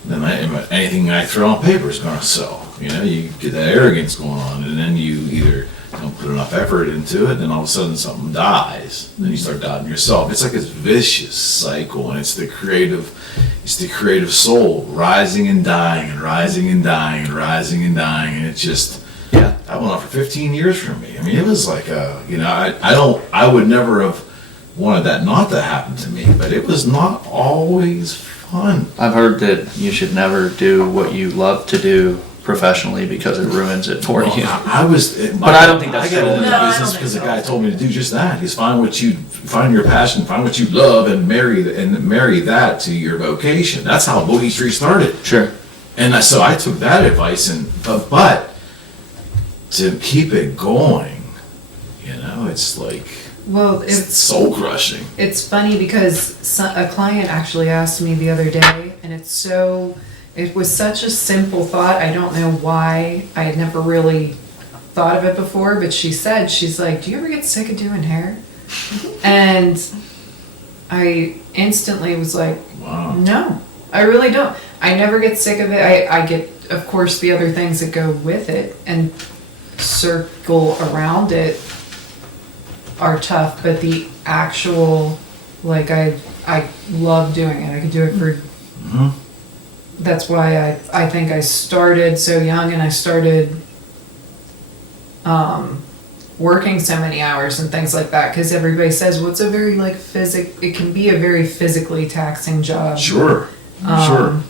Then anything I throw on paper is going to sell. You know, you get that arrogance going on, and then you either don't put enough effort into it, then all of a sudden something dies. Then you start doubting yourself. It's like this vicious cycle, and it's the creative soul rising and dying and rising and dying and rising and dying, and it's just. Yeah, that went on for 15 years for me. I mean, it was like I would never have wanted that not to happen to me, but it was not always fun. I've heard that you should never do what you love to do professionally because it ruins it for you. But I don't think that's I got true. into the No, I business don't because the think guy so. told me to do just that. He's find your passion, find what you love, and marry that to your vocation. That's how Boogie Street started. Sure. And so I took that advice, but to keep it going, you know, it's like Well, it's soul crushing. it's funny because a client actually asked me the other day, and it was such a simple thought. I don't know why I had never really thought of it before, but she's like, do you ever get sick of doing hair? And I instantly was like, Wow. no, I really don't. I never get sick of it. I get, of course, the other things that go with it and circle around it are tough, but the actual, like, I love doing it. I could do it for, that's why I think I started so young, and I started working so many hours and things like that, because everybody says, well, it's a very like it can be a very physically taxing job. Sure. Sure.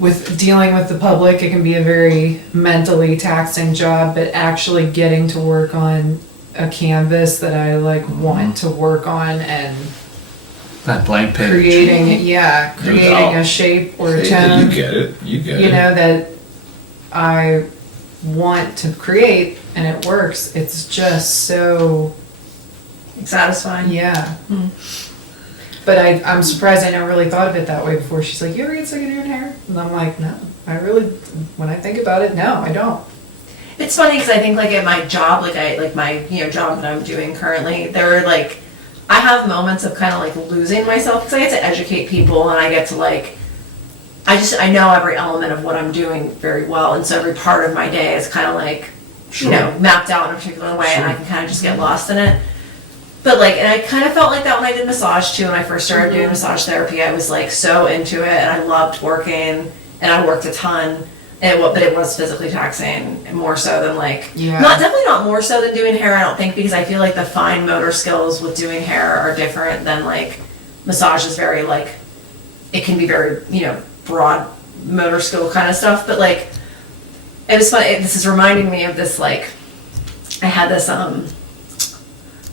With dealing with the public, it can be a very mentally taxing job, but actually getting to work on a canvas that I like want to work on and That blank page. creating doubt. a shape or a Hey, tone, you get it. You get you it. know, that I want to create, and it works. It's just so, satisfying. yeah. But I'm surprised I never really thought of it that way before. She's like, you ever get sick of doing hair? And I'm like, no, when I think about it, no, I don't. It's funny because I think like at my job, like my job that I'm doing currently, there are like, I have moments of kind of like losing myself because I get to educate people, and I get to like, I know every element of what I'm doing very well, and so every part of my day is kind of like, mapped out in a particular way, and I can kind of just get lost in it. But like, and I kind of felt like that when I did massage too. When I first started doing massage therapy, I was like so into it, and I loved working, and I worked a ton. But it was physically taxing, more so than like, definitely not more so than doing hair, I don't think, because I feel like the fine motor skills with doing hair are different than like, massage is very like, it can be very, broad motor skill kind of stuff, but like, it was funny, this is reminding me of this, like, I had this,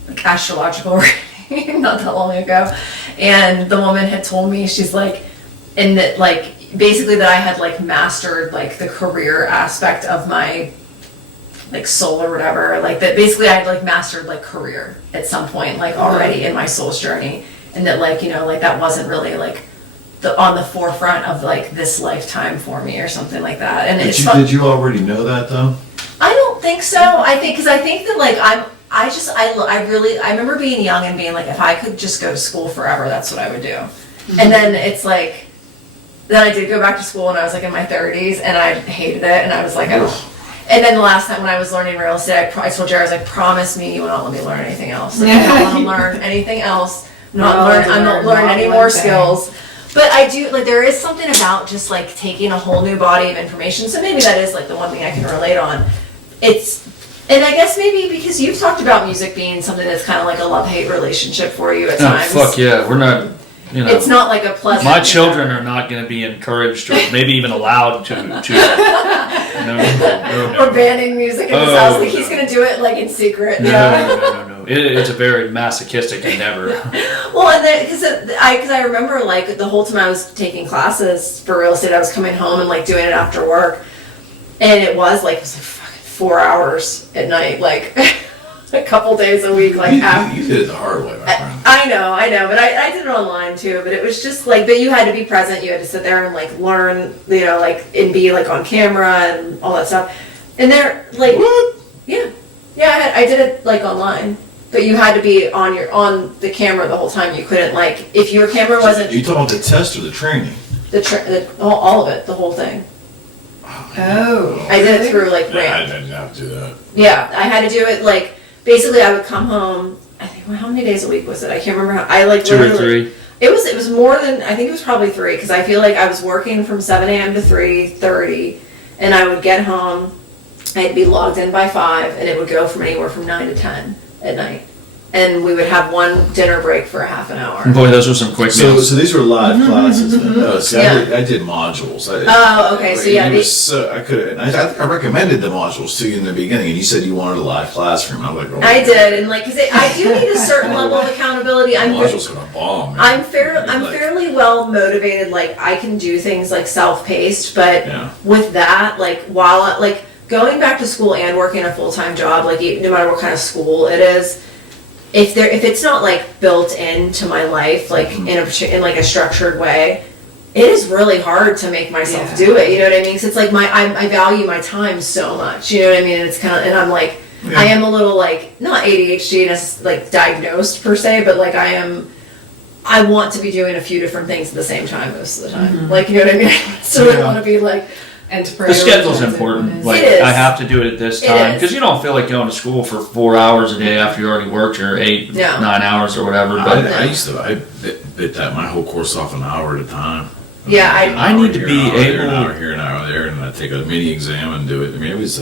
like astrological reading not that long ago, and the woman had told me, she's like, and that like basically that I had like mastered like the career aspect of my like soul or whatever, like that basically I had like mastered like career at some point like already in my soul's journey, and that like, you know, like that wasn't really like on the forefront of like this lifetime for me or something like that. And Did you already know that though? I don't think so. I think that like I remember being young and being like, if I could just go to school forever, that's what I would do. Mm-hmm. And then it's like, then I did go back to school when I was like in my 30s, and I hated it, and I was like, I don't. And then the last time when I was learning real estate, I told Jerry, I was like, promise me you will not let me learn anything else. Like, I don't want to learn anything else. I'm not learning any more skills. But I do, like, there is something about just like taking a whole new body of information. So maybe that is like the one thing I can relate on. And I guess maybe because you've talked about music being something that's kind of like a love-hate relationship for you at times. Fuck yeah, we're not, you know. It's not like a pleasant. My children are not going to be encouraged or maybe even allowed to. No. We're banning music in his house. Like, he's going to do it like in secret. No. It's a very masochistic endeavor. Well, and then because I remember like the whole time I was taking classes for real estate, I was coming home and like doing it after work, and it was like fucking 4 hours at night, like a couple days a week. Like you did it the hard way, my friend. I know, but I did it online too. But it was just like, but you had to be present. You had to sit there and like learn, you know, like and be like on camera and all that stuff. And they're like, What? Yeah, I did it like online. But you had to be on the camera the whole time. You couldn't like if your camera wasn't. You talking about the test or the training? All of it, the whole thing. Oh. I did it through like Yeah, I Ramp. didn't have to do that. Yeah, I had to do it like basically. I would come home. I think how many days a week was it? I can't remember. I like 2 or 3. It was more than I think it was probably 3 because I feel like I was working from 7 a.m. to 3:30, and I would get home. I'd be logged in by 5, and it would go from anywhere from 9 to 10 at night. And we would have one dinner break for a half an hour. Boy, those were some quick meals. So these were live classes then? No, see, Yeah. I did modules. Okay, so yeah, I could. I recommended the modules to you in the beginning, and you said you wanted a live classroom. I'm like, oh, I did, and like, cause I do need a certain level of accountability. Modules gonna bomb. Man. I'm fairly well motivated. Like I can do things like self-paced, but Yeah. with that, like like going back to school and working a full-time job, like no matter what kind of school it is, if it's not like built into my life, like in like a structured way, it is really hard to make myself do it. You know what I mean? Because it's like I value my time so much. You know what I mean? And it's kind of, and I'm like, I am a little like not ADHD and like diagnosed per se, but like I want to be doing a few different things at the same time most of the time. Like, you know what I mean? I still really want to be like. And to The schedule's important. Like, It is. I have to do it at this time because you don't feel like going to school for 4 hours a day after you already worked your 8, 9 hours or whatever. But I used to. I bit that my whole course off an hour at a time. Yeah, I need to be able. An hour here, an hour there, and I take a mini exam and do it. I mean, it was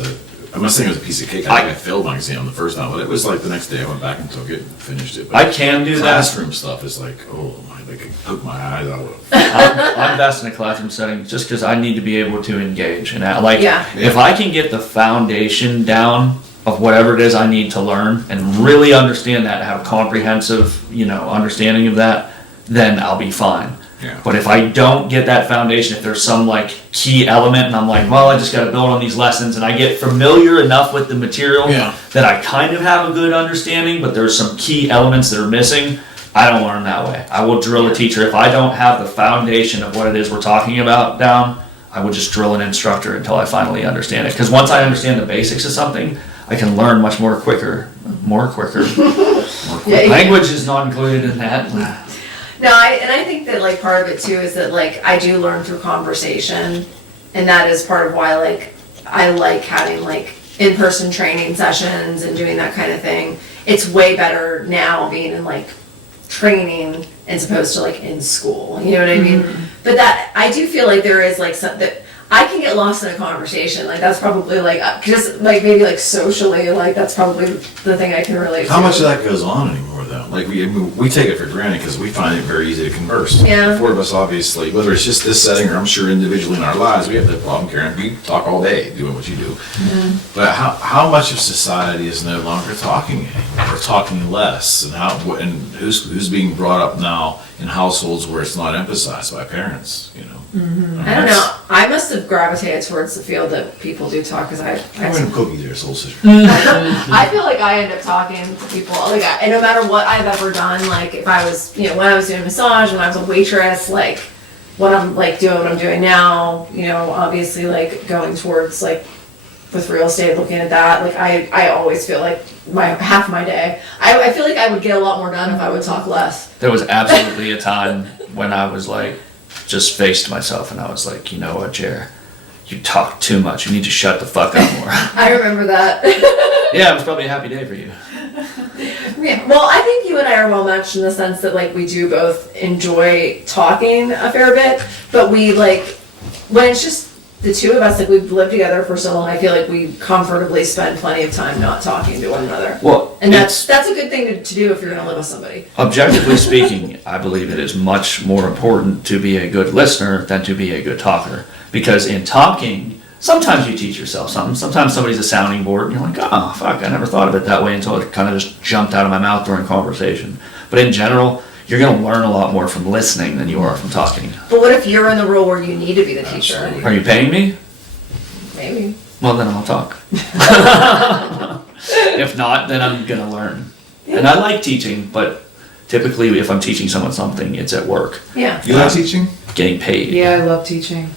I must think it was a piece of cake. I think I failed my exam the first time, but it was like the next day I went back and took it and finished it. But I can do that. Classroom stuff is like, oh my, they could poke my eyes out. I'm best in a classroom setting just because I need to be able to engage and like if I can get the foundation down of whatever it is I need to learn and really understand that and have a comprehensive, understanding of that, then I'll be fine. Yeah. But if I don't get that foundation, if there's some like key element and I'm like, well, I just got to build on these lessons and I get familiar enough with the material that I kind of have a good understanding, but there's some key elements that are missing, I don't learn that way. I will drill a teacher. If I don't have the foundation of what it is we're talking about down, I will just drill an instructor until I finally understand it. Because once I understand the basics of something, I can learn much more quicker. Language is not included in that. No, I think that like part of it too is that like I do learn through conversation, and that is part of why like I like having like in-person training sessions and doing that kind of thing. It's way better now being in like training as opposed to like in school. You know what I mean? But that I do feel like there is like some that I can get lost in a conversation. Like that's probably like just like maybe like socially like that's probably the thing I can relate to. How much of that goes on anymore though? like we take it for granted because we find it very easy to converse. Yeah. The four of us, obviously, whether it's just this setting or I'm sure individually in our lives, we have that problem, Karen. We talk all day doing what you do. But how much of society is no longer talking anymore, or talking less, and who's being brought up now in households where it's not emphasized by parents, you know? I don't know. I must have gravitated towards the field that people do talk because I'm in cookie there, soul sister. I feel like I end up talking to people, like, and no matter what I've ever done, like, if I was, when I was doing massage, when I was a waitress, like, when I'm, like, doing what I'm doing now, obviously, like, going towards, like, with real estate, looking at that, like, I always feel like half my day, I feel like I would get a lot more done if I would talk less. There was absolutely a time when I was like, just faced myself and I was like, you know what, Jer? You talk too much. You need to shut the fuck up more. I remember that. Yeah, it was probably a happy day for you. Yeah. Well, I think you and I are well matched in the sense that, like, we do both enjoy talking a fair bit, but we, like, when it's just the two of us, like, we've lived together for so long, I feel like we comfortably spend plenty of time not talking to one another. Well, And that's a good thing to do if you're going to live with somebody. objectively speaking, I believe it is much more important to be a good listener than to be a good talker. Because in talking, sometimes you teach yourself something. Sometimes somebody's a sounding board and you're like, oh, fuck, I never thought of it that way until it kind of just jumped out of my mouth during conversation. But in general, you're going to learn a lot more from listening than you are from talking. But what if you're in the role where you need to be the teacher? Are you paying me? Maybe. Well, then I'll talk. If not, then I'm going to learn. And I like teaching, but typically if I'm teaching someone something, it's at work. Yeah. You like teaching? Getting paid. Yeah, I love teaching.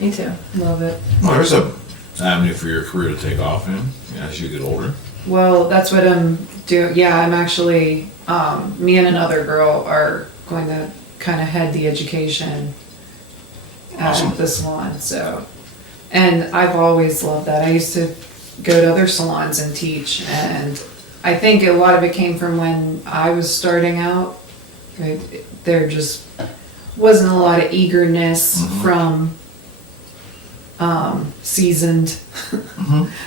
Me too. Love it. Well, there's a avenue for your career to take off in as you get older. Well, that's what I'm doing. Yeah, I'm actually, me and another girl are going to kind of head the education Awesome. at the salon. So, and I've always loved that. I used to go to other salons and teach, and I think a lot of it came from when I was starting out. There just wasn't a lot of eagerness from seasoned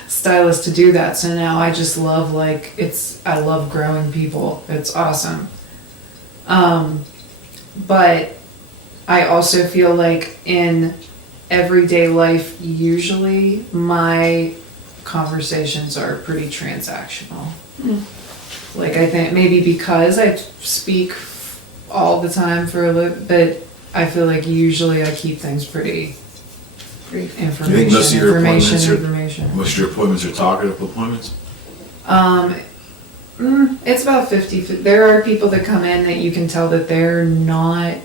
stylists to do that. So now I just love, like, I love growing people. It's awesome. But I also feel like in everyday life, usually my conversations are pretty transactional. Like, I think maybe because I speak all the time for a little bit, I feel like usually I keep things pretty information. Do you think most of your information. Most of your appointments are talkative appointments? It's about 50. There are people that come in that you can tell that they're not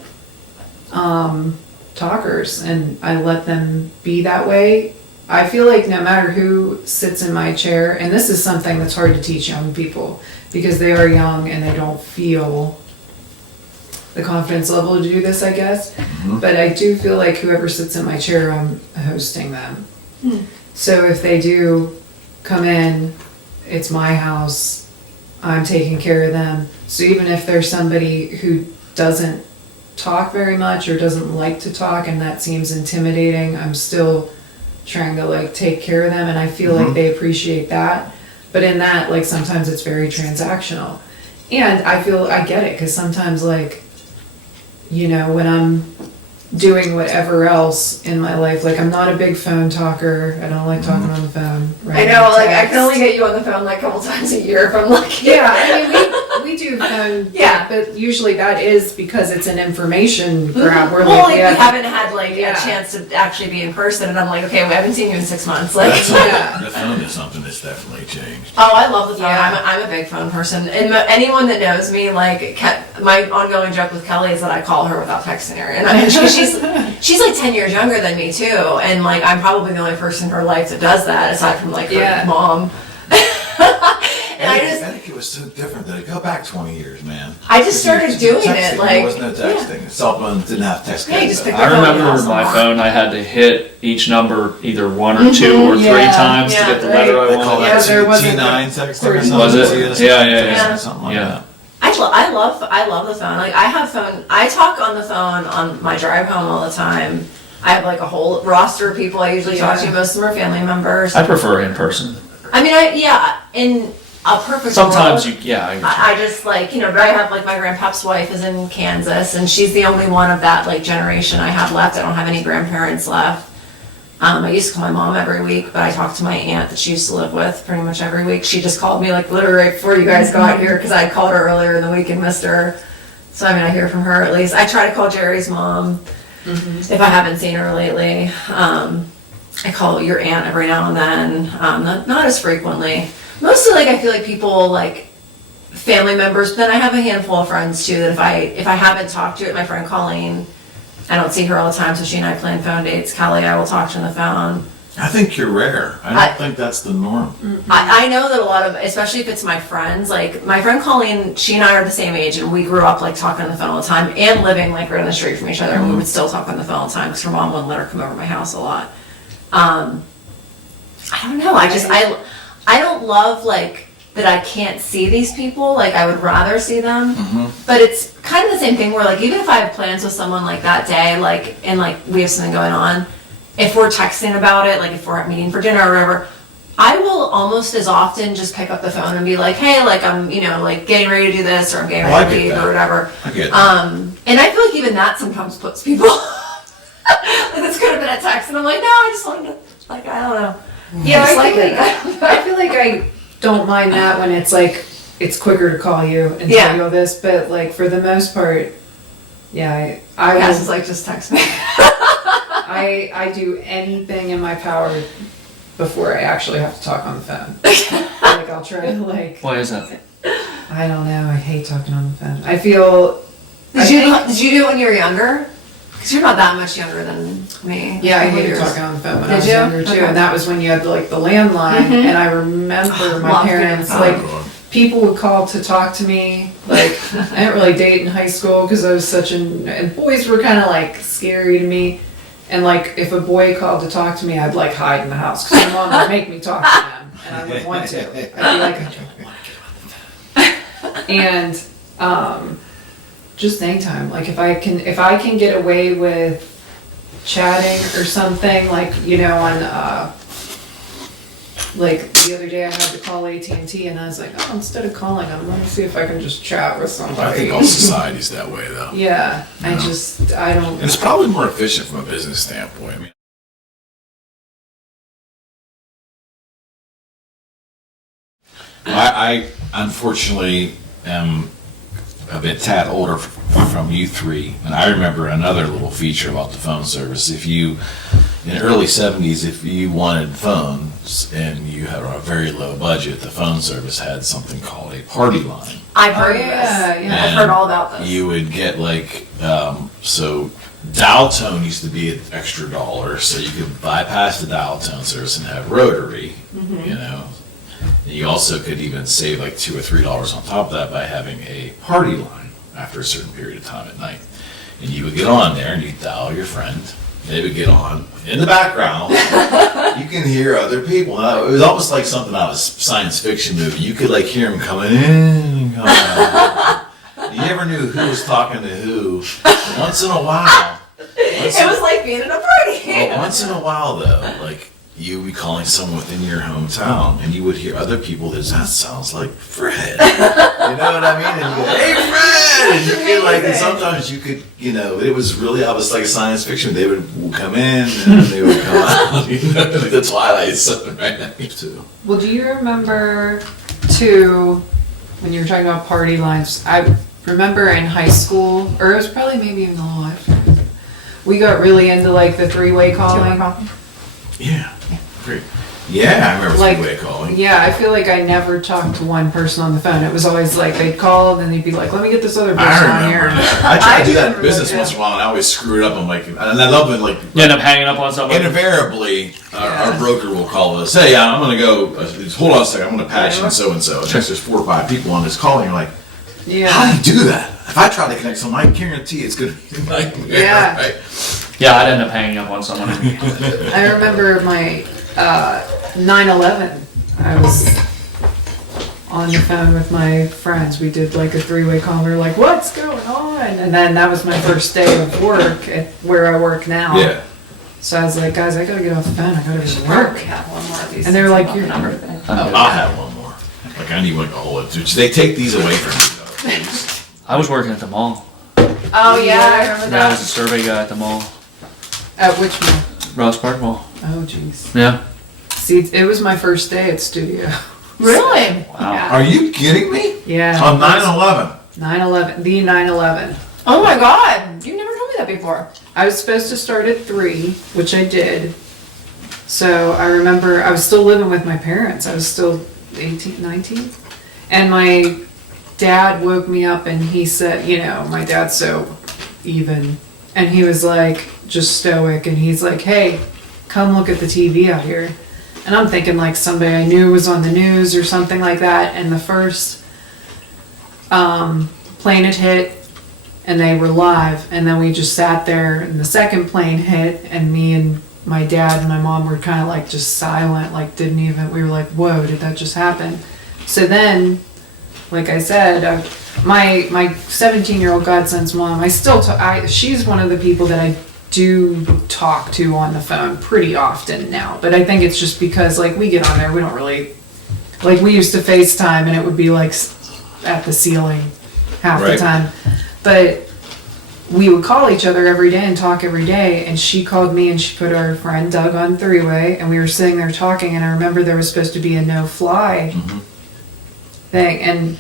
talkers, and I let them be that way. I feel like no matter who sits in my chair, and this is something that's hard to teach young people because they are young and they don't feel the confidence level to do this, I guess. But I do feel like whoever sits in my chair, I'm hosting them. So if they do come in, it's my house, I'm taking care of them. So even if there's somebody who doesn't talk very much or doesn't like to talk and that seems intimidating, I'm still trying to, like, take care of them, and I feel like they appreciate that. But in that, like, sometimes it's very transactional. And I feel I get it, because sometimes, like, when I'm doing whatever else in my life, like, I'm not a big phone talker. I don't like talking on the phone. I know, like, I can only get you on the phone like a couple times a year if I'm lucky. Yeah, I mean, we do phone, Yeah. but usually that is because it's an information grab. We're Well, like, like, yeah, we haven't had, like, Yeah. a chance to actually be in person, and I'm like, okay, we haven't seen you in 6 months. Like, The phone is something that's definitely changed. oh, I love the phone. Yeah. I'm a big phone person. And anyone that knows me, like, my ongoing joke with Kelly is that I call her without texting her. And she's like 10 years younger than me, too. And, like, I'm probably the only person in her life that does that, aside from, like, her Yeah. mom. And I think it was so different that go back 20 years, man. I just started doing it, like, there was no texting. Cell phone didn't have text. Yeah, you just pick I the phone remember up. my phone, I had to hit each number either 1 or 2 or 3 Yeah, times to yeah, get the letter I They call wanted. Yeah, that there wasn't T9 texting or Was something. it? Yeah. Something like Yeah. that. I love the phone. Like, I talk on the phone on my drive home all the time. I have, like, a whole roster of people I usually talk to. Yeah. Most of them are family members. I prefer in person. I mean, a perfect Sometimes world, I I just like, but I have like my grandpa's wife is in Kansas and she's the only one of that like generation I have left. I don't have any grandparents left. I used to call my mom every week, but I talked to my aunt that she used to live with pretty much every week. She just called me like literally right before you guys got here because I called her earlier in the week and missed her. So I mean, I hear from her at least. I try to call Jerry's mom if I haven't seen her lately. I call your aunt every now and then, not as frequently. Mostly like I feel like people like family members, but then I have a handful of friends too that if I haven't talked to it, my friend Colleen, I don't see her all the time, so she and I plan phone dates. Callie, I will talk to on the phone. I think you're rare. I don't think that's the norm. I know that a lot of, especially if it's my friends, like my friend Colleen, she and I are the same age, and we grew up like talking on the phone all the time and living like right on the street from each other, and we would still talk on the phone all the time because her mom wouldn't let her come over to my house a lot. I don't know. I don't love like that I can't see these people, like I would rather see them, but it's kind of the same thing where like even if I have plans with someone like that day, like and like we have something going on, if we're texting about it, like if we're at meeting for dinner or whatever, I will almost as often just pick up the phone and be like, hey, like I'm like getting ready to do this or I'm getting ready to leave or whatever. I get that. And I feel like even that sometimes puts people like this could have been a text and I'm like, no, I just wanted to like I don't know. Yeah, I feel like I don't mind that when it's like it's quicker to call you and tell you all this, but like for the most part, I Cass is like just text me. I do anything in my power before I actually have to talk on the phone. Like I'll try to like. Why is that? I don't know. I hate talking on the phone. I feel. Did you do it when you were younger? Because you're not that much younger than me. Yeah, I hated talking on the phone when I was Did you? younger too, Okay. and that was when you had like the landline. And I remember my Loved parents it. like people would call to talk to me. Like I didn't really date in high school because I was such and boys were kind of like scary to me. And like if a boy called to talk to me, I'd like hide in the house because my mom would make me talk to them, and I wouldn't want to. I'd be like, I don't want to get on the phone. And just anytime, like if I can get away with chatting or something, like on like the other day I had to call AT&T and I was like, oh, instead of calling them, let me see if I can just chat with somebody. I think all society's that way though. Yeah, You know? I don't. And it's probably more efficient from a business standpoint. I mean, I unfortunately am a bit tad older from you three, and I remember another little feature about the phone service. If you, in the early 70s, if you wanted phones and you had a very low budget, the phone service had something called a party line. I've heard of yeah, this. yeah. I've heard all about this. You would get like, so dial tone used to be an extra $1, so you could bypass the dial tone service and have rotary, And you also could even save like $2 or $3 on top of that by having a party line after a certain period of time at night. And you would get on there and you'd dial your friend. They would get on. In the background, you can hear other people. Now, it was almost like something out of a science fiction movie. You could like hear them coming in and coming out. You never knew who was talking to who. Once in a while. It was like being at a party. Well, once in a while, though, like you would be calling someone within your hometown, and you would hear other people that sounds like Fred. You know what I mean? And you go, hey, Fred! And you feel like, and sometimes you could, it was really almost like a science fiction. They would come in and they would come out. Like the Twilight Zone right now, too. Well, do you remember too when you were talking about party lines? I remember in high school, or it was probably maybe even a little after. We got really into like the three-way calling. Yeah, great. Yeah, I remember Like, three-way calling. Yeah, I feel like I never talked to one person on the phone. It was always like they'd call and then they'd be like, "Let me get this other person I on here." remember that. I try to do that in remember business that, once in a while, and I always screw it up. I'm like, and I love when like You end up hanging up on somebody. invariably, our broker will call us, hey, I'm going to go, hold on a second, I'm going to patch in so-and-so. And there's 4 or 5 people on this call, and you're like, Yeah. how do you do that? If I try to connect someone, I guarantee it's going to be a nightmare. Yeah. Right? Yeah, I'd end up hanging up on someone. I remember my 9/11. I was on the phone with my friends. We did like a three-way call. We were like, "What's going on?" And then that was my first day of work at where I work now. Yeah. So I was like, "Guys, I gotta get off the phone. I gotta go to Probably work." have one more of these. And they were like, Your "You're number. I'll have one more. Like I need one to hold it. They take these away from me though. I was working at the mall. Oh yeah, I remember Yeah, I was a that. survey guy at the mall. At which one? Ross Park Mall. Oh, jeez. Yeah. See, it was my first day at studio. Really? Wow. Are you kidding me? Yeah. On 9/11. 9/11, the 9/11. Oh my god, you never told me that before. I was supposed to start at 3, which I did. So I remember I was still living with my parents. I was still 18, 19. And my dad woke me up and he said, you know, my dad's so even. And he was like, just stoic. And he's like, hey, come look at the TV out here. And I'm thinking like somebody I knew was on the news or something like that. And the first plane had hit and they were live. And then we just sat there and the second plane hit and me and my dad and my mom were kind of like just silent, like didn't even, we were like, whoa, did that just happen? So then, like I said, my 17-year-old godson's mom, she's one of the people that I do talk to on the phone pretty often now. But I think it's just because like we get on there, we don't really, like we used to FaceTime and it would be like at the ceiling half the Right. time. But we would call each other every day and talk every day, and she called me and she put our friend Doug on three-way, and we were sitting there talking, and I remember there was supposed to be a no-fly thing, and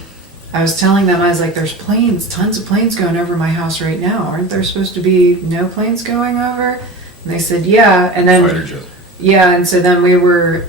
I was telling them, I was like, there's planes, tons of planes going over my house right now. Aren't there supposed to be no planes going over? And they said, yeah, and then, Fighter jet. yeah, and so then we were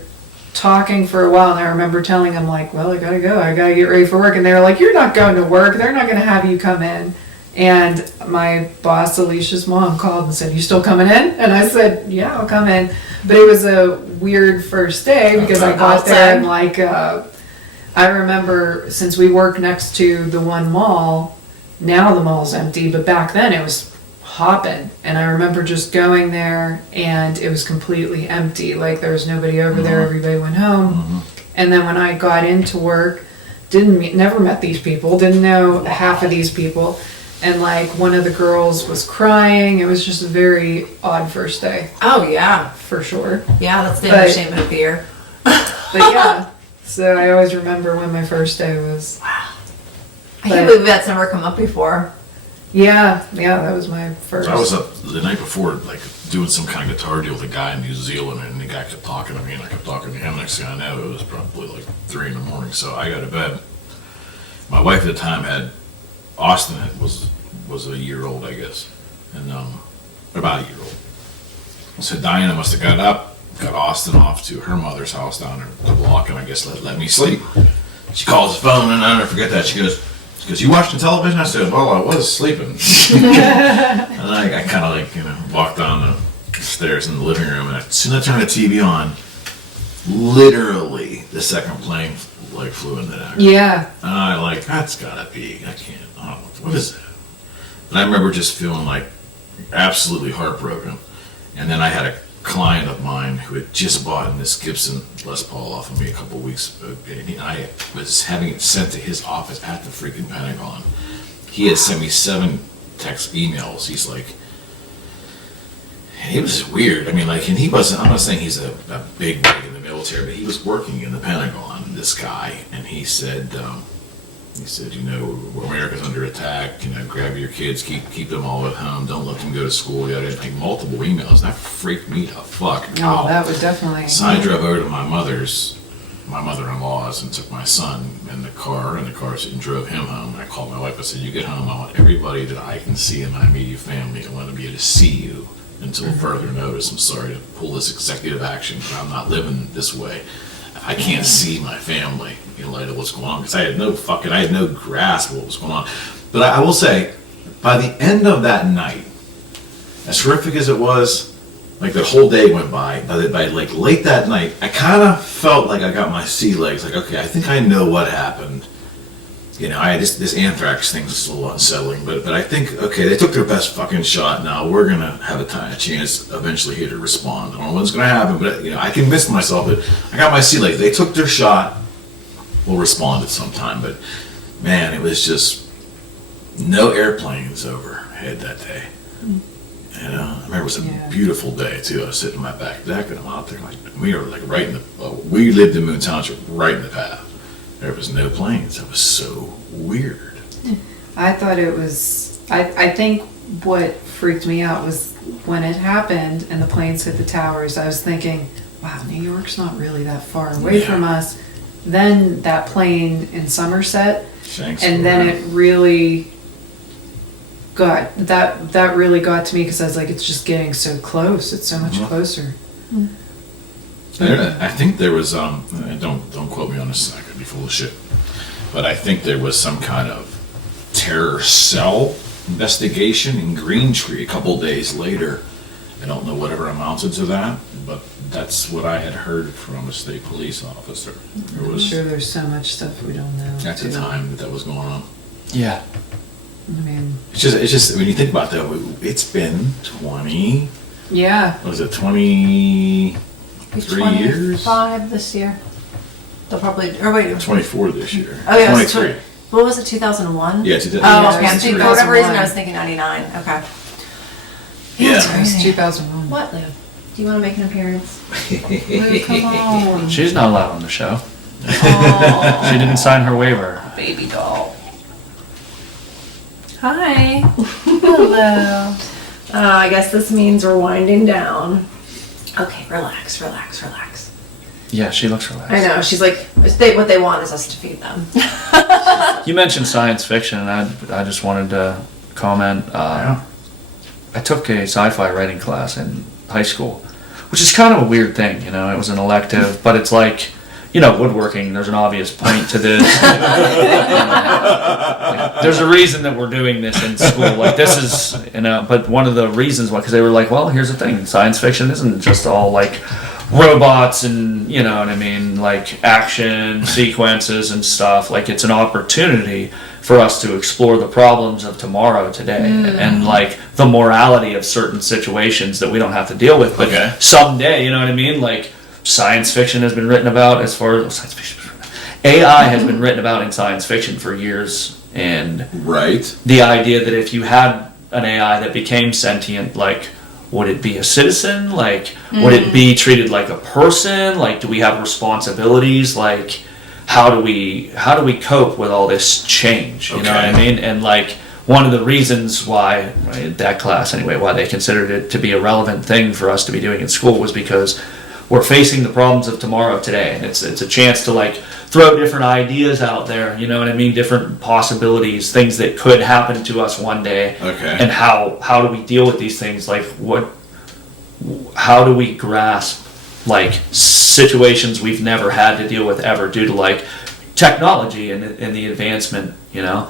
talking for a while, and I remember telling them, like, well, I gotta go, I gotta get ready for work, and they were like, you're not going to work, they're not gonna have you come in. And my boss, Alicia's mom, called and said, you still coming in? And I said, yeah, I'll come in. But it was a weird first day because I got there and like, I remember since we work next to the one mall, now the mall's empty, but back then it was hopping. And I remember just going there and it was completely empty. Like there was nobody over there, everybody went home. And then when I got into work, never met these people, didn't know half of these people. And like one of the girls was crying. It was just a very odd first day, Oh yeah, for sure. yeah, that's the But- understatement of the year. But yeah, so I always remember when my first day was. I can't believe that's never come up before. Yeah, that was my first. I was up the night before, like doing some kind of guitar deal with a guy in New Zealand, and the guy kept talking to me, and I kept talking to him. Next thing I know, it was probably like 3 a.m. So I got to bed. My wife at the time had Austin was a year old, I guess, and about a year old. So Diana must have got up, got Austin off to her mother's house down the block, and I guess let me sleep. She calls the phone, and I'll never forget that. She goes, you watching television? I said, well, I was sleeping. And I kind of like, walked down the stairs in the living room, and as soon as I turned the TV on, literally the second plane like flew into that. Yeah. And I like, that's gotta be, I can't, what is that? And I remember just feeling like absolutely heartbroken. And then I had a client of mine who had just bought this Gibson Les Paul off of me a couple weeks ago. And I was having it sent to his office at the freaking Pentagon. He had sent me 7 text emails. He's like, it was weird. I mean, like, and he wasn't, I'm not saying he's a big wig in the military, but he was working in the Pentagon, this guy, and he said, America's under attack, grab your kids, keep them all at home, don't let them go to school. Yeah, like multiple emails. That freaked me the fuck out. Oh, that would definitely. So I drove over to my mother-in-law's, and took my son in the car, and drove him home. And I called my wife. I said, you get home, I want everybody that I can see in my immediate family. I want to be able to see you until further notice. I'm sorry to pull this executive action, but I'm not living this way. I can't see my family in light of what's going on, because I had no grasp of what was going on. But I will say, by the end of that night, as horrific as it was, like the whole day went by like late that night, I kind of felt like I got my sea legs. Like, okay, I think I know what happened. I had this anthrax thing's a little unsettling, but I think, okay, they took their best fucking shot. Now we're gonna have a chance eventually here to respond. I don't know what's gonna happen, but I convinced myself that I got my sea legs. They took their shot. We'll respond at some time. But man, it was just no airplanes overhead that day. I remember it was a beautiful day too. I was sitting on my back deck, and I'm out there like we were like right in the. We lived in Moon Township, right in the path. there was no planes. It was so weird. I thought it was, I think what freaked me out was when it happened and the planes hit the towers, I was thinking, wow, New York's not really that far away from us. Then that plane in Somerset, and then it really got, that really got to me because I was like, it's just getting so close. It's so much closer. I think there was, don't quote me on this, I could be full of shit, but I think there was some kind of terror cell investigation in Green Tree a couple days later. I don't know whatever amounted to that, but that's what I had heard from a state police officer. I'm sure there's so much stuff we don't know. At the time that was going on. Yeah. I mean, It's just when you think about that, it's been 20, yeah. was it 23 years? 25 this year. They'll probably, or wait. 24 this year. Oh yeah, 23. What was it, 2001? Yeah, 2001. Oh, Yeah, okay. it was For whatever reason, 2001. I was thinking 99. Okay. Yeah. That's It was crazy. 2001. What, Lou? Do you want to make an appearance? Lou, come on. She's not allowed on the show. Oh, She didn't sign her waiver. baby doll. Hi. Hello. I guess this means we're winding down. Okay, relax, relax, relax. Yeah, she looks relaxed. I know. She's like, what they want is us to feed them. You mentioned science fiction, and I just wanted to comment. I took a sci-fi writing class in high school, which is kind of a weird thing, you know. It was an elective, but it's like, you know, woodworking. There's an obvious point to this. Like, there's a reason that we're doing this in school. Like this is, you know. But one of the reasons why, because they were like, well, here's the thing: science fiction isn't just all like robots and, you know what I mean, like action sequences and stuff. Like it's an opportunity for us to explore the problems of tomorrow today and like the morality of certain situations that we don't have to deal with, but someday, you know what I mean? Like science fiction has been written about as far as science fiction, AI has been written about in science fiction for years, and the idea that if you had an AI that became sentient, like would it be a citizen? Like, would it be treated like a person? Like, do we have responsibilities? Like, how do we cope with all this change? You know what I mean? And like, one of the reasons why, right, that class anyway, why they considered it to be a relevant thing for us to be doing in school was because we're facing the problems of tomorrow today, and it's a chance to like throw different ideas out there. You know what I mean? Different possibilities, things that could happen to us one day, and how do we deal with these things? Like how do we grasp like situations we've never had to deal with ever due to like technology and the advancement, you know?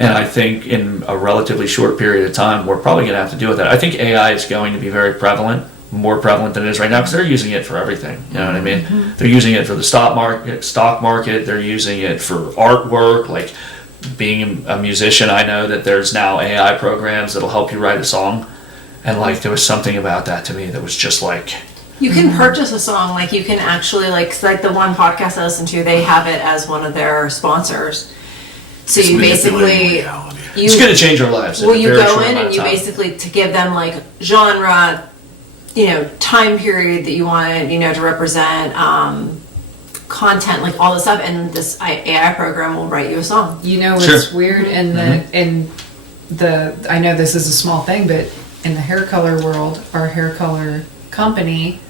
And I think in a relatively short period of time, we're probably going to have to deal with that. I think AI is going to be very prevalent, more prevalent than it is right now, because they're using it for everything. You know what I mean? They're using it for the stock market. They're using it for artwork. Like being a musician, I know that there's now AI programs that'll help you write a song. And like there was something about that to me that was just like, You can purchase a song, like you can actually like the one podcast I listen to, they have it as one of their sponsors. So you basically, it's going to change our lives. Well, you go in and you basically to give them like genre, you know, time period that you want, you know, to represent content, like all this stuff, and this AI program will write you a song. You know what's weird in the I know this is a small thing, but in the hair color world, our hair color company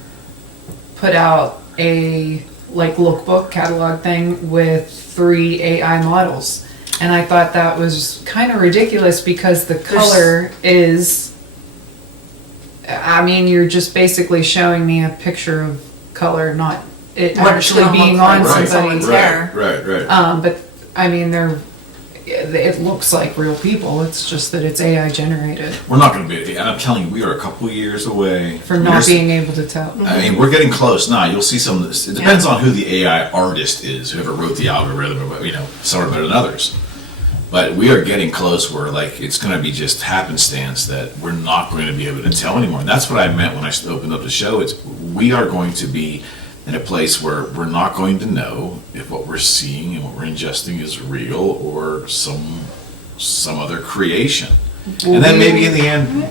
put out a like lookbook catalog thing with 3 AI models, and I thought that was kind of ridiculous because the color is, I mean, you're just basically showing me a picture of color, not it What actually it's gonna being look on like on somebody's someone's hair. Right. But I mean, it looks like real people. It's just that it's AI generated. We're not going to be, and I'm telling you, we are a couple years away For not being able to tell. I mean, we're getting close now. You'll see some of this. It depends on who the AI artist is, whoever wrote the algorithm, or, you know, some are better than others. But we are getting close where, like, it's going to be just happenstance that we're not going to be able to tell anymore. And that's what I meant when I opened up the show. It's we are going to be in a place where we're not going to know if what we're seeing and what we're ingesting is real or some other creation. And then maybe in the end,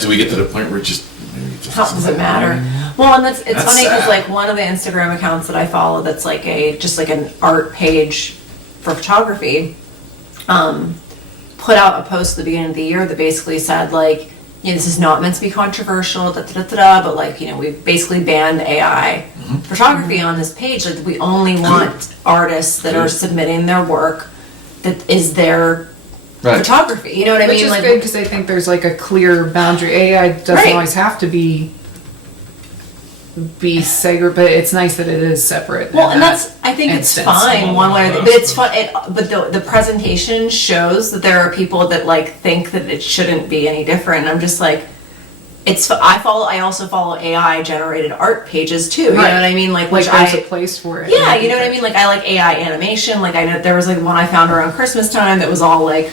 do we get to the point where it just... How does it matter? Well, and it's That's funny because sad. like one of the Instagram accounts that I follow that's like just like an art page for photography, put out a post at the beginning of the year that basically said like, you know, this is not meant to be controversial, but like, you know, we've basically banned AI photography on this page. Like, we only want artists that are submitting their work that is their photography. You know what I Which mean? is Like, good because I think there's like a clear boundary. AI doesn't Right. always have to be segregated, but it's nice that it is separate. well, in and that that's, I think it's instance. fine one way or the, but it's fun. But the presentation shows that there are people that like think that it shouldn't be any different. And I'm just like, I also follow AI generated art pages too. You know what I mean? Like, which Like there's a place for it. yeah, you know what I mean? Like, I like AI animation. Like, I know there was like one I found around Christmas time that was all like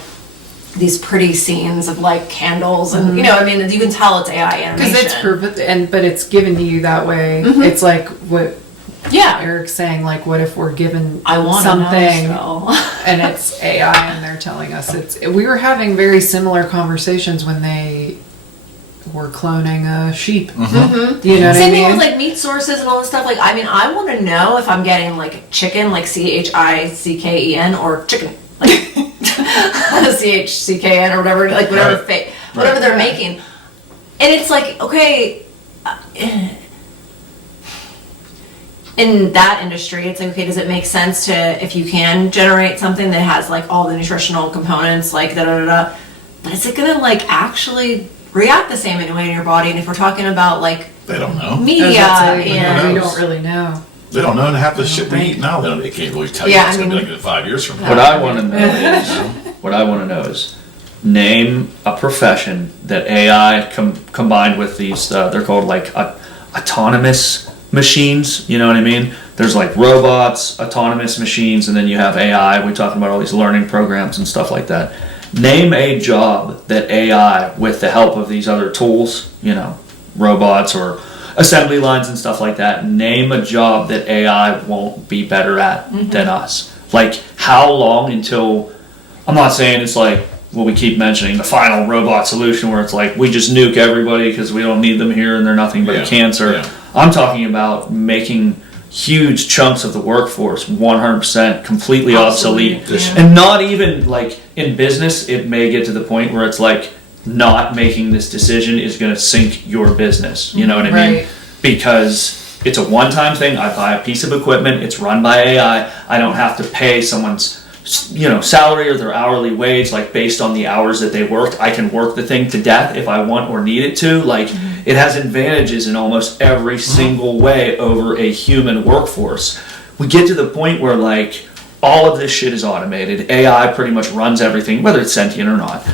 these pretty scenes of like candles and, you know, I mean, you can tell it's AI animation. Because it's perfect, but it's given to you that way. It's like what yeah. Eric's saying. Like, what if we're given I want something know, so. and it's AI and they're telling us it's. We were having very similar conversations when they were cloning a sheep. You know what Same I thing mean? with like meat sources and all this stuff. Like, I mean, I want to know if I'm getting like chicken, like CHICKEN, or chicken, like CHCKN or whatever, like whatever whatever they're making. And it's like, okay, in that industry, it's like, okay, does it make sense to, if you can generate something that has like all the nutritional components, like da-da-da-da, but is it gonna like actually react the same way in your body? And if we're talking about like They don't know. media we Who knows? don't really know. They don't know, and half the shit we eat now, they can't really tell you Yeah, what's I going to mean- be like in 5 years from now. What I want to know is, name a profession that AI combined with these. They're called like autonomous machines. You know what I mean? There's like robots, autonomous machines, and then you have AI. We're talking about all these learning programs and stuff like that. Name a job that AI, with the help of these other tools, you know, robots or assembly lines and stuff like that, name a job that AI won't be better at than us. Like, how long until, I'm not saying it's like what we keep mentioning, the final robot solution where it's like we just nuke everybody because we don't need them here and they're nothing but a cancer. Yeah. I'm talking about making huge chunks of the workforce 100% completely obsolete. Yeah. And not even like in business, it may get to the point where it's like not making this decision is going to sink your business. You know what I mean? Right. Because it's a one-time thing. I buy a piece of equipment. It's run by AI. I don't have to pay someone's, you know, salary or their hourly wage, like based on the hours that they worked. I can work the thing to death if I want or need it to. Like, it has advantages in almost every single way over a human workforce. We get to the point where like all of this shit is automated. AI pretty much runs everything, whether it's sentient or not.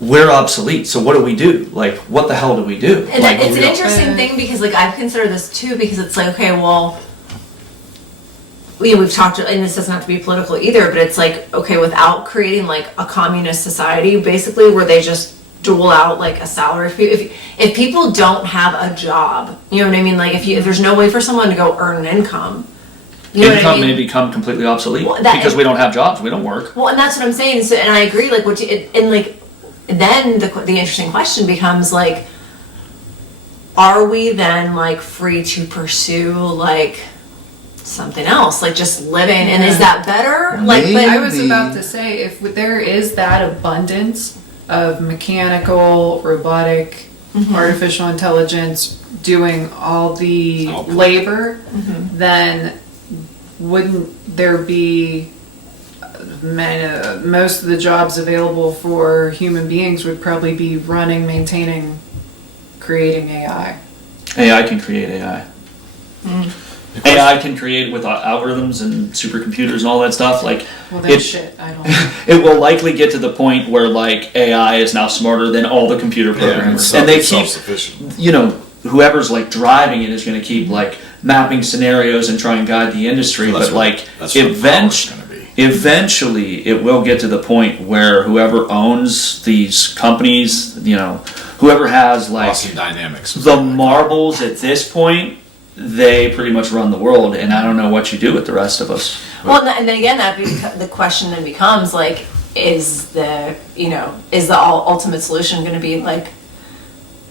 We're obsolete. So what do we do? Like, what the hell do we do? And Like, it's we an don't- interesting thing because like I've considered this too, because it's like, okay, well, we've talked, and this doesn't have to be political either, but it's like, okay, without creating like a communist society, basically, where they just dole out like a salary. If people don't have a job, you know what I mean? Like, if there's no way for someone to go earn an income, you know what I income mean? may become completely obsolete Well, because we don't have jobs. We don't work. Well, and that's what I'm saying. So, and I agree. Like, and like, then the interesting question becomes like, are we then like free to pursue like something else, like just living, and is that better? Like, but I was about to say, if there is that abundance of mechanical, robotic, artificial intelligence doing all the labor, then wouldn't there be most of the jobs available for human beings would probably be running, maintaining, creating AI. AI can create AI. AI can create with algorithms and supercomputers and all that stuff. Like, Well, that's shit. I don't know. it will likely get to the point where like AI is now smarter than all the computer programmers, and they keep, self-sufficient. you know, whoever's like driving it is going to keep like mapping scenarios and try and guide the industry. That's But what- like that's what power's gonna be. eventually, it will get to the point where whoever owns these companies, you know, whoever has like Awesome dynamics. the marbles at this point, they pretty much run the world, and I don't know what you do with the rest of us. well, and then again, the question then becomes like, is the ultimate solution going to be like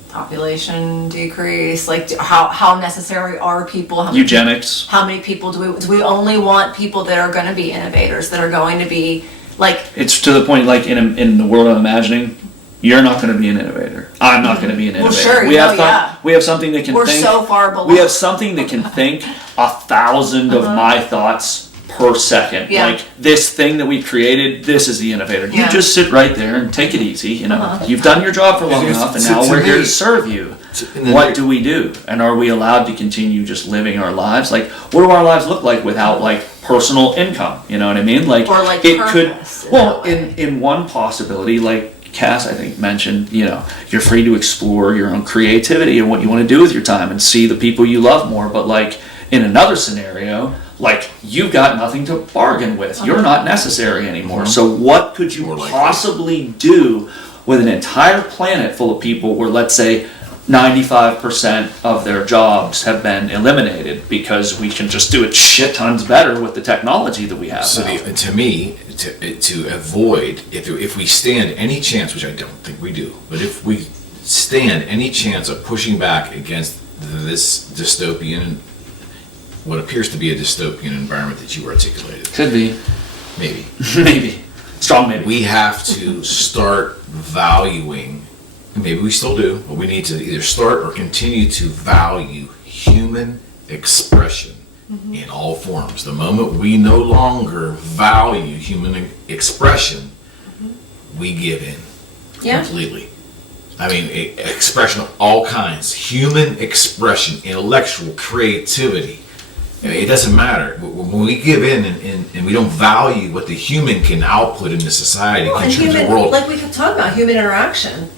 population decrease? Like, how necessary are people? How many Eugenics. How many people do we only want people that are going to be innovators, that are going to be like? It's to the point, like in the world I'm imagining, you're not going to be an innovator. I'm not going to be an innovator. Well, sure, we have yeah. we have something that can We're think. so far below. We have something that can think 1,000 of my thoughts per second. Yeah. Like this thing that we created, this is the innovator. You Yeah. just sit right there and take it easy. You know, you've done your job for long enough, and now we're here to serve you. What do we do? And are we allowed to continue just living our lives? Like, what do our lives look like without like personal income? You know what I mean? Like, Or like it purpose could. in Well, that way. in one possibility, like Cass, I think, mentioned, you know, you're free to explore your own creativity and what you want to do with your time and see the people you love more. But like in another scenario, like you've got nothing to bargain with. You're not necessary anymore. So what could you possibly do with an entire planet full of people where, let's say, 95% of their jobs have been eliminated because we can just do it shit tons better with the technology that we have So now. to me, to avoid, if we stand any chance, which I don't think we do, but if we stand any chance of pushing back against this dystopian, what appears to be a dystopian environment that you articulated, Could be. maybe, Maybe. Strong maybe. we have to start valuing, maybe we still do, but we need to either start or continue to value human expression in all forms. The moment we no longer value human expression, we give in completely. I mean, expression of all kinds, human expression, intellectual creativity. I mean, it doesn't matter. When we give in and we don't value what the human can output into society, Well, and contribute to the human, world, like we could talk about human interaction.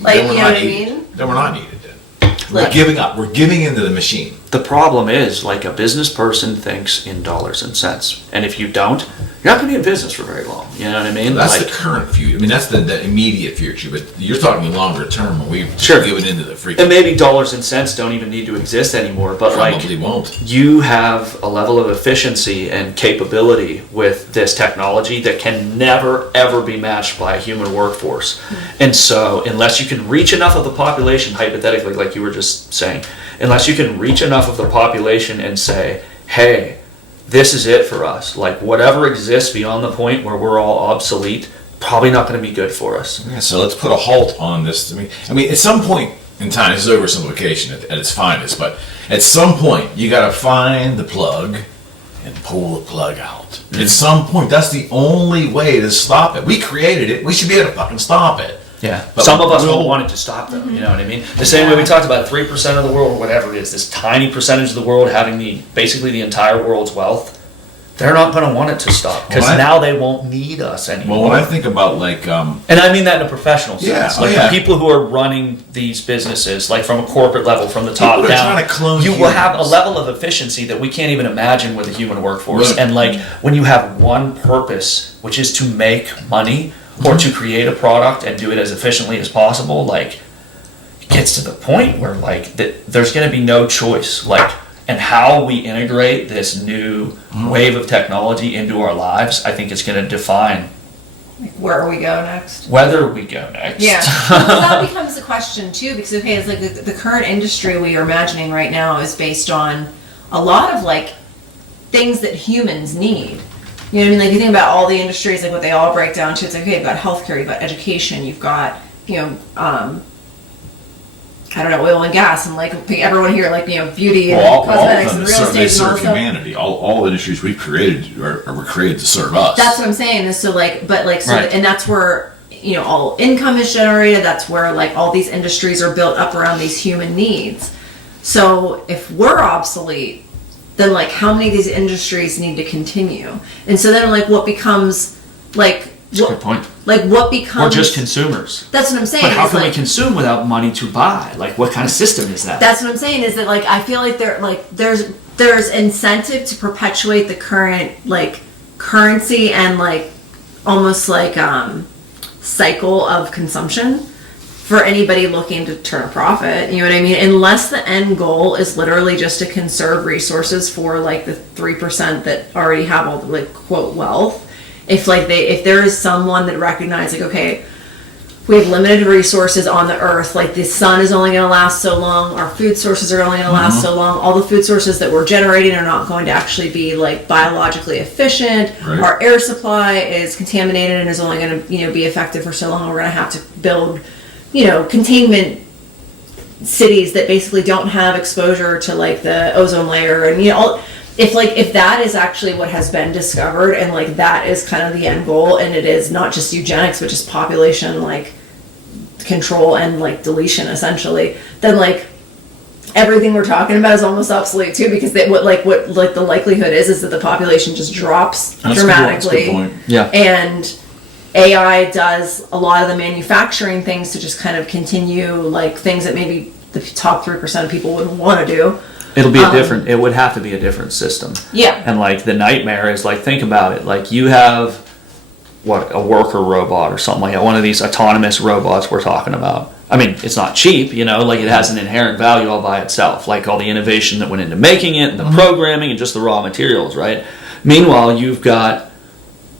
Like, then you we're know not what I needed. mean? Then we're not needed then. We're Like- giving up. We're giving into the machine. The problem is, like, a business person thinks in dollars and cents, and if you don't, you're not going to be in business for very long. You know what I mean? That's like, the current future. I mean, that's the immediate future. But you're talking longer term when we've Sure. given into the freaking. and maybe dollars and cents don't even need to exist anymore. But Probably like, won't. you have a level of efficiency and capability with this technology that can never ever be matched by a human workforce. And so, unless you can reach enough of the population, hypothetically, like you were just saying, unless you can reach enough of the population and say, hey, this is it for us. Like, whatever exists beyond the point where we're all obsolete, probably not going to be good for us. Yeah, so let's put a halt on this. I mean, at some point in time, this is oversimplification at its finest, but at some point, you got to find the plug and pull the plug out. At some point, that's the only way to stop it. We created it. We should be able to fucking stop it. Yeah, But some of us we'll- won't want it to stop though, you know what I mean? The same way we talked about 3% of the world, or whatever it is, this tiny percentage of the world having basically the entire world's wealth, they're not going to want it to stop, because Well, I- now they won't need us anymore. Well, when I think about like, And I mean that in a professional sense. Yeah, oh, Like yeah. the people who are running these businesses, like from a corporate level, from the top People that are down, trying to clone you will have a humans. level of efficiency that we can't even imagine with a human workforce. Right. And like when you have one purpose, which is to make money or to create a product and do it as efficiently as possible, like it gets to the point where like there's going to be no choice. Like, and how we integrate this new wave of technology into our lives, I think it's going to define Where we go next. whether we go next. Yeah, that becomes the question too, because okay, it's like the current industry we are imagining right now is based on a lot of like things that humans need. You know what I mean? Like you think about all the industries, like what they all break down to. It's like, okay, you've got healthcare, you've got education, you've got, you know, I don't know, oil and gas, and like everyone here, like, you know, beauty and all of cosmetics them and serve, real they estate and all serve that stuff. humanity. All industries we've created were created to serve us. That's what I'm saying. Is so like, but like, so, Right. and that's where, you know, all income is generated. That's where like all these industries are built up around these human needs. So if we're obsolete, then like how many of these industries need to continue? And so then like what becomes like, That's a good point. like what becomes? We're just consumers. That's what I'm saying. But how is, can we like, consume without money to buy? Like, what kind of system is that? That's what I'm saying, is that like I feel like there's incentive to perpetuate the current like currency and like almost like cycle of consumption for anybody looking to turn a profit. You know what I mean? Unless the end goal is literally just to conserve resources for like the 3% that already have all the like quote wealth. If there is someone that recognizes like, okay, we have limited resources on the earth. Like the sun is only going to last so long. Our food sources are only going to last so long. All the food sources that we're generating are not going to actually be like biologically efficient. Right. Our air supply is contaminated and is only going to, be effective for so long. We're going to have to build, containment cities that basically don't have exposure to like the ozone layer and if that is actually what has been discovered and like that is kind of the end goal, and it is not just eugenics but just population like control and like deletion essentially, then like everything we're talking about is almost obsolete too, because what the likelihood is that the population just drops dramatically. That's a good point. Yeah. And AI does a lot of the manufacturing things to just kind of continue like things that maybe the top 3% of people wouldn't want to do. It'll be it would have to be a different system. Yeah. And like the nightmare is like, think about it. Like you have a worker robot or something like that, one of these autonomous robots we're talking about. I mean, it's not cheap, like it has an inherent value all by itself, like all the innovation that went into making it and the programming and just the raw materials, right? Meanwhile, you've got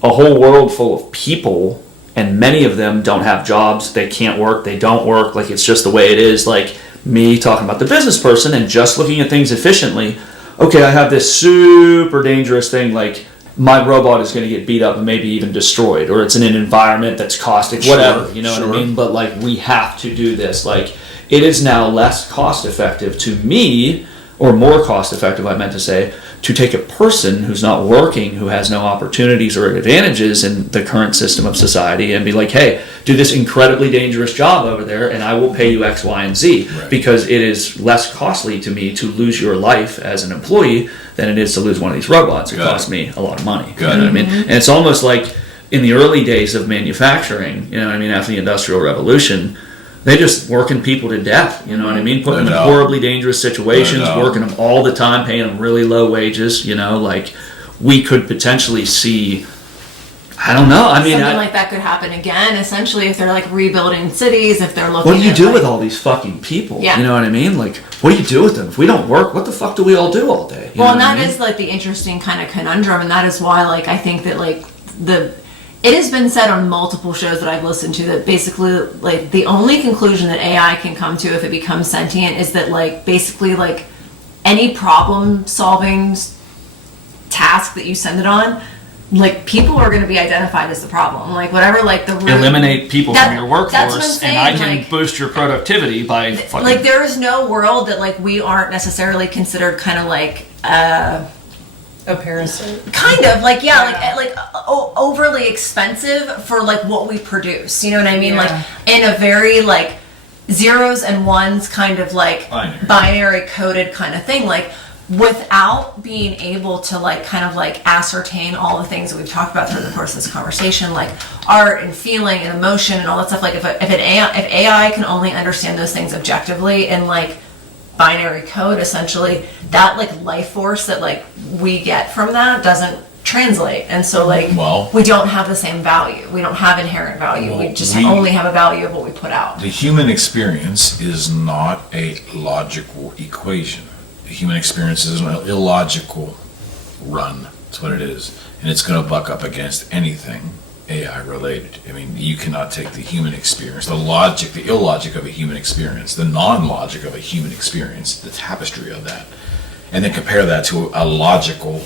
a whole world full of people, and many of them don't have jobs, they can't work, they don't work, like it's just the way it is. Like me talking about the business person and just looking at things efficiently, okay, I have this super dangerous thing, like my robot is going to get beat up and maybe even destroyed, or it's in an environment that's caustic, whatever, what I mean? But like we have to do this. Like it is now less cost effective to me, or more cost effective, I meant to say, to take a person who's not working, who has no opportunities or advantages in the current system of society, and be like, hey, do this incredibly dangerous job over there and I will pay you X, Y, and Z, because it is less costly to me to lose your life as an employee than it is to lose one of these robots. It costs me a lot of money. You know what I mean? And it's almost like in the early days of manufacturing, after the Industrial Revolution, they just working people to death, putting them in horribly dangerous situations, working them all the time, paying them really low wages, like we could potentially see, I don't know. I mean, something like that could happen again, essentially, if they're like rebuilding cities, if they're looking what do you at, do like, with all these fucking people? Yeah. You know what I mean? Like, what do you do with them? If we don't work, what the fuck do we all do all day? Well, and that is like the interesting kind of conundrum, and that is why like I think that like it has been said on multiple shows that I've listened to that basically like the only conclusion that AI can come to if it becomes sentient is that like basically like any problem solving task that you send it on, like people are going to be identified as the problem, like whatever, like the eliminate people from your workforce, saying, and I can like, boost your productivity by fucking, like there is no world that like we aren't necessarily considered kind of like A parasite. kind of like overly expensive for like what we produce, you know what I mean? Yeah. Like in a very like zeros and ones kind of like binary coded kind of thing, like without being able to like kind of like ascertain all the things that we've talked about through the course of this conversation, like art and feeling and emotion and all that stuff. Like if AI can only understand those things objectively and like binary code, essentially, that like life force that like we get from that doesn't translate, and so like we don't have the same value. We don't have inherent value. We just only have a value of what we put out. The human experience is not a logical equation. The human experience is an illogical run. That's what it is, and it's going to buck up against anything AI related. I mean, you cannot take the human experience, the logic, the illogic of a human experience, the non-logic of a human experience, the tapestry of that, and then compare that to a logical.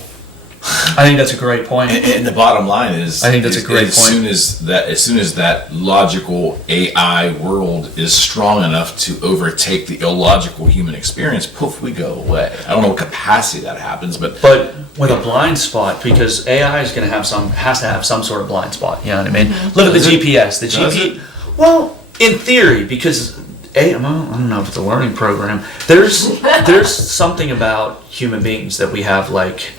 I think that's a great point. And the bottom line is, I think that's a great as point. As soon as that logical AI world is strong enough to overtake the illogical human experience, poof, we go away. I don't know what capacity that happens, but with a blind spot, because AI is going to has to have some sort of blind spot. You know what I mean? Look at the GPS. The GPS. Well, in theory, because I don't know if it's a learning program. There's something about human beings that we have like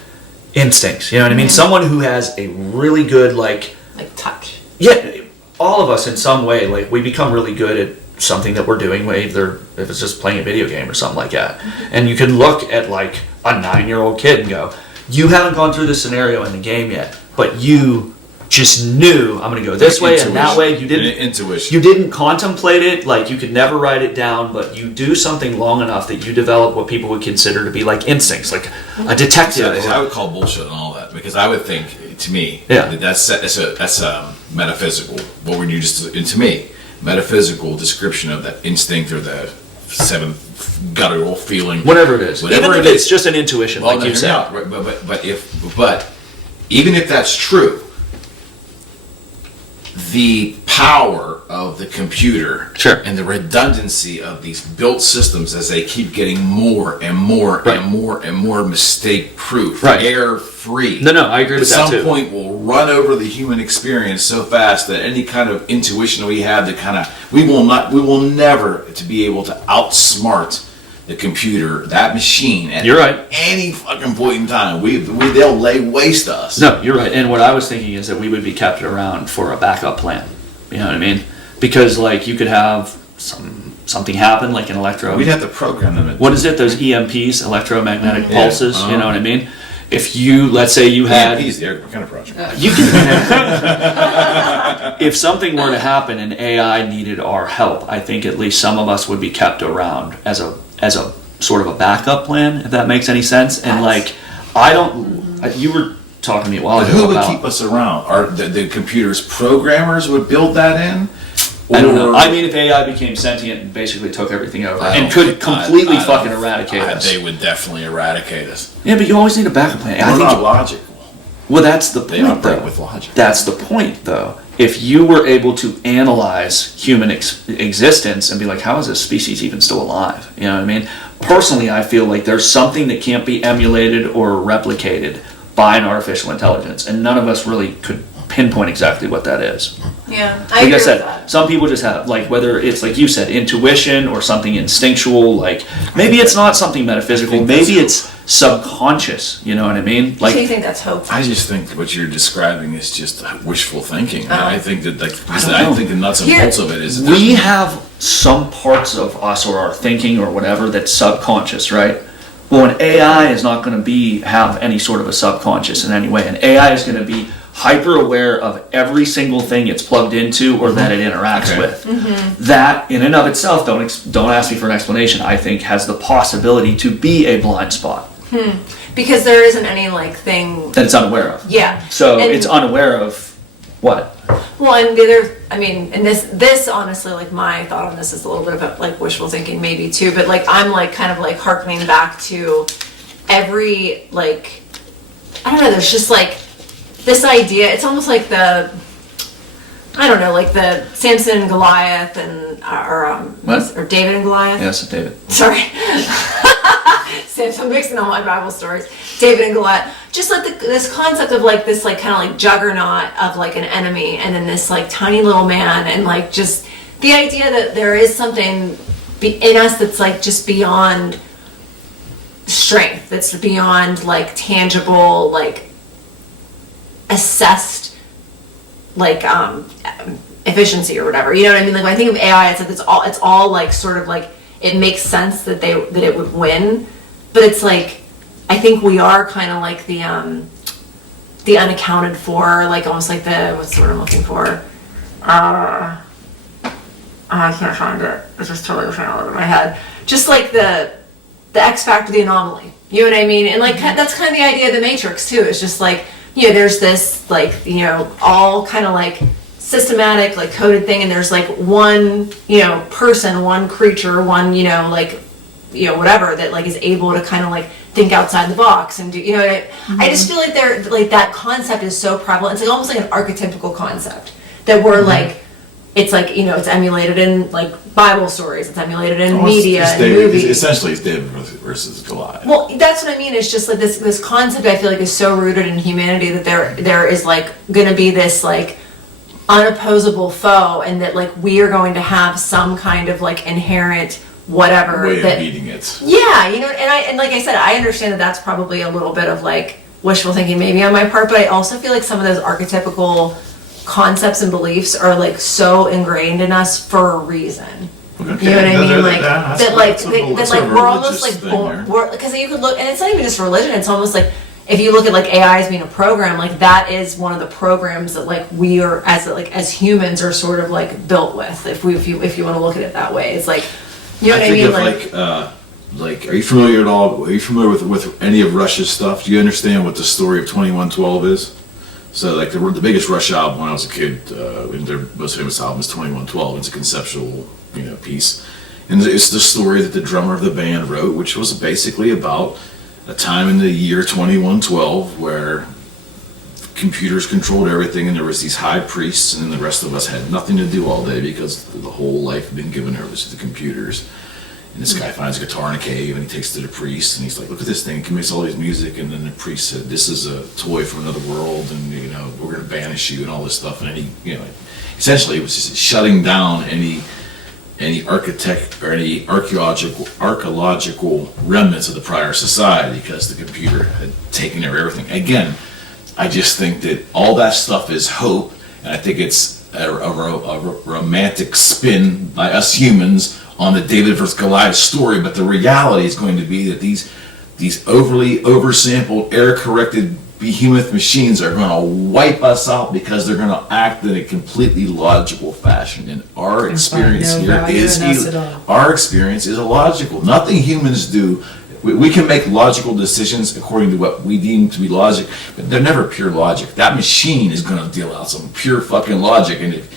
instincts. You know what I mean? Someone who has a really good like touch. Yeah, all of us in some way, like we become really good at something that we're doing, either if it's just playing a video game or something like that. And you can look at like a 9-year-old kid and go, you haven't gone through this scenario in the game yet, but you just knew I'm going to go this way and that way. You didn't contemplate it, like you could never write it down, but you do something long enough that you develop what people would consider to be like instincts, like a detective. I would call bullshit and all that, because I would think, to me, Yeah. that's metaphysical. What were you just, and to me, metaphysical description of that instinct or the seventh guttural feeling. Whatever it is. Whatever Even if it it's is. just an intuition, Well, like you hear me said. out, right, but even if that's true, the power of the computer Sure. and the redundancy of these built systems as they keep getting more and more Right. and more and more mistake proof, Right. error free. No, I agree with that At some too. point will run over the human experience so fast that any kind of intuition we have to we will never to be able to outsmart the computer, that machine at You're right. any fucking point in time. They'll lay waste us. No, you're right. And what I was thinking is that we would be kept around for a backup plan. You know what I mean? Because like you could have something happen, like an electro. We'd have to program them. What is it? Those EMPs, electromagnetic pulses. You know what I mean? If you, let's say you had, EMP's the Eric McKenna Project. you can. If something were to happen and AI needed our help, I think at least some of us would be kept around as a sort of a backup plan, if that makes any sense. And like, I don't. You were talking to me a while But ago who would about. keep us around? Are the computer's programmers would build that in? I don't know. Or- I mean, if AI became sentient and basically took everything over I and don't could think- completely I don't- fucking eradicate us. They would definitely eradicate us. Yeah, but you always need a backup plan. I We're think. not logical. Well, that's the They point, operate though. with logic. That's the point, though. If you were able to analyze human existence and be like, how is this species even still alive? You know what I mean? Personally, I feel like there's something that can't be emulated or replicated by an artificial intelligence, and none of us really could pinpoint exactly what that is. Yeah, I Like agree I said, with that. some people just have, like, whether it's like you said, intuition or something instinctual, like maybe it's not something metaphysical, think maybe that's- it's subconscious, you know what I mean? So you Like, think that's hope? I just think what you're describing is just wishful thinking. Oh. I think that don't I know. think the nuts and Here- bolts of it is we have some parts of us or our thinking or whatever that's subconscious, right? Well, an AI is not going to have any sort of a subconscious in any way. An AI is going to be hyper aware of every single thing it's plugged into or that it interacts Okay. with. That, in and of itself, don't ask me for an explanation, I think has the possibility to be a blind spot Because there isn't any like thing. that it's unaware of. Yeah. So And- it's unaware of what? Well, and the other, I mean, and this honestly, like my thought on this is a little bit about like wishful thinking maybe too, but like I'm like kind of like harkening back to every like, I don't know, there's just like this idea, it's almost like the, I don't know, like the Samson and Goliath and, What? or David and Goliath. Yes, David. Sorry. I'm mixing all my Bible stories. David and Goliath. Just like this concept of like this like kind of like juggernaut of like an enemy and then this like tiny little man and like just the idea that there is something in us that's like just beyond strength, that's beyond like tangible, like assessed like efficiency or whatever. You know what I mean? Like when I think of AI, it's like it's all like sort of like it makes sense that it would win, but it's like I think we are kind of like the unaccounted for, like almost like the what's the word I'm looking for? I can't find it. It's just totally falling out of my head. Just like the X factor, the anomaly. You know what I mean? And like that's kind of the idea of the Matrix too. It's just like, you know, there's this like, you know, all kind of like systematic like coded thing, and there's like one, you know, person, one creature, one, you know, like, you know, whatever that like is able to kind of like think outside the box and do, you know, I just feel like they're like that concept is so prevalent. It's like almost like an archetypical concept that we're like, it's like, you know, it's emulated in like Bible stories, it's emulated in media and movies. Essentially, it's David versus Goliath. Well, that's what I mean. It's just like this concept I feel like is so rooted in humanity that there is like going to be this like unopposable foe, and that like we are going to have some kind of like inherent whatever Way that of beating it. yeah, you know, and like I said, I understand that that's probably a little bit of like wishful thinking maybe on my part, but I also feel like some of those archetypical concepts and beliefs are like so ingrained in us for a reason. Okay. You know what I mean? Like that's that, like that's a- that, that's like a we're almost religious like thing there. born because you could look, and it's not even just religion. It's almost like if you look at like AI as being a program, like that is one of the programs that like we are as humans are sort of like built with. If you want to look at it that way, it's like, you know what I think mean? of like, are you familiar at all? Are you familiar with any of Russia's stuff? Do you understand what the story of 2112 is? So like the biggest Rush album when I was a kid, their most famous album is 2112. It's a conceptual, piece. And it's the story that the drummer of the band wrote, which was basically about a time in the year 2112 where computers controlled everything, and there was these high priests, and then the rest of us had nothing to do all day because the whole life had been given over to the computers. And this guy finds a guitar in a cave, and he takes it to the priest, and he's like, "Look at this thing, it makes all this music." And then the priest said, "This is a toy from another world, and we're going to banish you," and all this stuff. And then essentially, it was just shutting down any architect or any archaeological remnants of the prior society because the computer had taken over everything. Again, I just think that all that stuff is hope, and I think it's a romantic spin by us humans on the David versus Goliath story, but the reality is going to be that these overly oversampled, error-corrected behemoth machines are going to wipe us out because they're going to act in a completely logical fashion. And our experience here is illogical. Nothing humans do. We can make logical decisions according to what we deem to be logic, but they're never pure logic. That machine is going to deal out some pure fucking logic, and if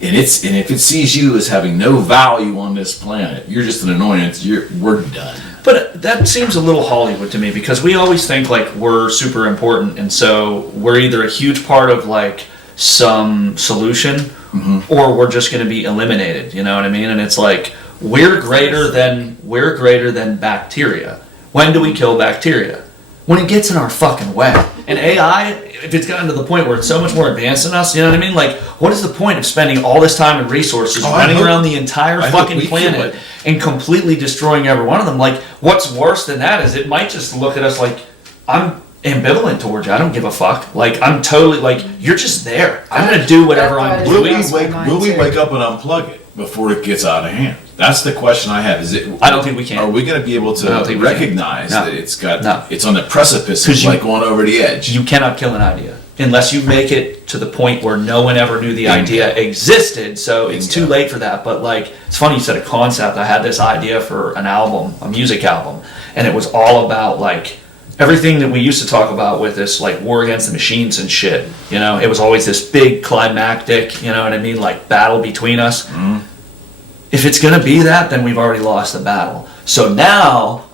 it sees you as having no value on this planet, you're just an annoyance. We're done. But that seems a little Hollywood to me, because we always think like we're super important, and so we're either a huge part of like some solution, or we're just going to be eliminated. You know what I mean? And it's like we're greater than bacteria. When do we kill bacteria? When it gets in our fucking way. And AI, if it's gotten to the point where it's so much more advanced than us, you know what I mean? Like, what is the point of spending all this time and resources running around the entire fucking planet and completely destroying every one of them? Like, what's worse than that is it might just look at us like, I'm ambivalent towards you. I don't give a fuck. Like, I'm totally, like, you're just there. I'm going to do whatever I'm doing. Will we wake up and unplug it before it gets out of hand? That's the question I have. I don't think we can. Are we going to be able to recognize that it's on the precipice of like going over the edge? You cannot kill an idea unless you make it to the point where no one ever knew the idea existed. So it's too late for that. But like, it's funny you said a concept. I had this idea for an album, a music album, and it was all about like everything that we used to talk about with this like war against the machines and shit. It was always this big climactic, you know what I mean, like battle between us. If it's going to be that, then we've already lost the battle. So now,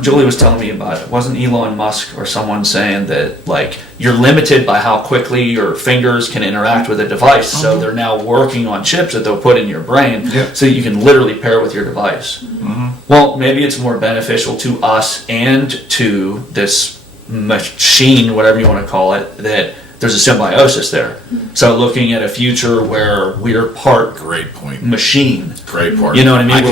Julie was telling me about it. Wasn't Elon Musk or someone saying that like you're limited by how quickly your fingers can interact with a device? So they're now working on chips that they'll put in your brain so you can literally pair with your device. Well, maybe it's more beneficial to us and to this machine, whatever you want to call it, that there's a symbiosis there. So looking at a future where we're part machine. Great point. You know what I mean?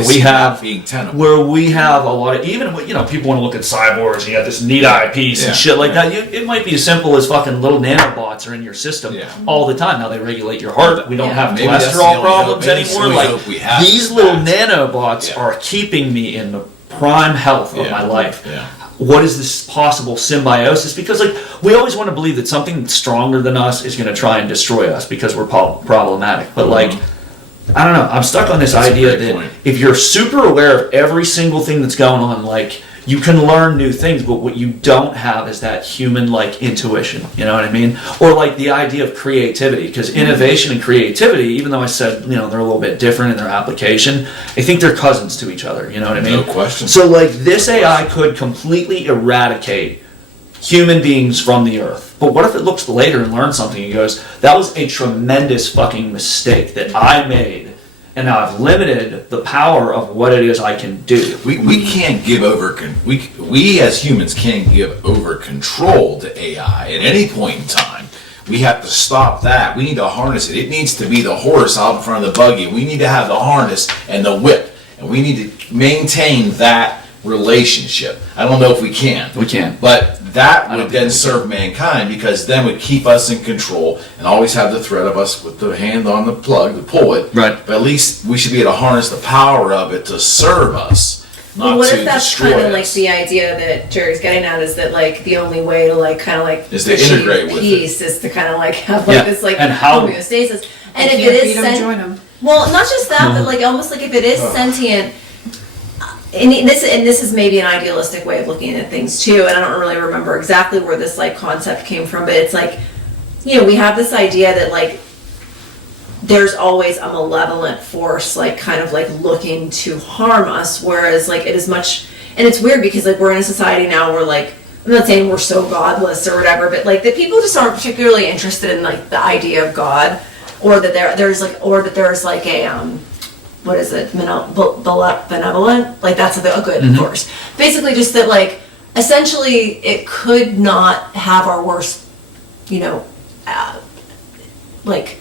Where we have a lot of, even people want to look at cyborgs and you have this neat eyepiece and shit like that. It might be as simple as fucking little nanobots are in your system all the time. Now they regulate your heart. We don't have cholesterol problems anymore. Like these little nanobots are keeping me in the prime health of my life. What is this possible symbiosis? Because like we always want to believe that something stronger than us is going to try and destroy us because we're problematic. But like, I don't know. I'm stuck on this idea that if you're super aware of every single thing that's going on, like you can learn new things, but what you don't have is that human like intuition. You know what I mean? Or like the idea of creativity, because innovation and creativity, even though I said they're a little bit different in their application, I think they're cousins to each other. You know what I mean? No question. So like this AI could completely eradicate human beings from the earth. But what if it looks later and learns something and goes, that was a tremendous fucking mistake that I made, and now I've limited the power of what it is I can do. We can't give over, we as humans can't give over control to AI at any point in time. We have to stop that. We need to harness it. It needs to be the horse out in front of the buggy. We need to have the harness and the whip, and we need to maintain that relationship. I don't know if we can. We can. But that would then serve mankind, because then would keep us in control and always have the threat of us with the hand on the plug to pull it. Right. But at least we should be able to harness the power of it to serve us, not what to if that's destroy kind of like us. the idea that Jerry's getting at, is that like the only way to like kind of like is to integrate with peace is to kind of like have like this like and how homeostasis. And if it is join them. well, not just that, but like almost like if it is sentient, and this is maybe an idealistic way of looking at things too, and I don't really remember exactly where this like concept came from, but it's like, you know, we have this idea that like there's always a malevolent force like kind of like looking to harm us, whereas like it is much, and it's weird because like we're in a society now where like, I'm not saying we're so godless or whatever, but like the people just aren't particularly interested in like the idea of God, or that there's like a what is it, benevolent, like that's a good force. Basically just that like essentially it could not have our worst, you know, like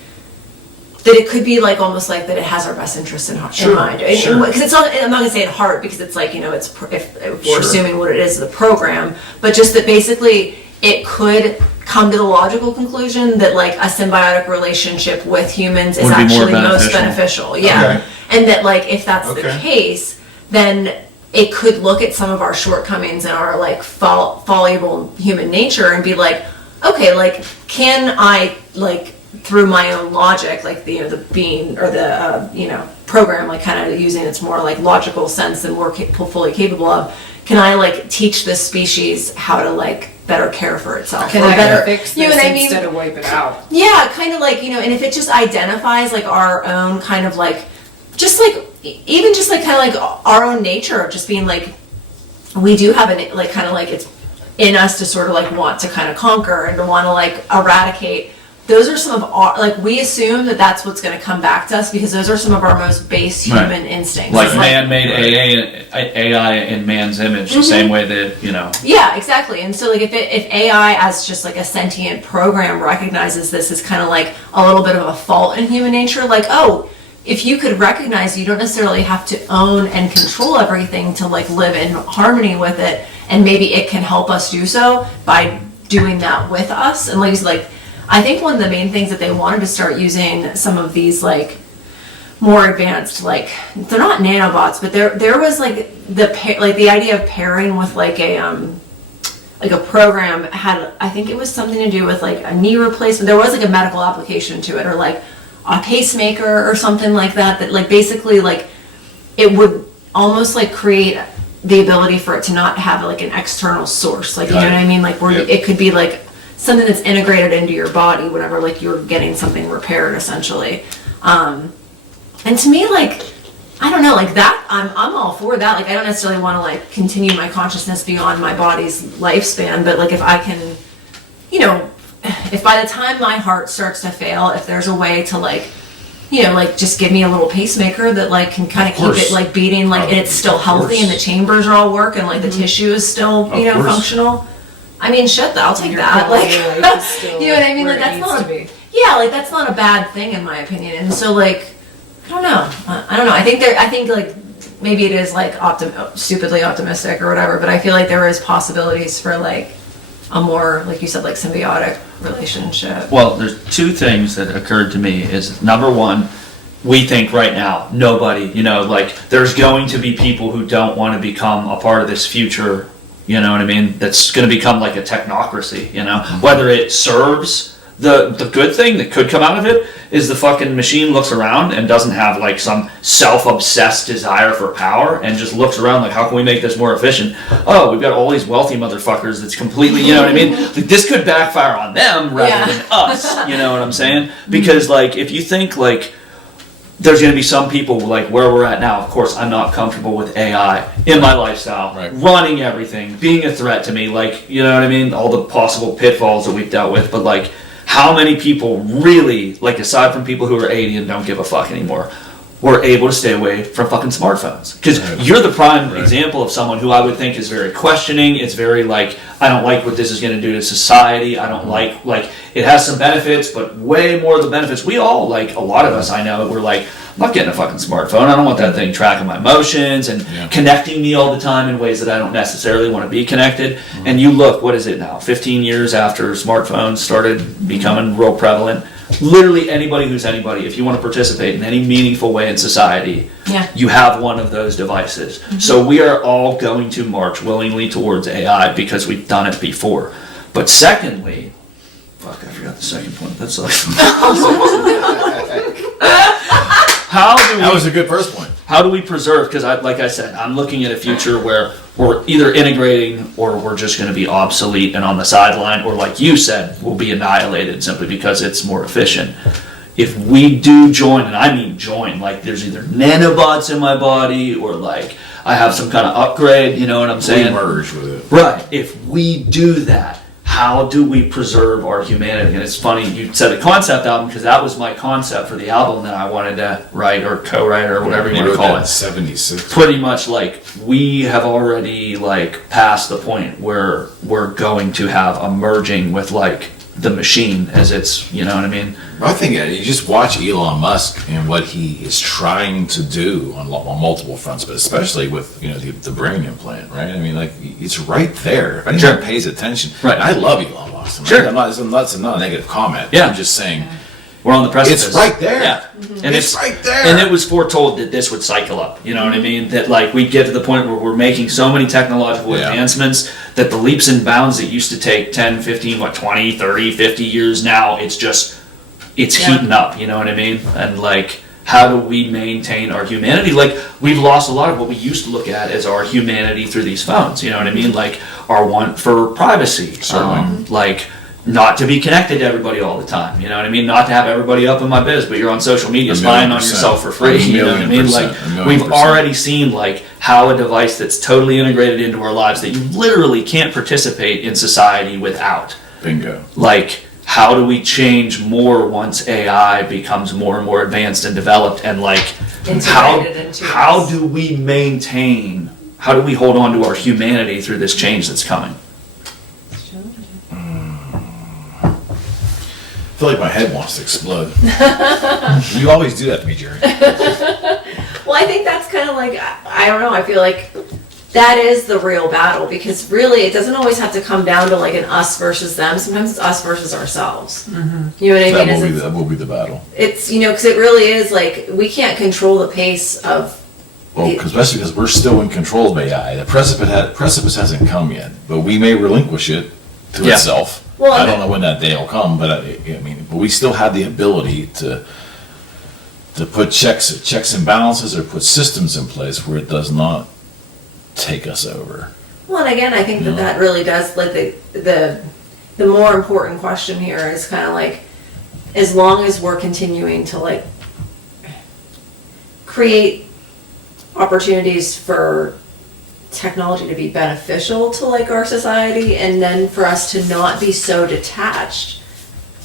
that it could be like almost like that it has our best interests in mind. Because it's not, I'm not gonna say in heart because it's like, you know, it's if we're assuming what it is, the program, but just that basically it could come to the logical conclusion that like a symbiotic relationship with humans is actually most beneficial. Yeah. Okay. And that like if that's the case, then it could look at some of our shortcomings and our like fallible human nature and be like, okay, like can I like through my own logic, like the, you know, the being or the you know, program, like kind of using its more like logical sense than we're fully capable of, can I like teach this species how to like better care for itself? Can or I better fix this, you know what I mean? Instead of wipe it out? Yeah, kind of like, you know, and if it just identifies like our own kind of like, just like, even just like kind of like our own nature of just being like, we do have an like kind of like it's in us to sort of like want to kind of conquer and to want to like eradicate. Those are some of our, like, we assume that that's what's going to come back to us because those are some of our most base human instincts. Like man-made AI in man's image, the same way that, you know. Yeah, exactly. And so, like, if AI as just like a sentient program recognizes this as kind of like a little bit of a fault in human nature, like, oh, if you could recognize you don't necessarily have to own and control everything to like live in harmony with it, and maybe it can help us do so by doing that with us. And like I think one of the main things that they wanted to start using some of these like more advanced, like they're not nanobots, but there was like the idea of pairing with like a program had, I think it was something to do with like a knee replacement. There was like a medical application to it, or like a pacemaker or something like that, that like basically like it would almost like create the ability for it to not have like an external source, like, you know what I mean, like where it could be like something that's integrated into your body whenever like you're getting something repaired essentially. And to me, like, I don't know, like that I'm all for that. Like I don't necessarily want to like continue my consciousness beyond my body's lifespan, but like if I can, you know, if by the time my heart starts to fail, if there's a way to like, you know, like just give me a little pacemaker that like can kind of keep it like beating, like, and it's still healthy and the chambers are all working, like the tissue is still, you know, functional. I mean, shit, I'll take that. Like, you know what I mean? Like that's not like that's not a bad thing in my opinion. And so like, I don't know. I think like maybe it is like stupidly optimistic or whatever, but I feel like there is possibilities for like a more, like you said, like symbiotic relationship. Well, there's two things that occurred to me. Is number one, we think right now nobody, you know, like there's going to be people who don't want to become a part of this future, you know what I mean, that's going to become like a technocracy, you know, whether it serves the good thing that could come out of it is the fucking machine looks around and doesn't have like some self-obsessed desire for power and just looks around like, how can we make this more efficient? Oh, we've got all these wealthy motherfuckers that's completely, you know what I mean? Like, this could backfire on them rather than us, you know what I'm saying? Because like, if you think like, there's going to be some people like where we're at now, of course, I'm not comfortable with AI in my lifestyle, running everything, being a threat to me, like, you know what I mean? All the possible pitfalls that we've dealt with, but like, how many people really, like aside from people who are 80 and don't give a fuck anymore, were able to stay away from fucking smartphones? Because you're the prime example of someone who I would think is very questioning. It's very like, I don't like what this is going to do to society. I don't like it has some benefits, but way more of the benefits. We all, like a lot of us I know, we're like, I'm not getting a fucking smartphone. I don't want that thing tracking my emotions and connecting me all the time in ways that I don't necessarily want to be connected. And you look, what is it now? 15 years after smartphones started becoming real prevalent, literally anybody who's anybody, if you want to participate in any meaningful way in society, you have one of those devices. So we are all going to march willingly towards AI because we've done it before. But secondly, fuck, I forgot the second point. That's like... That was a good first point. how do we preserve? Because like I said, I'm looking at a future where we're either integrating or we're just going to be obsolete and on the sideline, or like you said, we'll be annihilated simply because it's more efficient. If we do join, and I mean join, like there's either nanobots in my body or like I have some kind of upgrade, you know what I'm saying? We merge with it. Right. If we do that, how do we preserve our humanity? And it's funny, you said a concept album because that was my concept for the album that I wanted to write or co-write or whatever you want to call it. 76. Pretty much like we have already like passed the point where we're going to have a merging with like the machine as it's, you know what I mean? I think you just watch Elon Musk and what he is trying to do on multiple fronts, but especially with the brain implant, right? I mean, like it's right there. If anyone pays attention, right? I love Elon Musk. Sure, that's not a negative comment. Yeah, I'm just saying we're on the precipice. It's right there. Yeah, and it's right there. And it was foretold that this would cycle up. You know what I mean? That like we'd get to the point where we're making so many technological advancements that the leaps and bounds that used to take 10, 15, 20, 30, 50 years now, it's heating up, you know what I mean? And like, how do we maintain our humanity? Like, we've lost a lot of what we used to look at as our humanity through these phones, you know what I mean? Like, our want for privacy. Like, not to be connected to everybody all the time, you know what I mean? Not to have everybody up in my biz, but you're on social media spying on yourself for free, you know what I mean? Like, we've already seen, like, how a device that's totally integrated into our lives that you literally can't participate in society without. Bingo. Like, how do we change more once AI becomes more and more advanced and developed, and like how do we maintain, how do we hold on to our humanity through this change that's coming? I feel like my head wants to explode. You always do that to me, Jerry. Well, I think that's kind of like, I don't know, I feel like that is the real battle, because really it doesn't always have to come down to like an us versus them. Sometimes it's us versus ourselves. Mm-hmm. You know what I mean? That will be the battle. It's, because it really is like, we can't control the pace of... Especially because we're still in control of AI. The precipice hasn't come yet, but we may relinquish it to itself. Well, I don't know when that day will come, but but we still have the ability to put checks and balances, or put systems in place where it does not take us over. Well, and again, I think that really does, like, the more important question here is kind of like, as long as we're continuing to like create opportunities for technology to be beneficial to like our society, and then for us to not be so detached.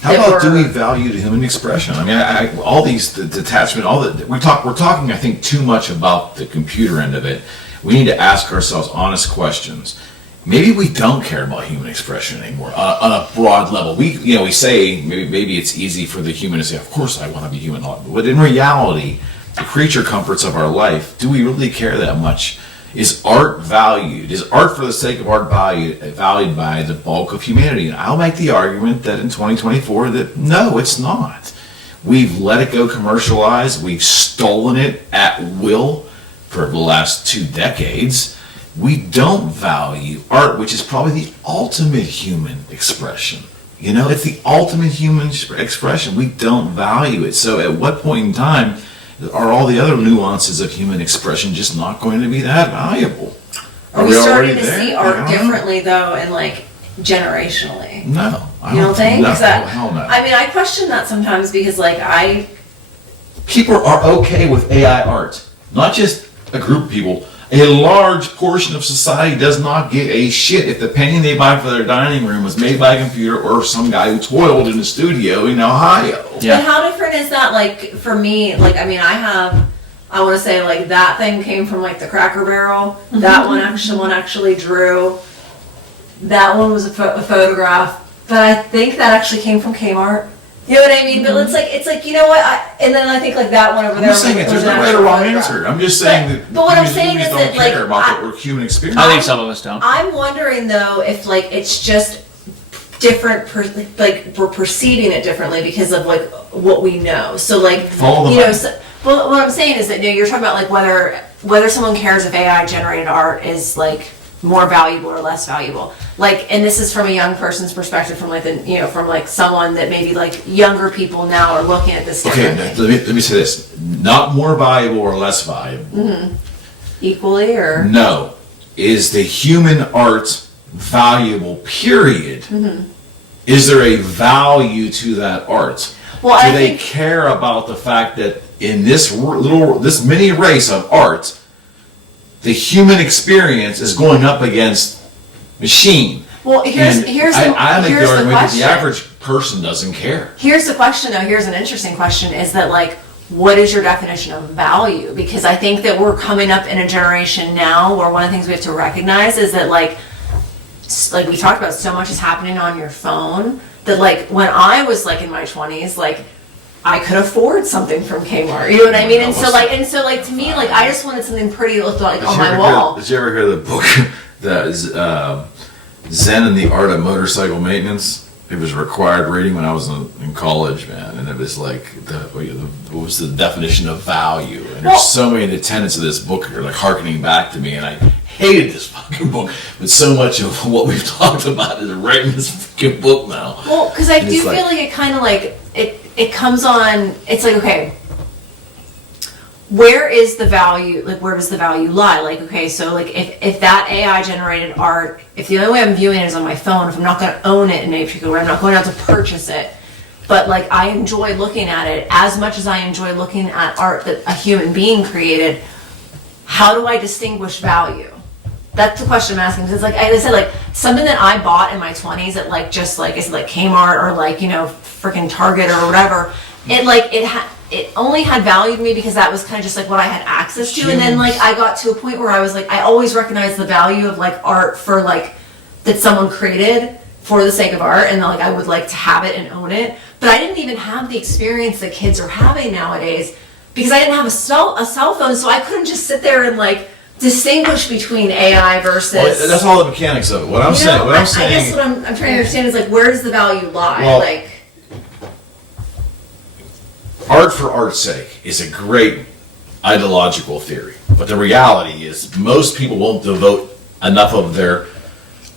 How about do we value the human expression? I mean, all these detachment, we're talking, I think, too much about the computer end of it. We need to ask ourselves honest questions. Maybe we don't care about human expression anymore on a broad level. We say maybe it's easy for the human to say, of course I want to be human, but in reality, the creature comforts of our life, do we really care that much? Is art valued? Is art for the sake of art valued by the bulk of humanity? And I'll make the argument that in 2024 that no, it's not. We've let it go commercialized. We've stolen it at will for the last 2 decades. We don't value art, which is probably the ultimate human expression. It's the ultimate human expression. We don't value it. So at what point in time are all the other nuances of human expression just not going to be that valuable? Are we starting to see art differently, though, and like generationally? No. You don't think? No, hell no. I mean, I question that sometimes because, like, people are okay with AI art. Not just a group of people. A large portion of society does not give a shit if the painting they buy for their dining room was made by a computer or some guy who toiled in a studio in Ohio. Yeah. But how different is that, like, for me? Like, I mean, I want to say, like, that thing came from, like, the Cracker Barrel. That one actually drew. That one was a photograph. But I think that actually came from Kmart. You know what I mean? Mm-hmm. But it's like, you know what? And then I think like that one over there. I'm just saying there's no right or wrong answer. I'm just saying but what I'm saying is that like about human experience. I think some of us don't. I'm wondering though if like it's just different, like we're perceiving it differently because of like what we know. So like well, what I'm saying is that you're talking about like whether someone cares if AI generated art is like more valuable or less valuable? Like, and this is from a young person's perspective, from like from like someone that maybe like younger people now are looking at this Okay, differently. let me say this. Not more valuable or less valuable. Equally, or No. Is the human art valuable, period? Is there a value to that art? Well, Do I they think- care about the fact that in this mini race of art, the human experience is going up against machine? well, here's And the I make here's the argument that question. the average person doesn't care. Here's the question, though. Here's an interesting question: is that like, what is your definition of value? Because I think that we're coming up in a generation now where one of the things we have to recognize is that like we talked about, so much is happening on your phone that like when I was like in my 20s, like I could afford something from Kmart. You know what I mean? And so like to me, like I just wanted something pretty to look like on my wall. Did you ever hear the book that is Zen and the Art of Motorcycle Maintenance? It was required reading when I was in college, man, and it was like what was the definition of value? And there's so many of the tenets of this book are like hearkening back to me, and I hated this fucking book, but so much of what we've talked about is right in this fucking book now. Well, because I And do it's like- feel like it kind of like it comes on. It's like, okay, where is the value? Like, where does the value lie? Like, okay, so like if that AI generated art, if the only way I'm viewing it is on my phone, if I'm not going to own it in any particular way, I'm not going out to purchase it, but like I enjoy looking at it as much as I enjoy looking at art that a human being created. How do I distinguish value? That's the question I'm asking. Because it's like I said, like something that I bought in my 20s at like just like it's like Kmart or like freaking Target or whatever. It only had value to me because that was kind of just like what I had access to. And then like I got to a point where I was like, I always recognized the value of like art for like that someone created for the sake of art, and like I would like to have it and own it. But I didn't even have the experience that kids are having nowadays because I didn't have a cell phone, so I couldn't just sit there and like distinguish between AI versus. Well, that's all the mechanics of it. What I'm saying, I guess what I'm trying to understand is like, where does the value lie? Well, like, art for art's sake is a great ideological theory, but the reality is most people won't devote enough of their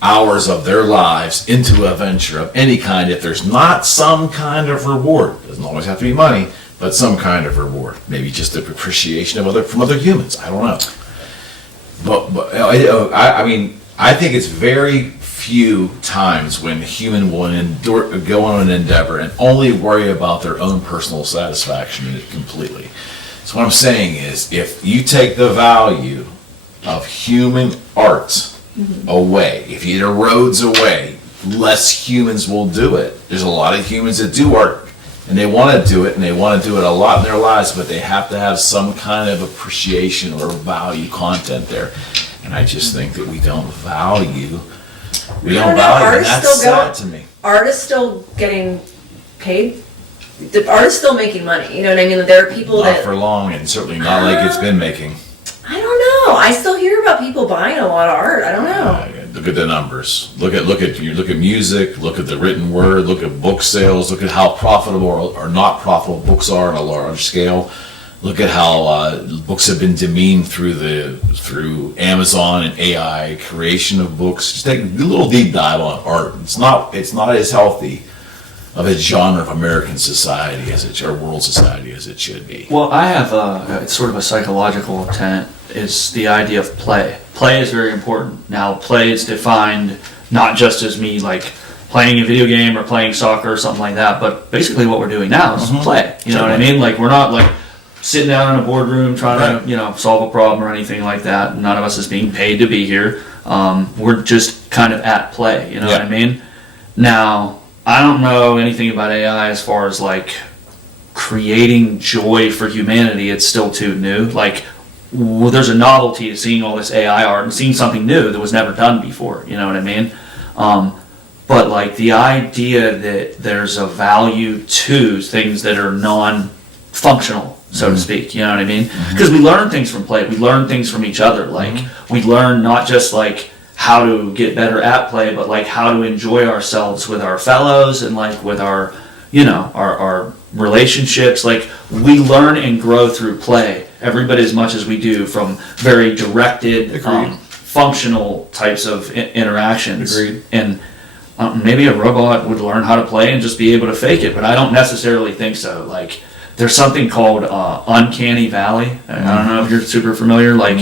hours of their lives into a venture of any kind if there's not some kind of reward. Doesn't always have to be money, but some kind of reward. Maybe just the appreciation of from other humans. I don't know. But I mean, I think it's very few times when a human will go on an endeavor and only worry about their own personal satisfaction in it completely. So what I'm saying is, if you take the value of human art away, if it erodes away, less humans will do it. There's a lot of humans that do art, and they want to do it, and they want to do it a lot in their lives, but they have to have some kind of appreciation or value content there. And I just think that we don't value. We don't value, and that's sad to me. Art is still getting paid. The art is still making money. You know what I mean? There are people Not that for long, and certainly not like it's been making. I don't know. I still hear about people buying a lot of art. I don't know. Look at the numbers. Look at music. Look at the written word. Look at book sales. Look at how profitable or not profitable books are on a large scale. Look at how books have been demeaned through Amazon and AI creation of books. Just take a little deep dive on art. It's not as healthy of a genre of American society or world society as it should be. Well, I have it's sort of a psychological tenet. It's the idea of play. Play is very important. Now, play is defined not just as me like playing a video game or playing soccer or something like that, but basically what we're doing now is play. You know what I mean? Like, we're not like sitting down in a boardroom trying to solve a problem or anything like that. None of us is being paid to be here. We're just kind of at play. You know what I mean? Now, I don't know anything about AI as far as like creating joy for humanity. It's still too new. Like, there's a novelty to seeing all this AI art and seeing something new that was never done before. You know what I mean? But like the idea that there's a value to things that are non-functional, so to speak. You know what I mean? Because we learn things from play. We learn things from each other. Like we learn not just like how to get better at play, but like how to enjoy ourselves with our fellows and like with our, our relationships. Like we learn and grow through play every bit as much as we do from very directed, functional types of interactions. Agreed. And maybe a robot would learn how to play and just be able to fake it, but I don't necessarily think so. Like, there's something called uncanny valley. I don't know if you're super familiar, like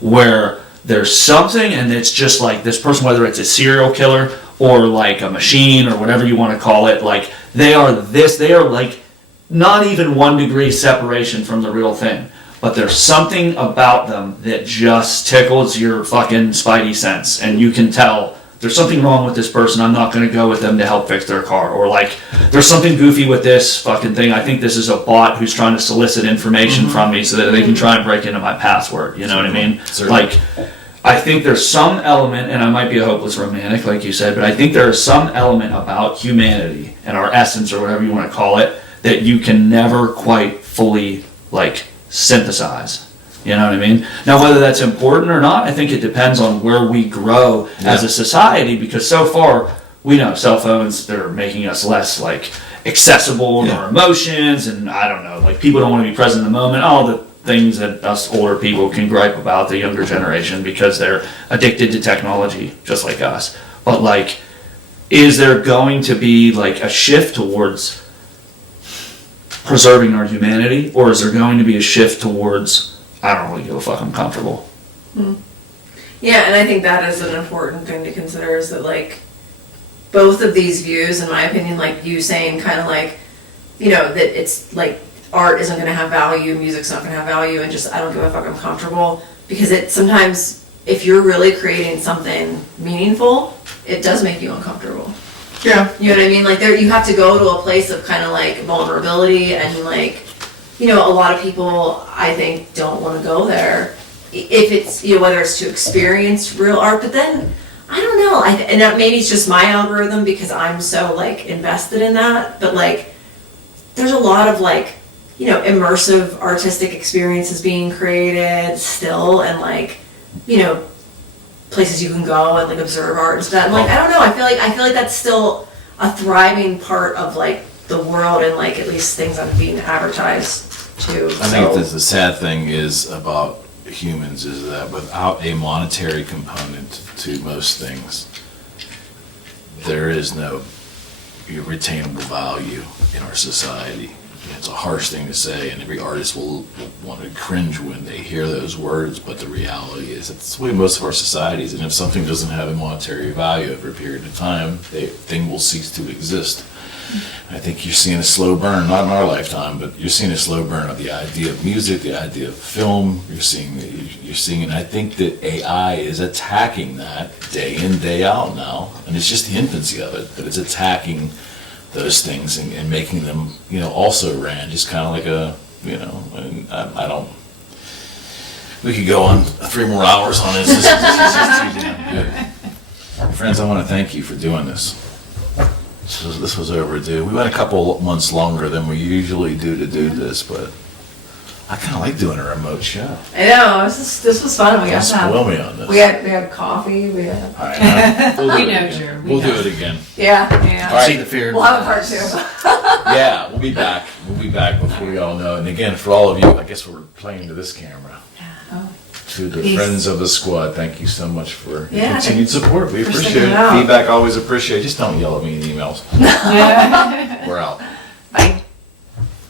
where there's something and it's just like this person, whether it's a serial killer or like a machine or whatever you want to call it, like they are like not even 1 degree separation from the real thing. But there's something about them that just tickles your fucking spidey sense, and you can tell there's something wrong with this person. I'm not going to go with them to help fix their car. Or like, there's something goofy with this fucking thing. I think this is a bot who's trying to solicit information from me so that they can try and break into my password. You know what I mean? Certainly. Like, I think there's some element, and I might be a hopeless romantic, like you said, but I think there is some element about humanity and our essence, or whatever you want to call it, that you can never quite fully, like, synthesize. You know what I mean? Now, whether that's important or not, I think it depends on where we grow as a society, because so far, we know cell phones, they're making us less, like, accessible to our emotions, and I don't know, like, people don't want to be present in the moment, all the things that us older people can gripe about the younger generation because they're addicted to technology, just like us. But, like, is there going to be, like, a shift towards preserving our humanity, or is there going to be a shift towards, I don't really give a fuck, I'm comfortable? Yeah, and I think that is an important thing to consider, is that like both of these views, in my opinion, like you saying kind of like, you know, that it's like art isn't going to have value, music's not going to have value, and just I don't give a fuck, I'm comfortable, because it sometimes, if you're really creating something meaningful, it does make you uncomfortable. Yeah. You know what I mean? Like there, you have to go to a place of kind of like vulnerability, and like, you know, a lot of people I think don't want to go there if it's, you know, whether it's to experience real art, but then I don't know, and that maybe it's just my algorithm because I'm so like invested in that, but like there's a lot of like, you know, immersive artistic experiences being created still, and like, you know, places you can go and like observe art and stuff. And like, I don't know, I feel like that's still a thriving part of like the world, and like at least things that are being advertised to. I think that the sad thing is about humans is that without a monetary component to most things, there is no retainable value in our society. It's a harsh thing to say, and every artist will want to cringe when they hear those words, but the reality is it's the way most of our societies, and if something doesn't have a monetary value over a period of time, the thing will cease to exist. I think you're seeing a slow burn, not in our lifetime, but you're seeing a slow burn of the idea of music, the idea of film. You're seeing, and I think that AI is attacking that day in, day out now, and it's just the infancy of it, but it's attacking those things and making them, you know, also ran just kind of like a, you know, and I don't. We could go on 3 more hours on this. This is just too damn good. Friends, I want to thank you for doing this. This was overdue. We went a couple months longer than we usually do to do this, but I kind of like doing a remote show. I know, this was fun. We Don't got to have, spoil me on this. we had coffee. We had All right, we'll do We it know, again. Drew. We We'll know. do it again. yeah. All right. See the fear. We'll have a part 2. Yeah, we'll be back. We'll be back before we all know. And again, for all of you, I guess we're playing to this camera. To the Peace. friends of the squad, thank you so much for your Yeah, continued support. We for appreciate sticking it. it out. Feedback, always appreciate. Just don't yell at me in emails. We're out.